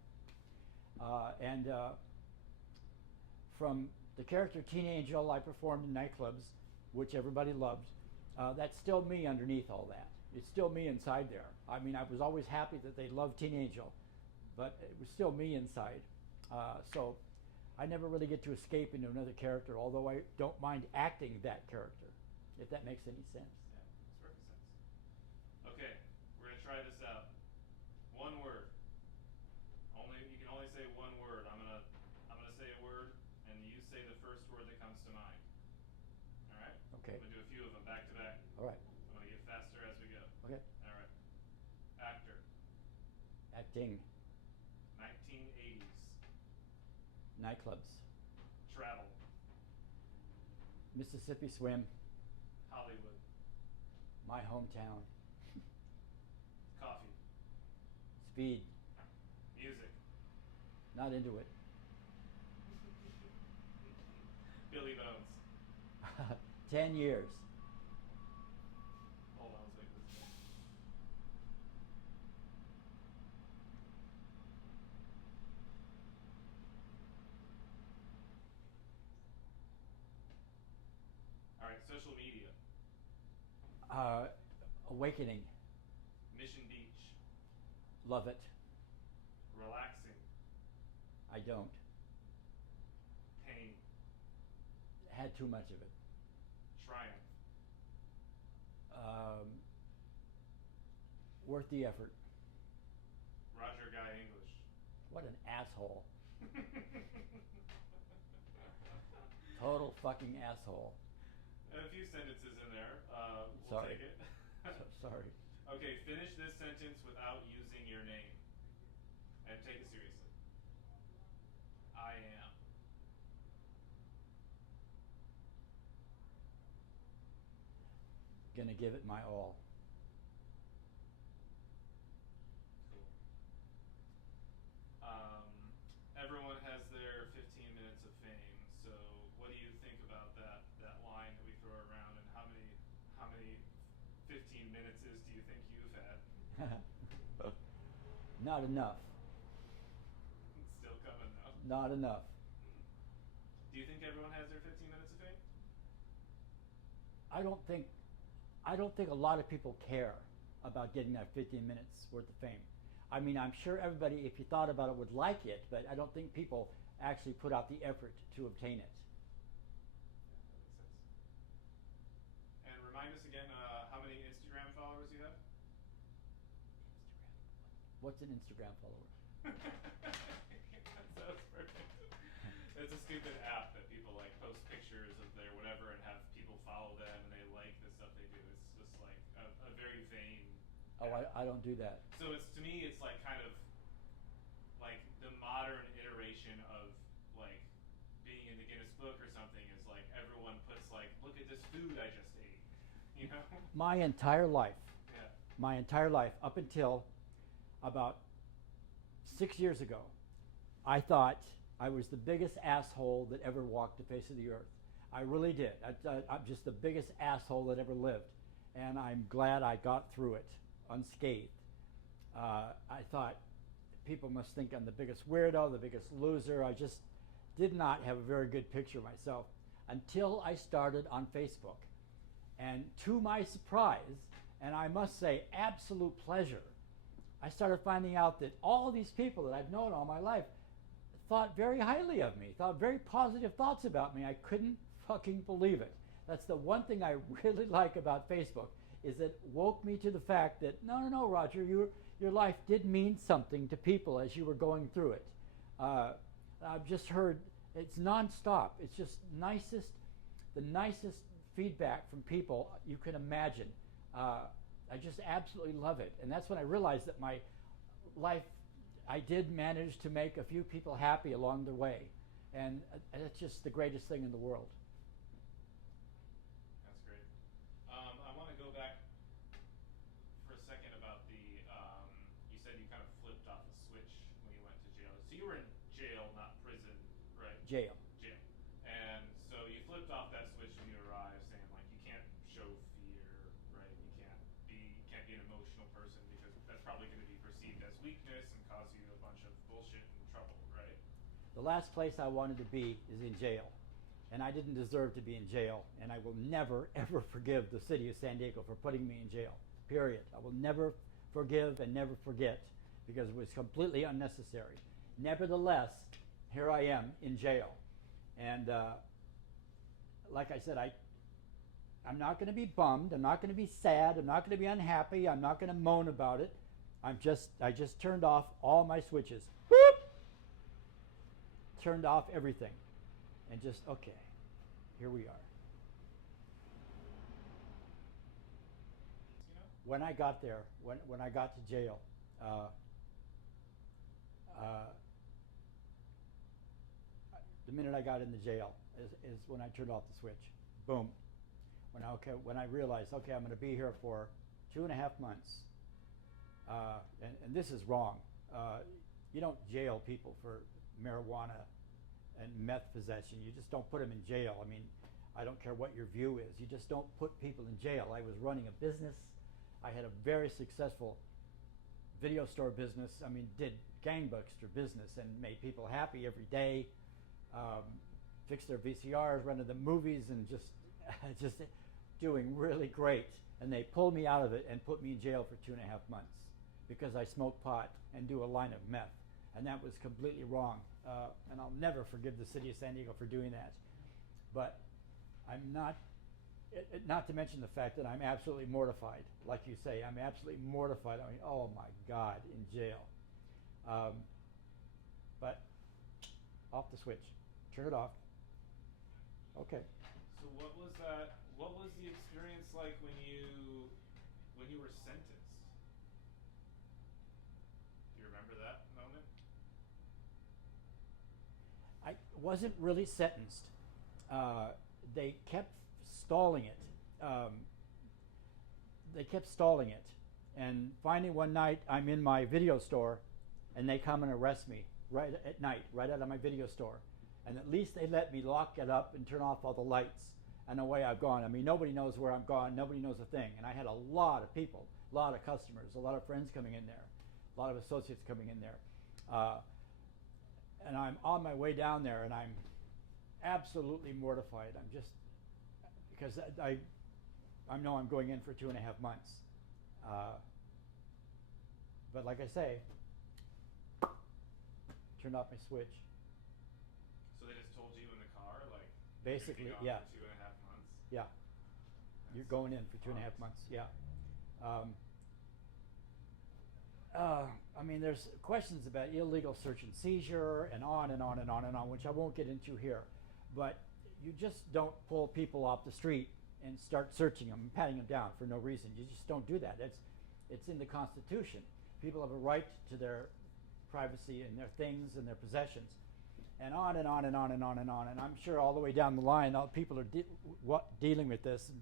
From the character Teen Angel, I performed in nightclubs, which everybody loved. That's still me underneath all that. It's still me inside there. I mean, I was always happy that they loved Teen Angel, but it was still me inside. So I never really get to escape into another character, although I don't mind acting that character, if that makes any sense. Yeah, makes perfect sense. Okay, we're gonna try this out. One word. You can only say one word. I'm gonna say a word, and you say the first word that comes to mind. All right? Okay. I'm gonna do a few of them back to back. All right. I'm gonna get faster as we go. Okay. All right. Actor. Acting. 1980s. Nightclubs. Travel. Mississippi Swim. Hollywood. My hometown. Coffee. Speed. Music. Not into it. Billy Bones. 10 years. Hold on, let's make this go. All right, social media. Awakening. Mission Beach. Love it. Relaxing. I don't. Pain. Had too much of it. Triumph. Worth the effort. Roger Guy English. What an asshole. Total fucking asshole. A few sentences in there. We'll Sorry. take it. Sorry. Okay, finish this sentence without using your name. And take it seriously. I am. Gonna give it my all. Cool. Everyone has their 15 minutes of fame. So, what do you think about that line that we throw around, and how many 15 minutes do you think you've had? Not enough. It's still coming though. Not enough. Do you think everyone has their 15 minutes of fame? I don't think a lot of people care about getting that 15 minutes worth of fame. I mean, I'm sure everybody, if you thought about it, would like it, but I don't think people actually put out the effort to obtain it. Yeah, that makes sense. And remind us again, how many Instagram followers you have? What's an Instagram follower? That sounds perfect. It's a stupid app that people like post pictures of their whatever and have people follow them and they like the stuff they do. It's just like a very vain. Oh, app. I don't do that. So it's, to me, it's like kind of like the modern iteration of like being in the Guinness Book or something. Is like everyone puts like, look at this food I just ate, you know? My entire life, Yeah. up until about 6 years ago, I thought I was the biggest asshole that ever walked the face of the earth. I really did. I'm just the biggest asshole that ever lived. And I'm glad I got through it unscathed. I thought people must think I'm the biggest weirdo, the biggest loser. I just did not have a very good picture of myself until I started on Facebook. And to my surprise, And I must say, absolute pleasure. I started finding out that all these people that I've known all my life thought very highly of me, thought very positive thoughts about me. I couldn't fucking believe it. That's the one thing I really like about Facebook, is it woke me to the fact that, no, Roger, your life did mean something to people as you were going through it. I've just heard, it's nonstop. It's just the nicest feedback from people you can imagine. I just absolutely love it. And that's when I realized that my life, I did manage to make a few people happy along the way. And that's just the greatest thing in the world. That's great. I want to go back for a second about you said you kind of flipped off a switch when you went to jail. So you were in jail, not prison, right? Jail. Jail. And so you flipped off that switch when you arrived, saying like you can't show fear, right? You can't be an emotional person because that's probably going to be perceived as weakness and cause you a bunch of bullshit and trouble, right? The last place I wanted to be is in jail. And I didn't deserve to be in jail. And I will never, ever forgive the city of San Diego for putting me in jail. Period. I will never forgive and never forget, because it was completely unnecessary. Nevertheless, here I am in jail. And like I said, I'm not going to be bummed. I'm not going to be sad. I'm not going to be unhappy. I'm not going to moan about it. I just turned off all my switches. Boop! Turned off everything. And just, okay, here we are. You know? When I got there, when I got to jail, the minute I got in the jail is when I turned off the switch. Boom. When I realized, okay, I'm going to be here for 2.5 months. And this is wrong. You don't jail people for marijuana and meth possession. You just don't put them in jail. I mean, I don't care what your view is. You just don't put people in jail. I was running a business. I had a very successful video store business. I mean, did gangbuster business and made people happy every day. Fixed their VCRs, rented the movies, and just doing really great. And they pulled me out of it and put me in jail for 2.5 months because I smoked pot and do a line of meth. And that was completely wrong. And I'll never forgive the city of San Diego for doing that. But I'm not to mention the fact that I'm absolutely mortified. Like you say, I'm absolutely mortified. I mean, oh my God, in jail. But off the switch. Turn it off. Okay. So what was that? What was the experience like when you were sentenced? Do you remember that moment? I wasn't really sentenced. They kept stalling it. And finally one night I'm in my video store and they come and arrest me right at night, right out of my video store. And at least they let me lock it up and turn off all the lights, and away I've gone. I mean, nobody knows where I'm gone. Nobody knows a thing. And I had a lot of people, a lot of customers, a lot of friends coming in there, a lot of associates coming in there. And I'm on my way down there, and I'm absolutely mortified. I'm just, because I know I'm going in for 2.5 months. But like I say, turned off my switch. So they just told you in the car, like, Basically, you're gonna be yeah. gone for 2.5 months? Yeah. You're going in for 2.5 months, yeah. I mean, there's questions about illegal search and seizure and on and on and on and on, which I won't get into here. But you just don't pull people off the street and start searching them and patting them down for no reason. You just don't do that. It's in the Constitution. People have a right to their privacy and their things and their possessions. And on and on and on and on and on. And I'm sure all the way down the line, all people are dealing with this. And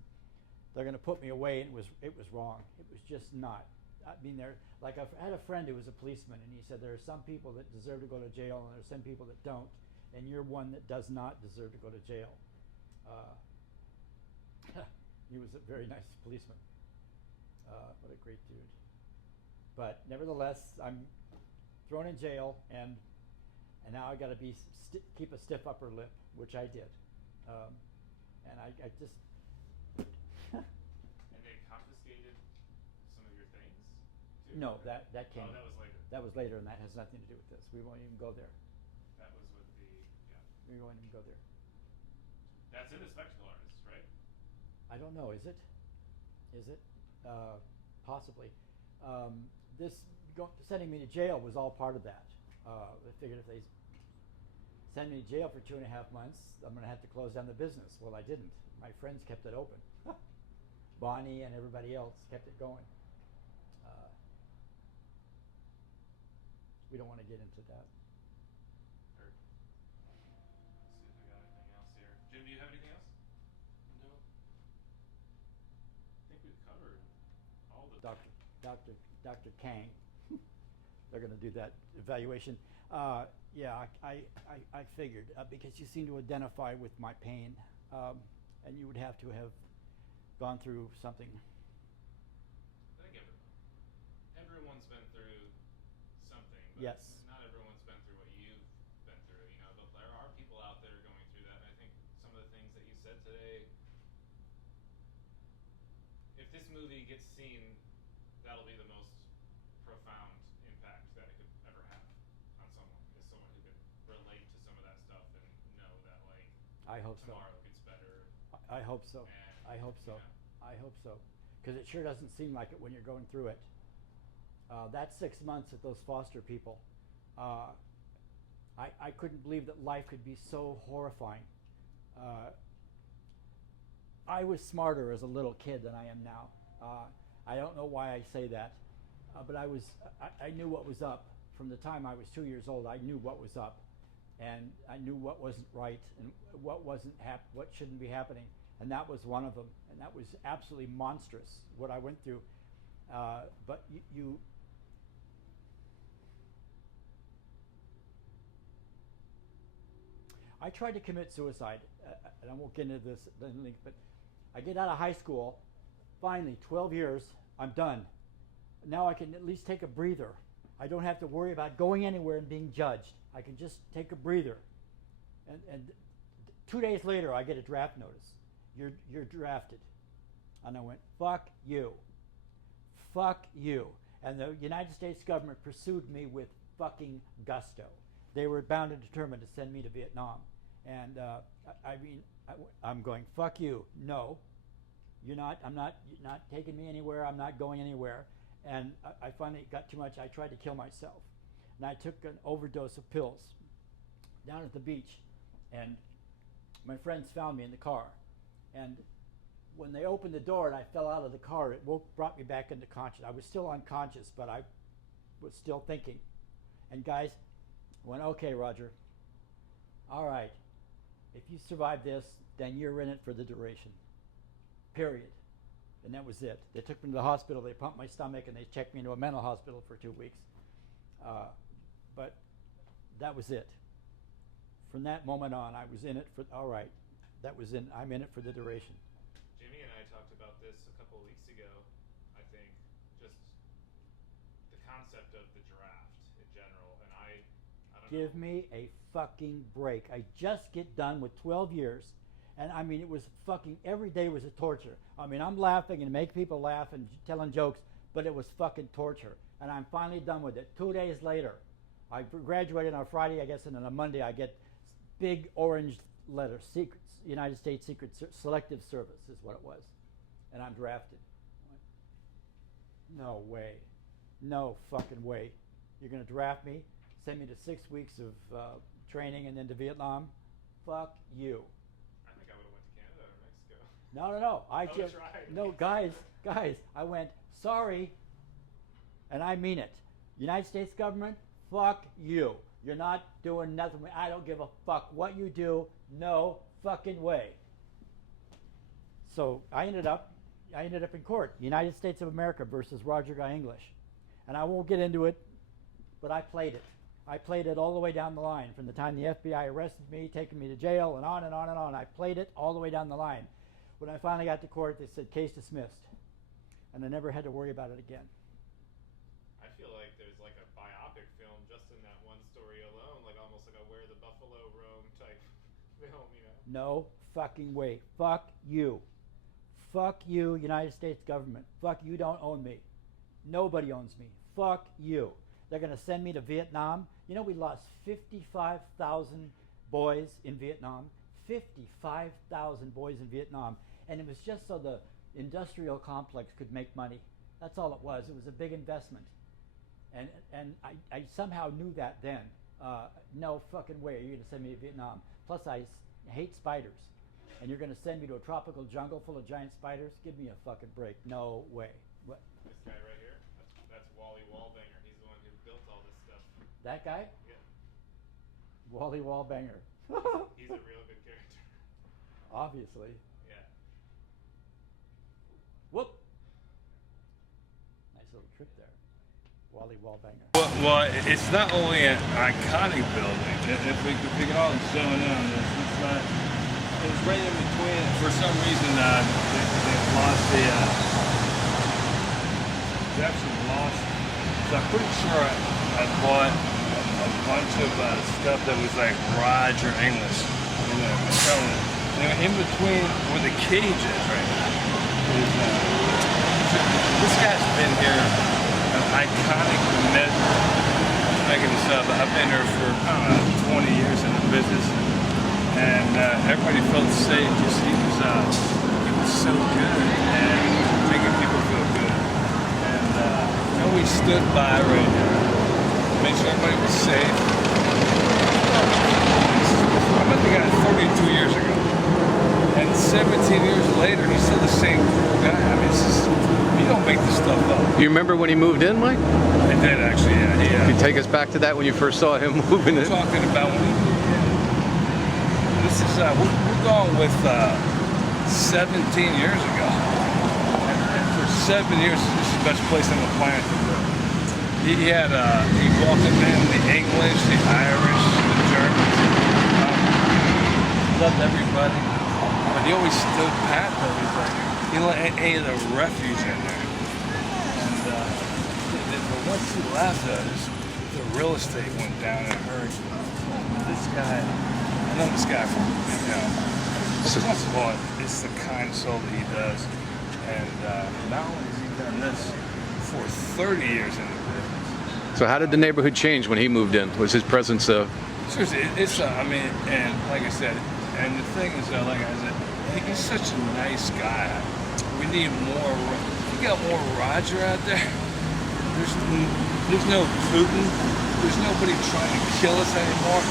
they're going to put me away, and it was wrong. It was just not. I mean, I had a friend who was a policeman, and he said there are some people that deserve to go to jail, and there are some people that don't, and you're one that does not deserve to go to jail. He was a very nice policeman. What a great dude. But nevertheless, I'm thrown in jail, and now I got to keep a stiff upper lip, which I did, and I just. And they confiscated too? No, or- that came. Oh, that was later. That was later, and that has nothing to do with this. We won't even go there. That was with the, yeah. We won't even go there. That's in the spectacle artists, right? I don't know. Is it? Is it? Possibly. This sending me to jail was all part of that. They figured if they send me to jail for 2.5 months, I'm going to have to close down the business. Well, I didn't. My friends kept it open. Bonnie and everybody else kept it going. We don't want to get into that. Or, let's see if we got anything else here. Jim, do you have anything else? No. I think we've covered all the. Dr. Kang. They're going to do that evaluation. Yeah, I figured because you seem to identify with my pain, and you would have to have gone through something. I think everyone's been through something, but Yes. not everyone's been through what you've been through, you know, but there are people out there going through that, and I think some of the things that you said today, if this movie gets seen, that'll be the most profound impact that it could ever have on someone, is someone who could relate to some of that stuff and know that, like, I hope so. tomorrow gets better. I hope so. And, I hope so. you know. I hope so. Because it sure doesn't seem like it when you're going through it. That 6 months at those foster people, I couldn't believe that life could be so horrifying. I was smarter as a little kid than I am now. I don't know why I say that, but I knew what was up. From the time I was 2 years old, I knew what was up. And I knew what wasn't right and what what shouldn't be happening. And that was one of them. And that was absolutely monstrous, what I went through. But you I tried to commit suicide, and I won't get into this, but I get out of high school, finally, 12 years, I'm done. Now I can at least take a breather. I don't have to worry about going anywhere and being judged. I can just take a breather. And 2 days later, I get a draft notice. You're drafted. And I went, fuck you. Fuck you. And the United States government pursued me with fucking gusto. They were bound and determined to send me to Vietnam. And I'm going, fuck you. No, you're not taking me anywhere. I'm not going anywhere. And I finally got too much. I tried to kill myself. And I took an overdose of pills down at the beach. And my friends found me in the car. And when they opened the door and I fell out of the car, it brought me back into conscious. I was still unconscious, but I was still thinking. And guys went, okay, Roger, all right, if you survive this, then you're in it for the duration, period. And that was it. They took me to the hospital, they pumped my stomach, and they checked me into a mental hospital for 2 weeks. But that was it. From that moment on, I was in it for, all right, I'm in it for the duration. Jimmy and I talked about this a couple of weeks ago, I think, just the concept of the draft in general, and I don't Give know. me a fucking break. I just get done with 12 years, and I mean, it was fucking, every day was a torture. I mean, I'm laughing and make people laugh and telling jokes, but it was fucking torture. And I'm finally done with it. 2 days later, I graduated on a Friday, I guess, and on a Monday I get big orange letter, United States Secret Selective Service is what it was. And I'm drafted. No way. No fucking way. You're going to draft me, send me to 6 weeks of training and then to Vietnam? Fuck you. I think I would have went to Canada or Mexico. No. I Oh, just, tried. no, guys, I went, sorry, and I mean it. United States government, fuck you. You're not doing nothing. I don't give a fuck what you do. No fucking way. So I ended up in court, United States of America versus Roger Guy English. And I won't get into it, but I played it. I played it all the way down the line, from the time the FBI arrested me, taking me to jail, and on and on and on. I played it all the way down the line. When I finally got to court, they said, case dismissed. And I never had to worry about it again. I feel like there's like a biopic film just in that one story alone, like almost like a Where the Buffalo Roam type film, you know? No fucking way. Fuck you. Fuck you, United States government. Fuck you, don't own me. Nobody owns me. fuck you. They're going to send me to Vietnam. You know, we lost 55,000 boys in Vietnam. 55,000 boys in Vietnam. And it was just so the industrial complex could make money. That's all it was. It was a big investment. And I somehow knew that then. No fucking way are you going to send me to Vietnam. Plus, I hate spiders. And you're going to send me to a tropical jungle full of giant spiders? Give me a fucking break. No way. What? This guy right here, that's Wally Wallbanger. He's the one who built all this stuff. That guy? Yeah. Wally Wallbanger. He's a real good character. Obviously. Yeah. Whoop. Nice little trip there. Wally Wallbanger. Well, it's not only an iconic building. If we can all zone in on this, it's not. It's right in between. For some reason, they lost the. They actually lost. So I'm pretty sure I bought a bunch of stuff that was like Roger English. You know, I'm telling you. Anyway, in between where the cage is right now, is, this guy's been here. An iconic myth. I'm making this up. I've been here for, I don't know, 20 years in the business. And everybody felt safe because he was so good and making people feel good. And you know, we stood by right here, made sure everybody was safe. I met the guy 32 years ago. And 17 years later, he's still the same cool guy. I mean, it's just, you don't make this stuff up. You remember when he moved in, Mike? I did actually, yeah. Can you take us back to that when you first saw him moving in? Talking about when he moved in. This is, we're going with 17 years ago. And for 7 years, this is the best place on the planet to live. He welcomed in the English, the Irish, the Germans. Loved everybody. But he always stood pat though. He's like, he let any of the refuse in there. And but once he left us, the real estate went down in a hurry. This guy, I know this guy from, you know, once in a while, it's the kind soul that he does. And not only has he done this for 30 years in the business. So how did the neighborhood change when he moved in? Was his presence Seriously, it's I mean, and like I said, and the thing is, like I said, he's such a nice guy. We need more. We got more Roger out there. There's no Putin. There's nobody trying to kill us anymore.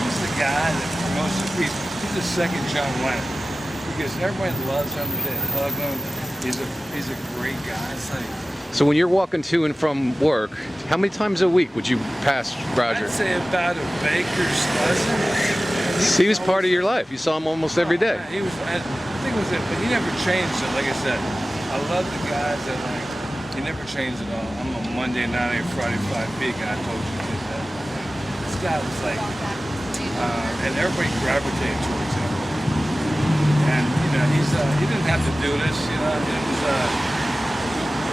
He's the guy that promotes the peace. He's the second John Lennon because everybody loves him. They hug him. He's a great guy. It's like, so when you're walking to and from work, how many times a week would you pass Roger? I'd say about a baker's dozen. He was part of your life. You saw him almost every day. He was. I think it was it, but he never changed it. Like I said, I love the guys that like. He never changed at all. I'm a Monday 9 a Friday 5 p guy. I told you that. This guy was like, and everybody gravitated towards him. And you know, he didn't have to do this. You know, it was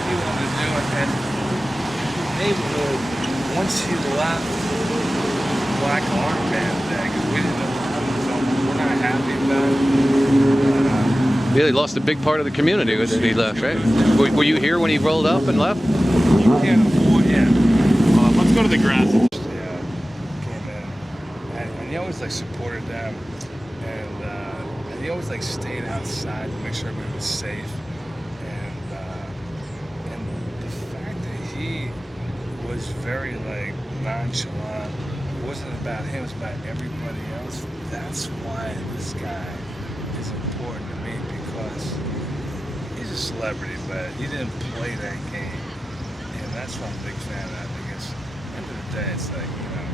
he wanted to do it. And the neighborhood, once he left Black Armband thing, we didn't know. We're not happy about it. Yeah, he lost a big part of the community when he left, right? Were you here when he rolled up and left? You can't afford, yeah. Let's go to the grass. Yeah, came in. And he always like supported them. And he always like stayed outside to make sure everybody was safe. And the fact that he was very like nonchalant, it wasn't about him, it was about everybody else. That's why this guy is important to me because he's a celebrity, but he didn't play that game. And that's why I'm a big fan of that because at the end of the day, it's like, you know,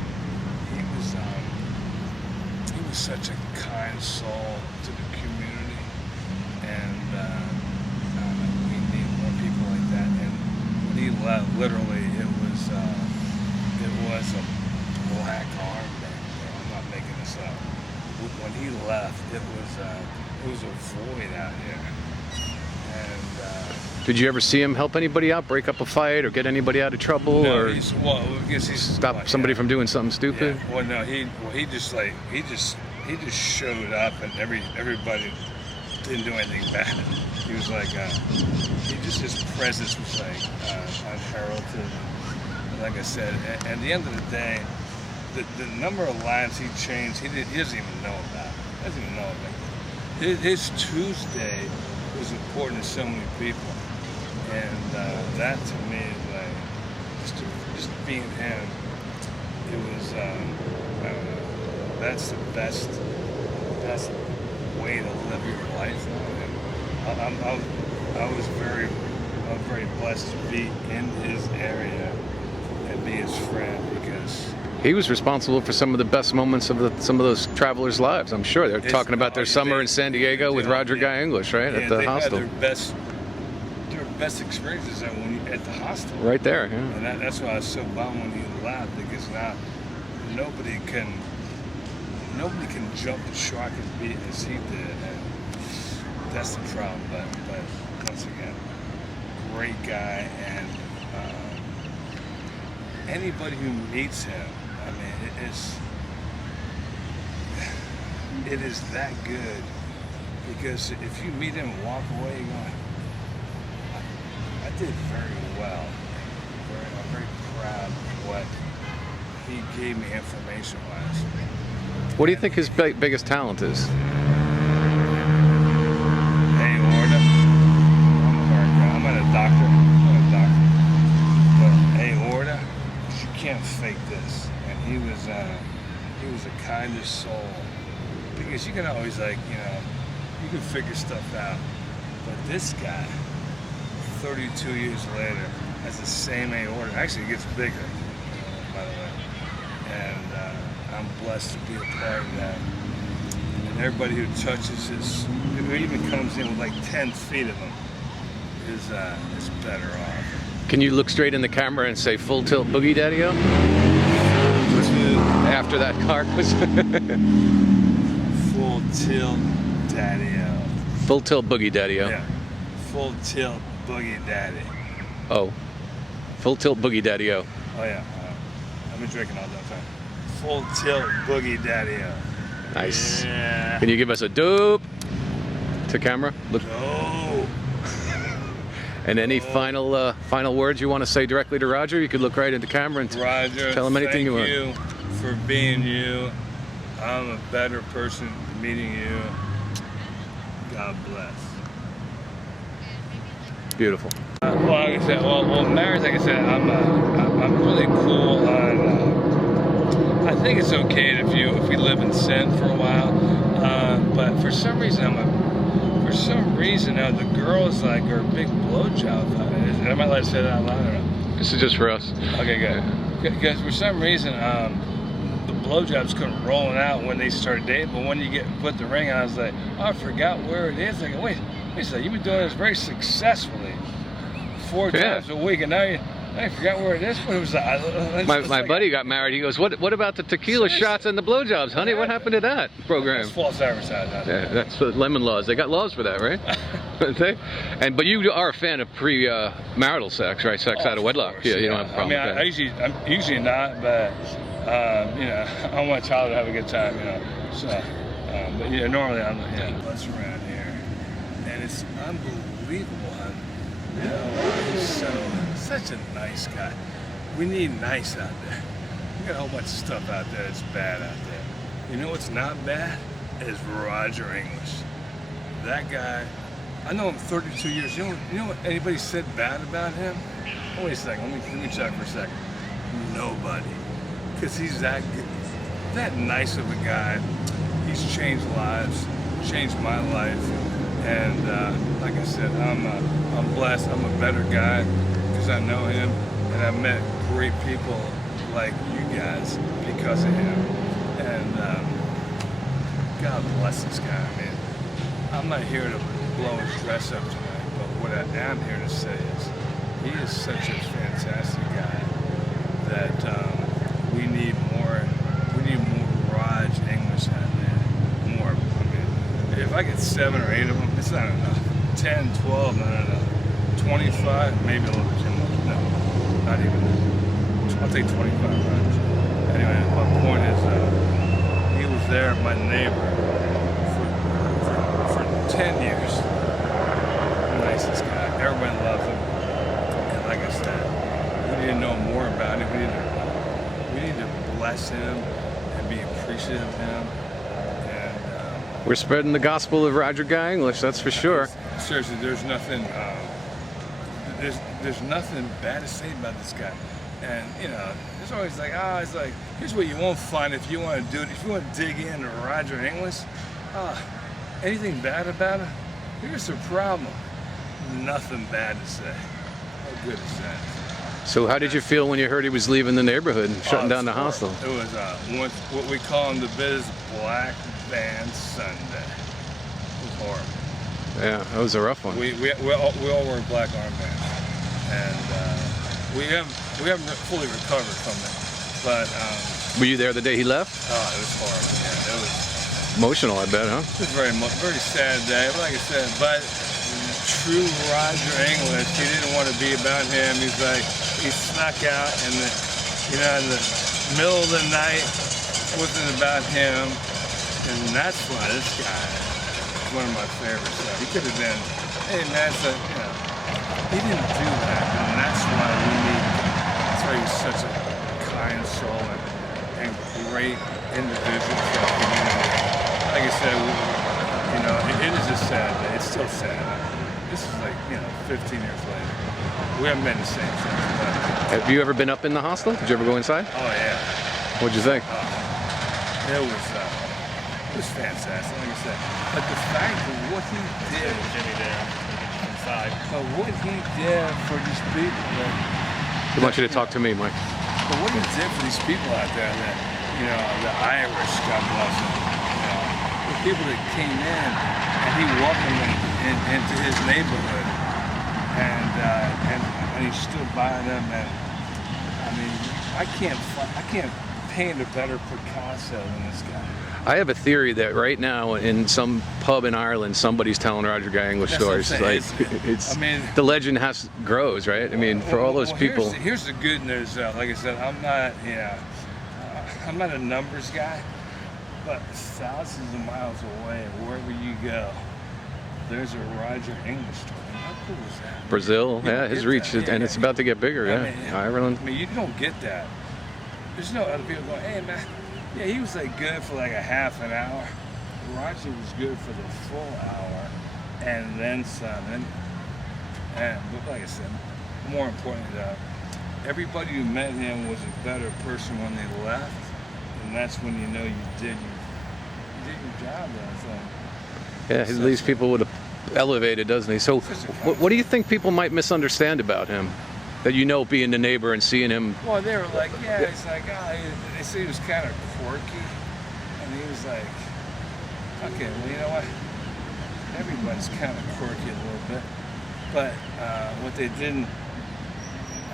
he was such a kind soul to the community. And we need more people like that. And when he left, literally, it was a black armband. I'm not making this up. When he left, it was a void out here. And did you ever see him help anybody out, break up a fight, or get anybody out of trouble, no, or because he's stop somebody from doing something stupid? Yeah. Well, no, he just showed up, and everybody didn't do anything bad. He was like, his presence was like unheralded. like I said, at the end of the day, the number of lives he changed, he doesn't even know about it. He doesn't even know about it. His Tuesday was important to so many people. And that to me, like, just being him, it was, I don't know, that's the best way to live your life. And I was very blessed to be in his area and be his friend, because He was responsible for some of the best moments of some of those travelers' lives. I'm sure they're talking about their summer in San Diego with Roger Guy English, right, at the hostel. Had their best experiences at the hostel. Right there, yeah. And that's why I was so bummed when he left, because now nobody can jump the shark as he did, and that's the problem. But once again, great guy, and anybody who meets him, I mean, it is that good, because if you meet him and walk away going, I did very well. I'm very proud of what he gave me information-wise. What do you think his biggest talent is? Hey, Orda, I'm not a doctor. But hey, Orda, you can't fake this. And he was the kindest soul. Because you can always, like, you can figure stuff out. But this guy, 32 years later, has the same aorta. Actually, it gets bigger, by the way. And I'm blessed to be a part of that. And everybody who touches his, who even comes in with like 10 feet of him, is better off. Can you look straight in the camera and say "Full Tilt Boogie Daddy-O"? After that car was Full Tilt Daddy-O. Full Tilt Boogie Daddy-O. Yeah. Full Tilt Boogie Daddy. Oh. Full Tilt Boogie Daddy-O. Oh yeah. I've been drinking all that time. Full Tilt Boogie Daddy-O. Nice. Yeah. Can you give us a dope to camera? Look. No. And any final words you want to say directly to Roger? You could look right into camera and Roger, tell him anything you want. Thank you for being you. I'm a better person meeting you. God bless. Beautiful. Well, like I said, marriage, like I said, I'm really cool on. I think it's okay if we live in sin for a while, but for some reason the girls like are a big blowjob. Am I allowed to say that out loud or not? This is just for us. Okay, good. Because for some reason the blowjobs couldn't roll it out when they started dating, but when you put the ring on, I was like, oh, I forgot where it is. Like, wait a second, you've been doing this very successfully 4 times a week, and now I forgot where it is. But it was my buddy got married. He goes, what about the tequila shots and the blowjobs, honey? What happened to that program? It's false advertising. Yeah, that's the lemon laws. They got laws for that, right? But you are a fan of pre-marital sex, right? Sex out of wedlock. Course, yeah, you don't have a problem with that. I'm usually not, but I want a child to have a good time, So, but normally I'm bus around here, and it's unbelievable. He's such a nice guy. We need nice out there. We got a whole bunch of stuff out there that's bad out there. You know what's not bad? Is Roger English. That guy, I know him 32 years. You know what anybody said bad about him? Oh, wait a second, let me check for a second. Nobody. Because he's that good, that nice of a guy. He's changed lives, changed my life. And like I said, I'm blessed. I'm a better guy because I know him, and I met great people like you guys because of him. And God bless this guy. I mean, I'm not here to blow his dress up tonight, but what I am here to say is he is such a fantastic guy that we need more Raj English out there. More. I mean, if I get 7 or 8 of them, it's not enough. 10, 12, no. 25, maybe a little bit too much. No, not even that. I'll take 25 Raj. Anyway, my point is, he was there, my neighbor, for 10 years. Nicest guy. Everyone loved him. And like I said, we need to know more about we need to bless him and be appreciative of him. And We're spreading the gospel of Roger Guy English, that's for sure. seriously, there's nothing bad to say about this guy. And it's always like, it's like, here's what you won't find if you want to do it. If you want to dig into Roger English, anything bad about him? Here's the problem. Nothing bad to say. How good is that? So how did you feel when you heard he was leaving the neighborhood and shutting down the hostel? It was what we call in the biz Black Van Sunday. It was horrible. Yeah, that was a rough one. We all wear black armbands, and we haven't fully recovered from it. But Were you there the day he left? it was horrible. Yeah, it was Emotional, I bet, huh? very sad day. Like I said, but true Roger English, he didn't want to be about him. He's like, he snuck out in the middle of the night. It wasn't about him, and that's why this guy is one of my favorites. He could have been, hey man, he didn't do that, and that's why that's why he's such a kind soul and great individual for the community. Like I said, it is just sad. It's still sad. This is like, 15 years later. We haven't been the same since. But, Have you ever been up in the hostel? Did you ever go inside? oh yeah. What'd you think? It was fantastic, like I said. But the fact of what he did, Jimmy there inside. but what he did for these people, I want you to talk to me, Mike. but what he did for these people out there, that the Irish, God bless them, the people that came in, and he welcomed them into his neighborhood, and he stood by them, and I mean, I can't paint a better Picasso than this guy. I have a theory that right now in some pub in Ireland, somebody's telling Roger Guy English That's what I'm stories. saying. It's I mean, the legend grows, right? I mean, for all those people. Here's the good news, though. Like I said, I'm not a numbers guy, but thousands of miles away, wherever you go, there's a Roger English story. How cool is that? Brazil, You yeah, don't his get reach, that. and it's about to get bigger, yeah. I mean, Ireland. I mean, you don't get that. There's no other people going, hey man, yeah, he was like good for like a half an hour. Roger was good for the full hour, and then some. But like I said, more importantly, though, everybody who met him was a better person when they left, and that's when you know you did your job. Yeah, he leaves people with a elevated, doesn't he? So, what do you think people might misunderstand about him? That being the neighbor and seeing him. Well, they were like, yeah, it's like, they said he was kind of quirky, and he was like, okay, well, you know what? Everybody's kind of quirky a little bit, but what they didn't.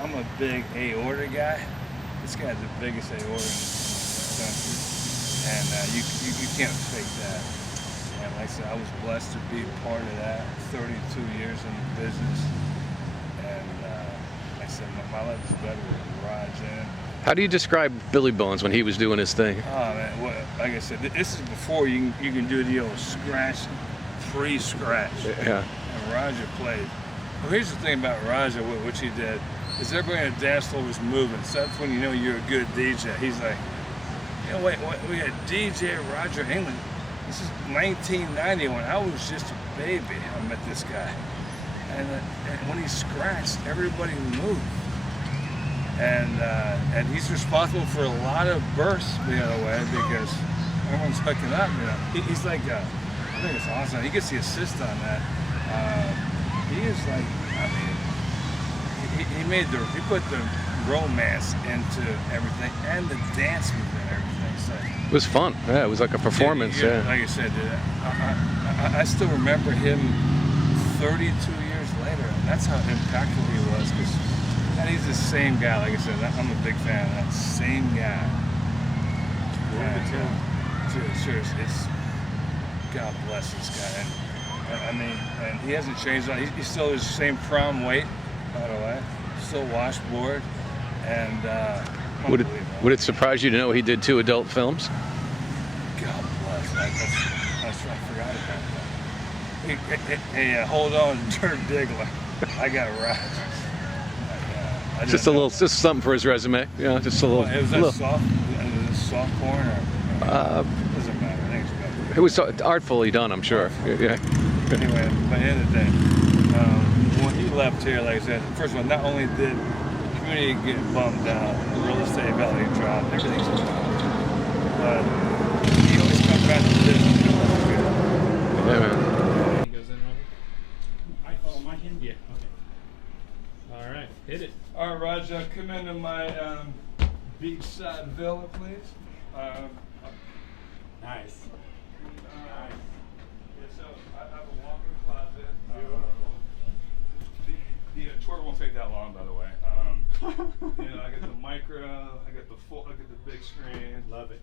I'm a big aorta guy. This guy's the biggest aorta in the country, and you can't fake that. And like I said, I was blessed to be part of that. 32 years in the business, and like I said, my life is better with Raj in it. How do you describe Billy Bones when he was doing his thing? Oh man, well, like I said, this is before you can do the old scratch, pre-scratch. Yeah. And Roger played. Well, here's the thing about Roger, which he did, is everybody on the dance floor was moving. So that's when you know you're a good DJ. He's like, wait, we had DJ Roger England. This is 1990 when I was just a baby. I met this guy, and when he scratched, everybody moved. And he's responsible for a lot of births the other way because everyone's hooking up. He's like, I think it's awesome. He gets the assist on that. He is like, I mean, he put the romance into everything and the dance movement and everything. So It was fun. Yeah, it was like a performance. Yeah. like I said, I still remember him 32 years later, and that's how impactful he was. And he's the same guy. Like I said, I'm a big fan of that same guy. Seriously, it's God bless this guy. And I mean, and he hasn't changed. He's still his same prom weight, by the way. Still washboard, and Would it surprise you to know he did 2 adult films? God bless. I forgot about that. Hey, hold on, Dirk Diggler. I got right. I Just a didn't know little, that. just something for his resume. You know, just a little. Well, was that little- soft? Was it soft porn or? Doesn't matter. I think it's good. It was artfully done, I'm sure. Yeah. Anyway, by the end of the day, when he left here, like I said, first of all, not only did the community get bummed out, the real estate value dropped, everything's dropped, but he always comes back to business. Yeah, man. He goes in, Robert? I follow my hand. Yeah, okay. All right, hit it. All right, Roger, come into my beachside villa, please. Nice. Yeah, so I have a walk-in closet. The tour won't take that long, by the way. You know, I got the micro, I got the full, I got the big screen. Love it.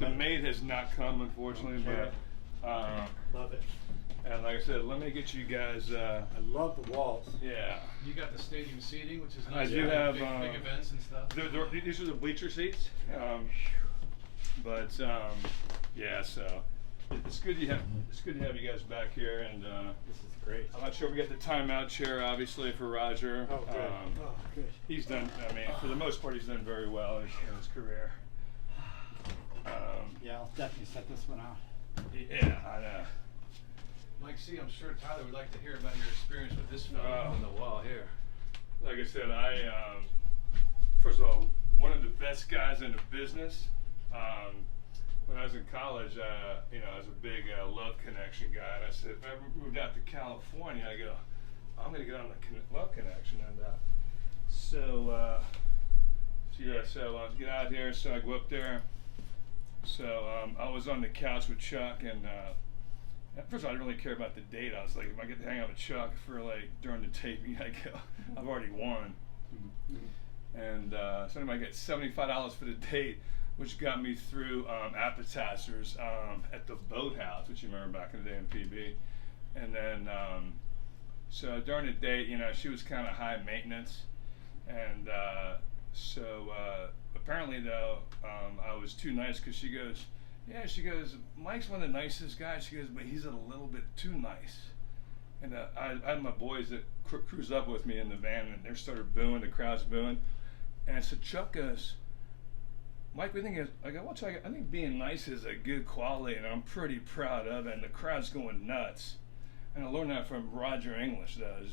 The maid has not come, unfortunately, Okay. but Love it. and like I said, let me get you guys. I love the walls. Yeah, You got the stadium seating, which is I nice. do for have, big events and stuff. these are the bleacher seats. But yeah, so it's good to have you guys back here, and This is great. I'm not sure we got the timeout chair, obviously, for Roger. Oh, good. Oh, good. He's done. I mean, for the most part, he's done very well in his career. Yeah, I'll definitely set this one out. Yeah, I know. Mike C., I'm sure Tyler would like to hear about your experience with this film Oh. on the wall here. Like I said, first of all, one of the best guys in the business. When I was in college, you know, I was a big Love Connection guy, and I said, if I ever moved out to California, I go, I'm gonna get on the Love Connection, and so I get out here, so I go up there. So I was on the couch with Chuck, and at first I didn't really care about the date. I was like, if I get to hang out with Chuck for like during the taping, I go, I've already won. And so anyway, I get $75 for the date, which got me through appetizers at the Boathouse, which you remember back in the day in PB. And then, so during the date, you know, she was kind of high maintenance. And so apparently, though, I was too nice because she goes, Mike's one of the nicest guys. She goes, but he's a little bit too nice. And I had my boys that cruise up with me in the van, and they started booing, the crowd's booing. And so Chuck goes, Mike, we think I go, well, Chuck, I think being nice is a good quality, and I'm pretty proud of it, and the crowd's going nuts. And I learned that from Roger English, though.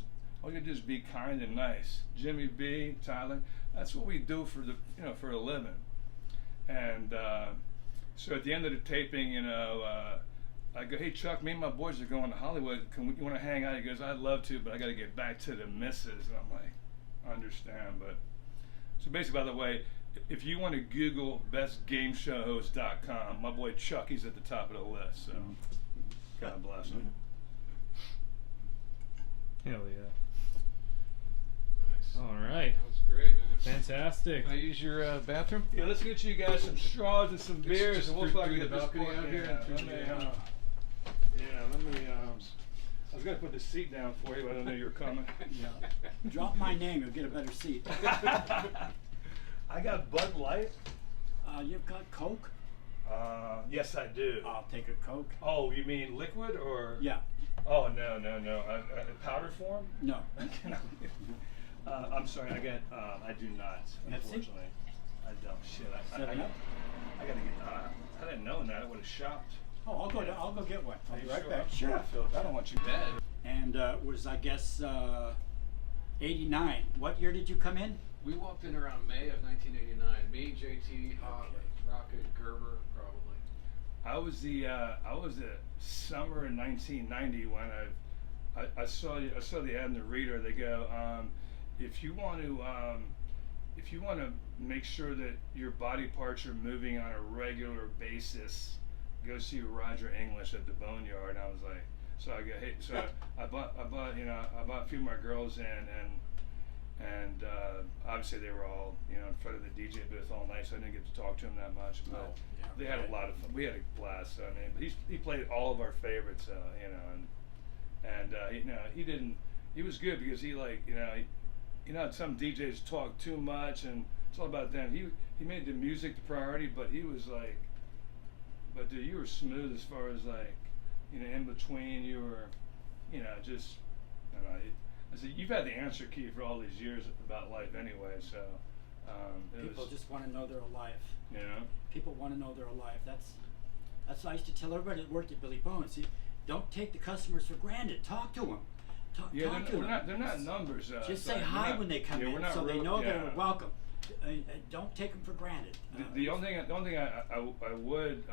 All you do is be kind and nice. Jimmy B, Tyler, that's what we do for a living. And so at the end of the taping, you know, I go, hey Chuck, me and my boys are going to Hollywood. You want to hang out? He goes, I'd love to, but I got to get back to the missus. And I'm like, I understand, but so basically, by the way, if you want to Google bestgameshowhost.com, my boy Chuck, he's at the top of the list. So God bless him. Hell yeah. Nice. All right. That was great, man. Fantastic. Can I use your bathroom? Yeah, let's get you guys some straws and some beers, just and we'll through fucking the get this balcony party out here Yeah, and let through me, the, let me. I was gonna put the seat down for you, but I didn't know you were coming. Yeah. Drop my name, you'll get a better seat. I got Bud Light. You've got Coke? Yes, I do. I'll take a Coke. Oh, you mean liquid or? Yeah. Oh no. Powder form? No. I'm sorry. I do not. Pepsi? Unfortunately, I don't. Shit. I 7 Up? gotta get. I didn't know that. I would have shopped. Oh, I'll go get one. I'll be right Sure. back. Sure. I don't want you dead. And was, I guess, 89. What year did you come in? We walked in around May of 1989. Me, JT, Hawk, Rocket, Gerber, probably. I was the summer in 1990 when I saw the ad in the Reader. They go, if you want to make sure that your body parts are moving on a regular basis, go see Roger English at the Boneyard. And I was like, so I go, hey, so I bought a few of my girls and obviously they were all in front of the DJ booth all night, so I didn't get to talk to them that much, but they had a lot of fun. We had a blast. So, I mean, but he played all of our favorites, he was good because he some DJs talk too much and it's all about them. He made the music the priority, but he was like, but dude, you were smooth as far as like, in between you were, just, I said, you've had the answer key for all these years about life anyway, so People just want to know they're alive. you know. People want to know they're alive. That's what I used to tell everybody that worked at Billy Bones. See, don't take the customers for granted. Talk to them. Talk Yeah, to them. they're not numbers. Just so say we're hi not- when they come yeah, in, we're not so they real- know yeah. they're welcome. Don't take them for granted. The only thing I would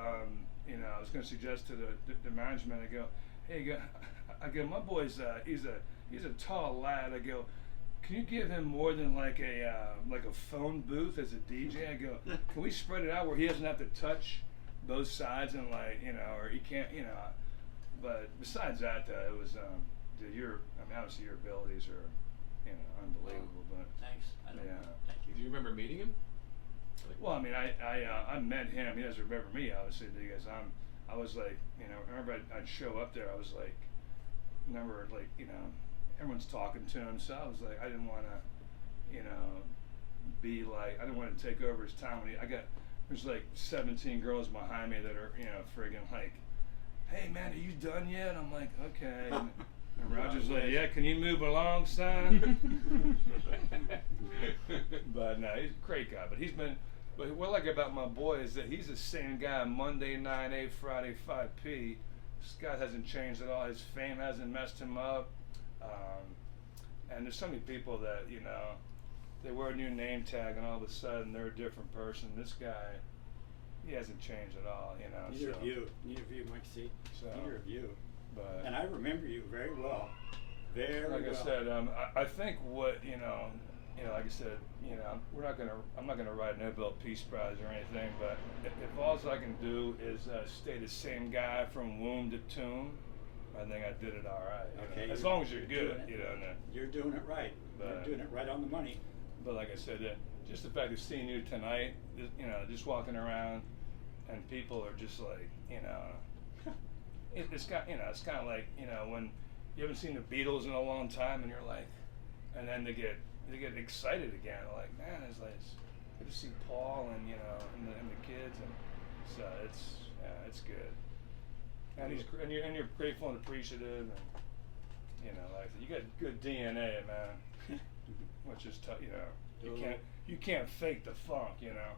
you know, I was going to suggest to the management. I go, hey, I go, my boy's he's a tall lad. I go, can you give him more than like a phone booth as a DJ? I go, can we spread it out where he doesn't have to touch both sides and like, you know, or he can't, you know. But besides that, it was obviously your abilities are, you know, unbelievable. But Thanks. I don't Yeah. know. Thank Do you. you remember meeting him? well, I mean, I met him. He doesn't remember me, obviously, because I was like, you know, I remember I'd show up there. I was like, remember, like, you know, everyone's talking to him, so I was like, I didn't want to, you know, be like, I didn't want to take over his time. There's like 17 girls behind me that are, you know, friggin' like, hey man, are you done yet? I'm like, okay. And Roger's like, yeah, can you move along, son? But no, he's a great guy. But what I like about my boy is that he's the same guy Monday 9A, Friday 5P. This guy hasn't changed at all. His fame hasn't messed him up. And there's so many people that, you know, they wear a new name tag and all of a sudden they're a different person. This guy, he hasn't changed at all, you know. Neither so, of you, Mike C. So, Neither of you. But And I remember you very well. Very like well. I said, I think what, you know, like I said, you know, I'm not gonna write a Nobel Peace Prize or anything, but if all I can do is stay the same guy from womb to tomb, I think I did it all right. You Okay, know? As long as you're doing good, it. you know. You're doing it right. But- You're doing it right on the money. But like I said, just the fact of seeing you tonight, you know, just walking around, and people are just like, you know, it's kind of like, you know, when you haven't seen the Beatles in a long time, and you're like, and then they get excited again, like, man, it's good to see Paul and, you know, and the kids, and so it's good. And you're grateful and appreciative, and you know, like you got good DNA, man. Which is tough, you know. You can't fake the funk, you know.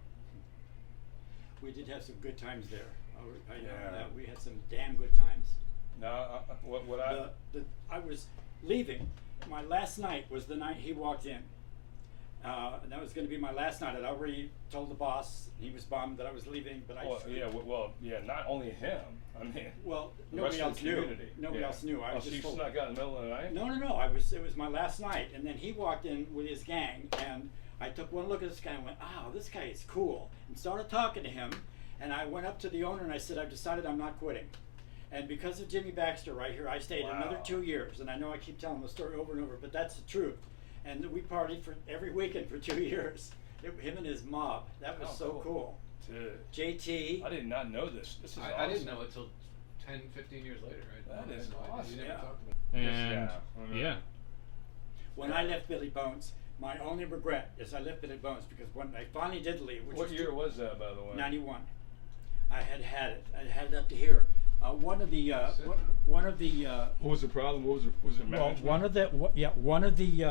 We did have some good times there. I know Yeah. that. We had some damn good times. No, I was leaving. My last night was the night he walked in. And that was going to be my last night. I'd already told the boss. He was bummed that I was leaving, but not only him. I mean, well, the nobody rest of else the knew. community. Nobody Yeah. else knew. I was so just you told. snuck out in the middle of the night? No. It was my last night, and then he walked in with his gang, and I took one look at this guy and went, "Oh, this guy is cool," and started talking to him. And I went up to the owner and I said, "I've decided I'm not quitting." And because of Jimmy Baxter right here, I stayed another Wow. 2 years. And I know I keep telling the story over and over, but that's the truth. And we partied for every weekend for 2 years. Him and his mob. That was Oh, so cool. Dude, JT. I did not know this. This is awesome. I didn't know it till 10, 15 years later, right? That is awesome. You never Yeah. talked to me. And yeah. When I left Billy Bones, my only regret is I left Billy Bones because when I finally did leave, which What was year was that, by the way? 91. I had it. I had it up to here. One of the What was the problem? What was it? well, Management? one of the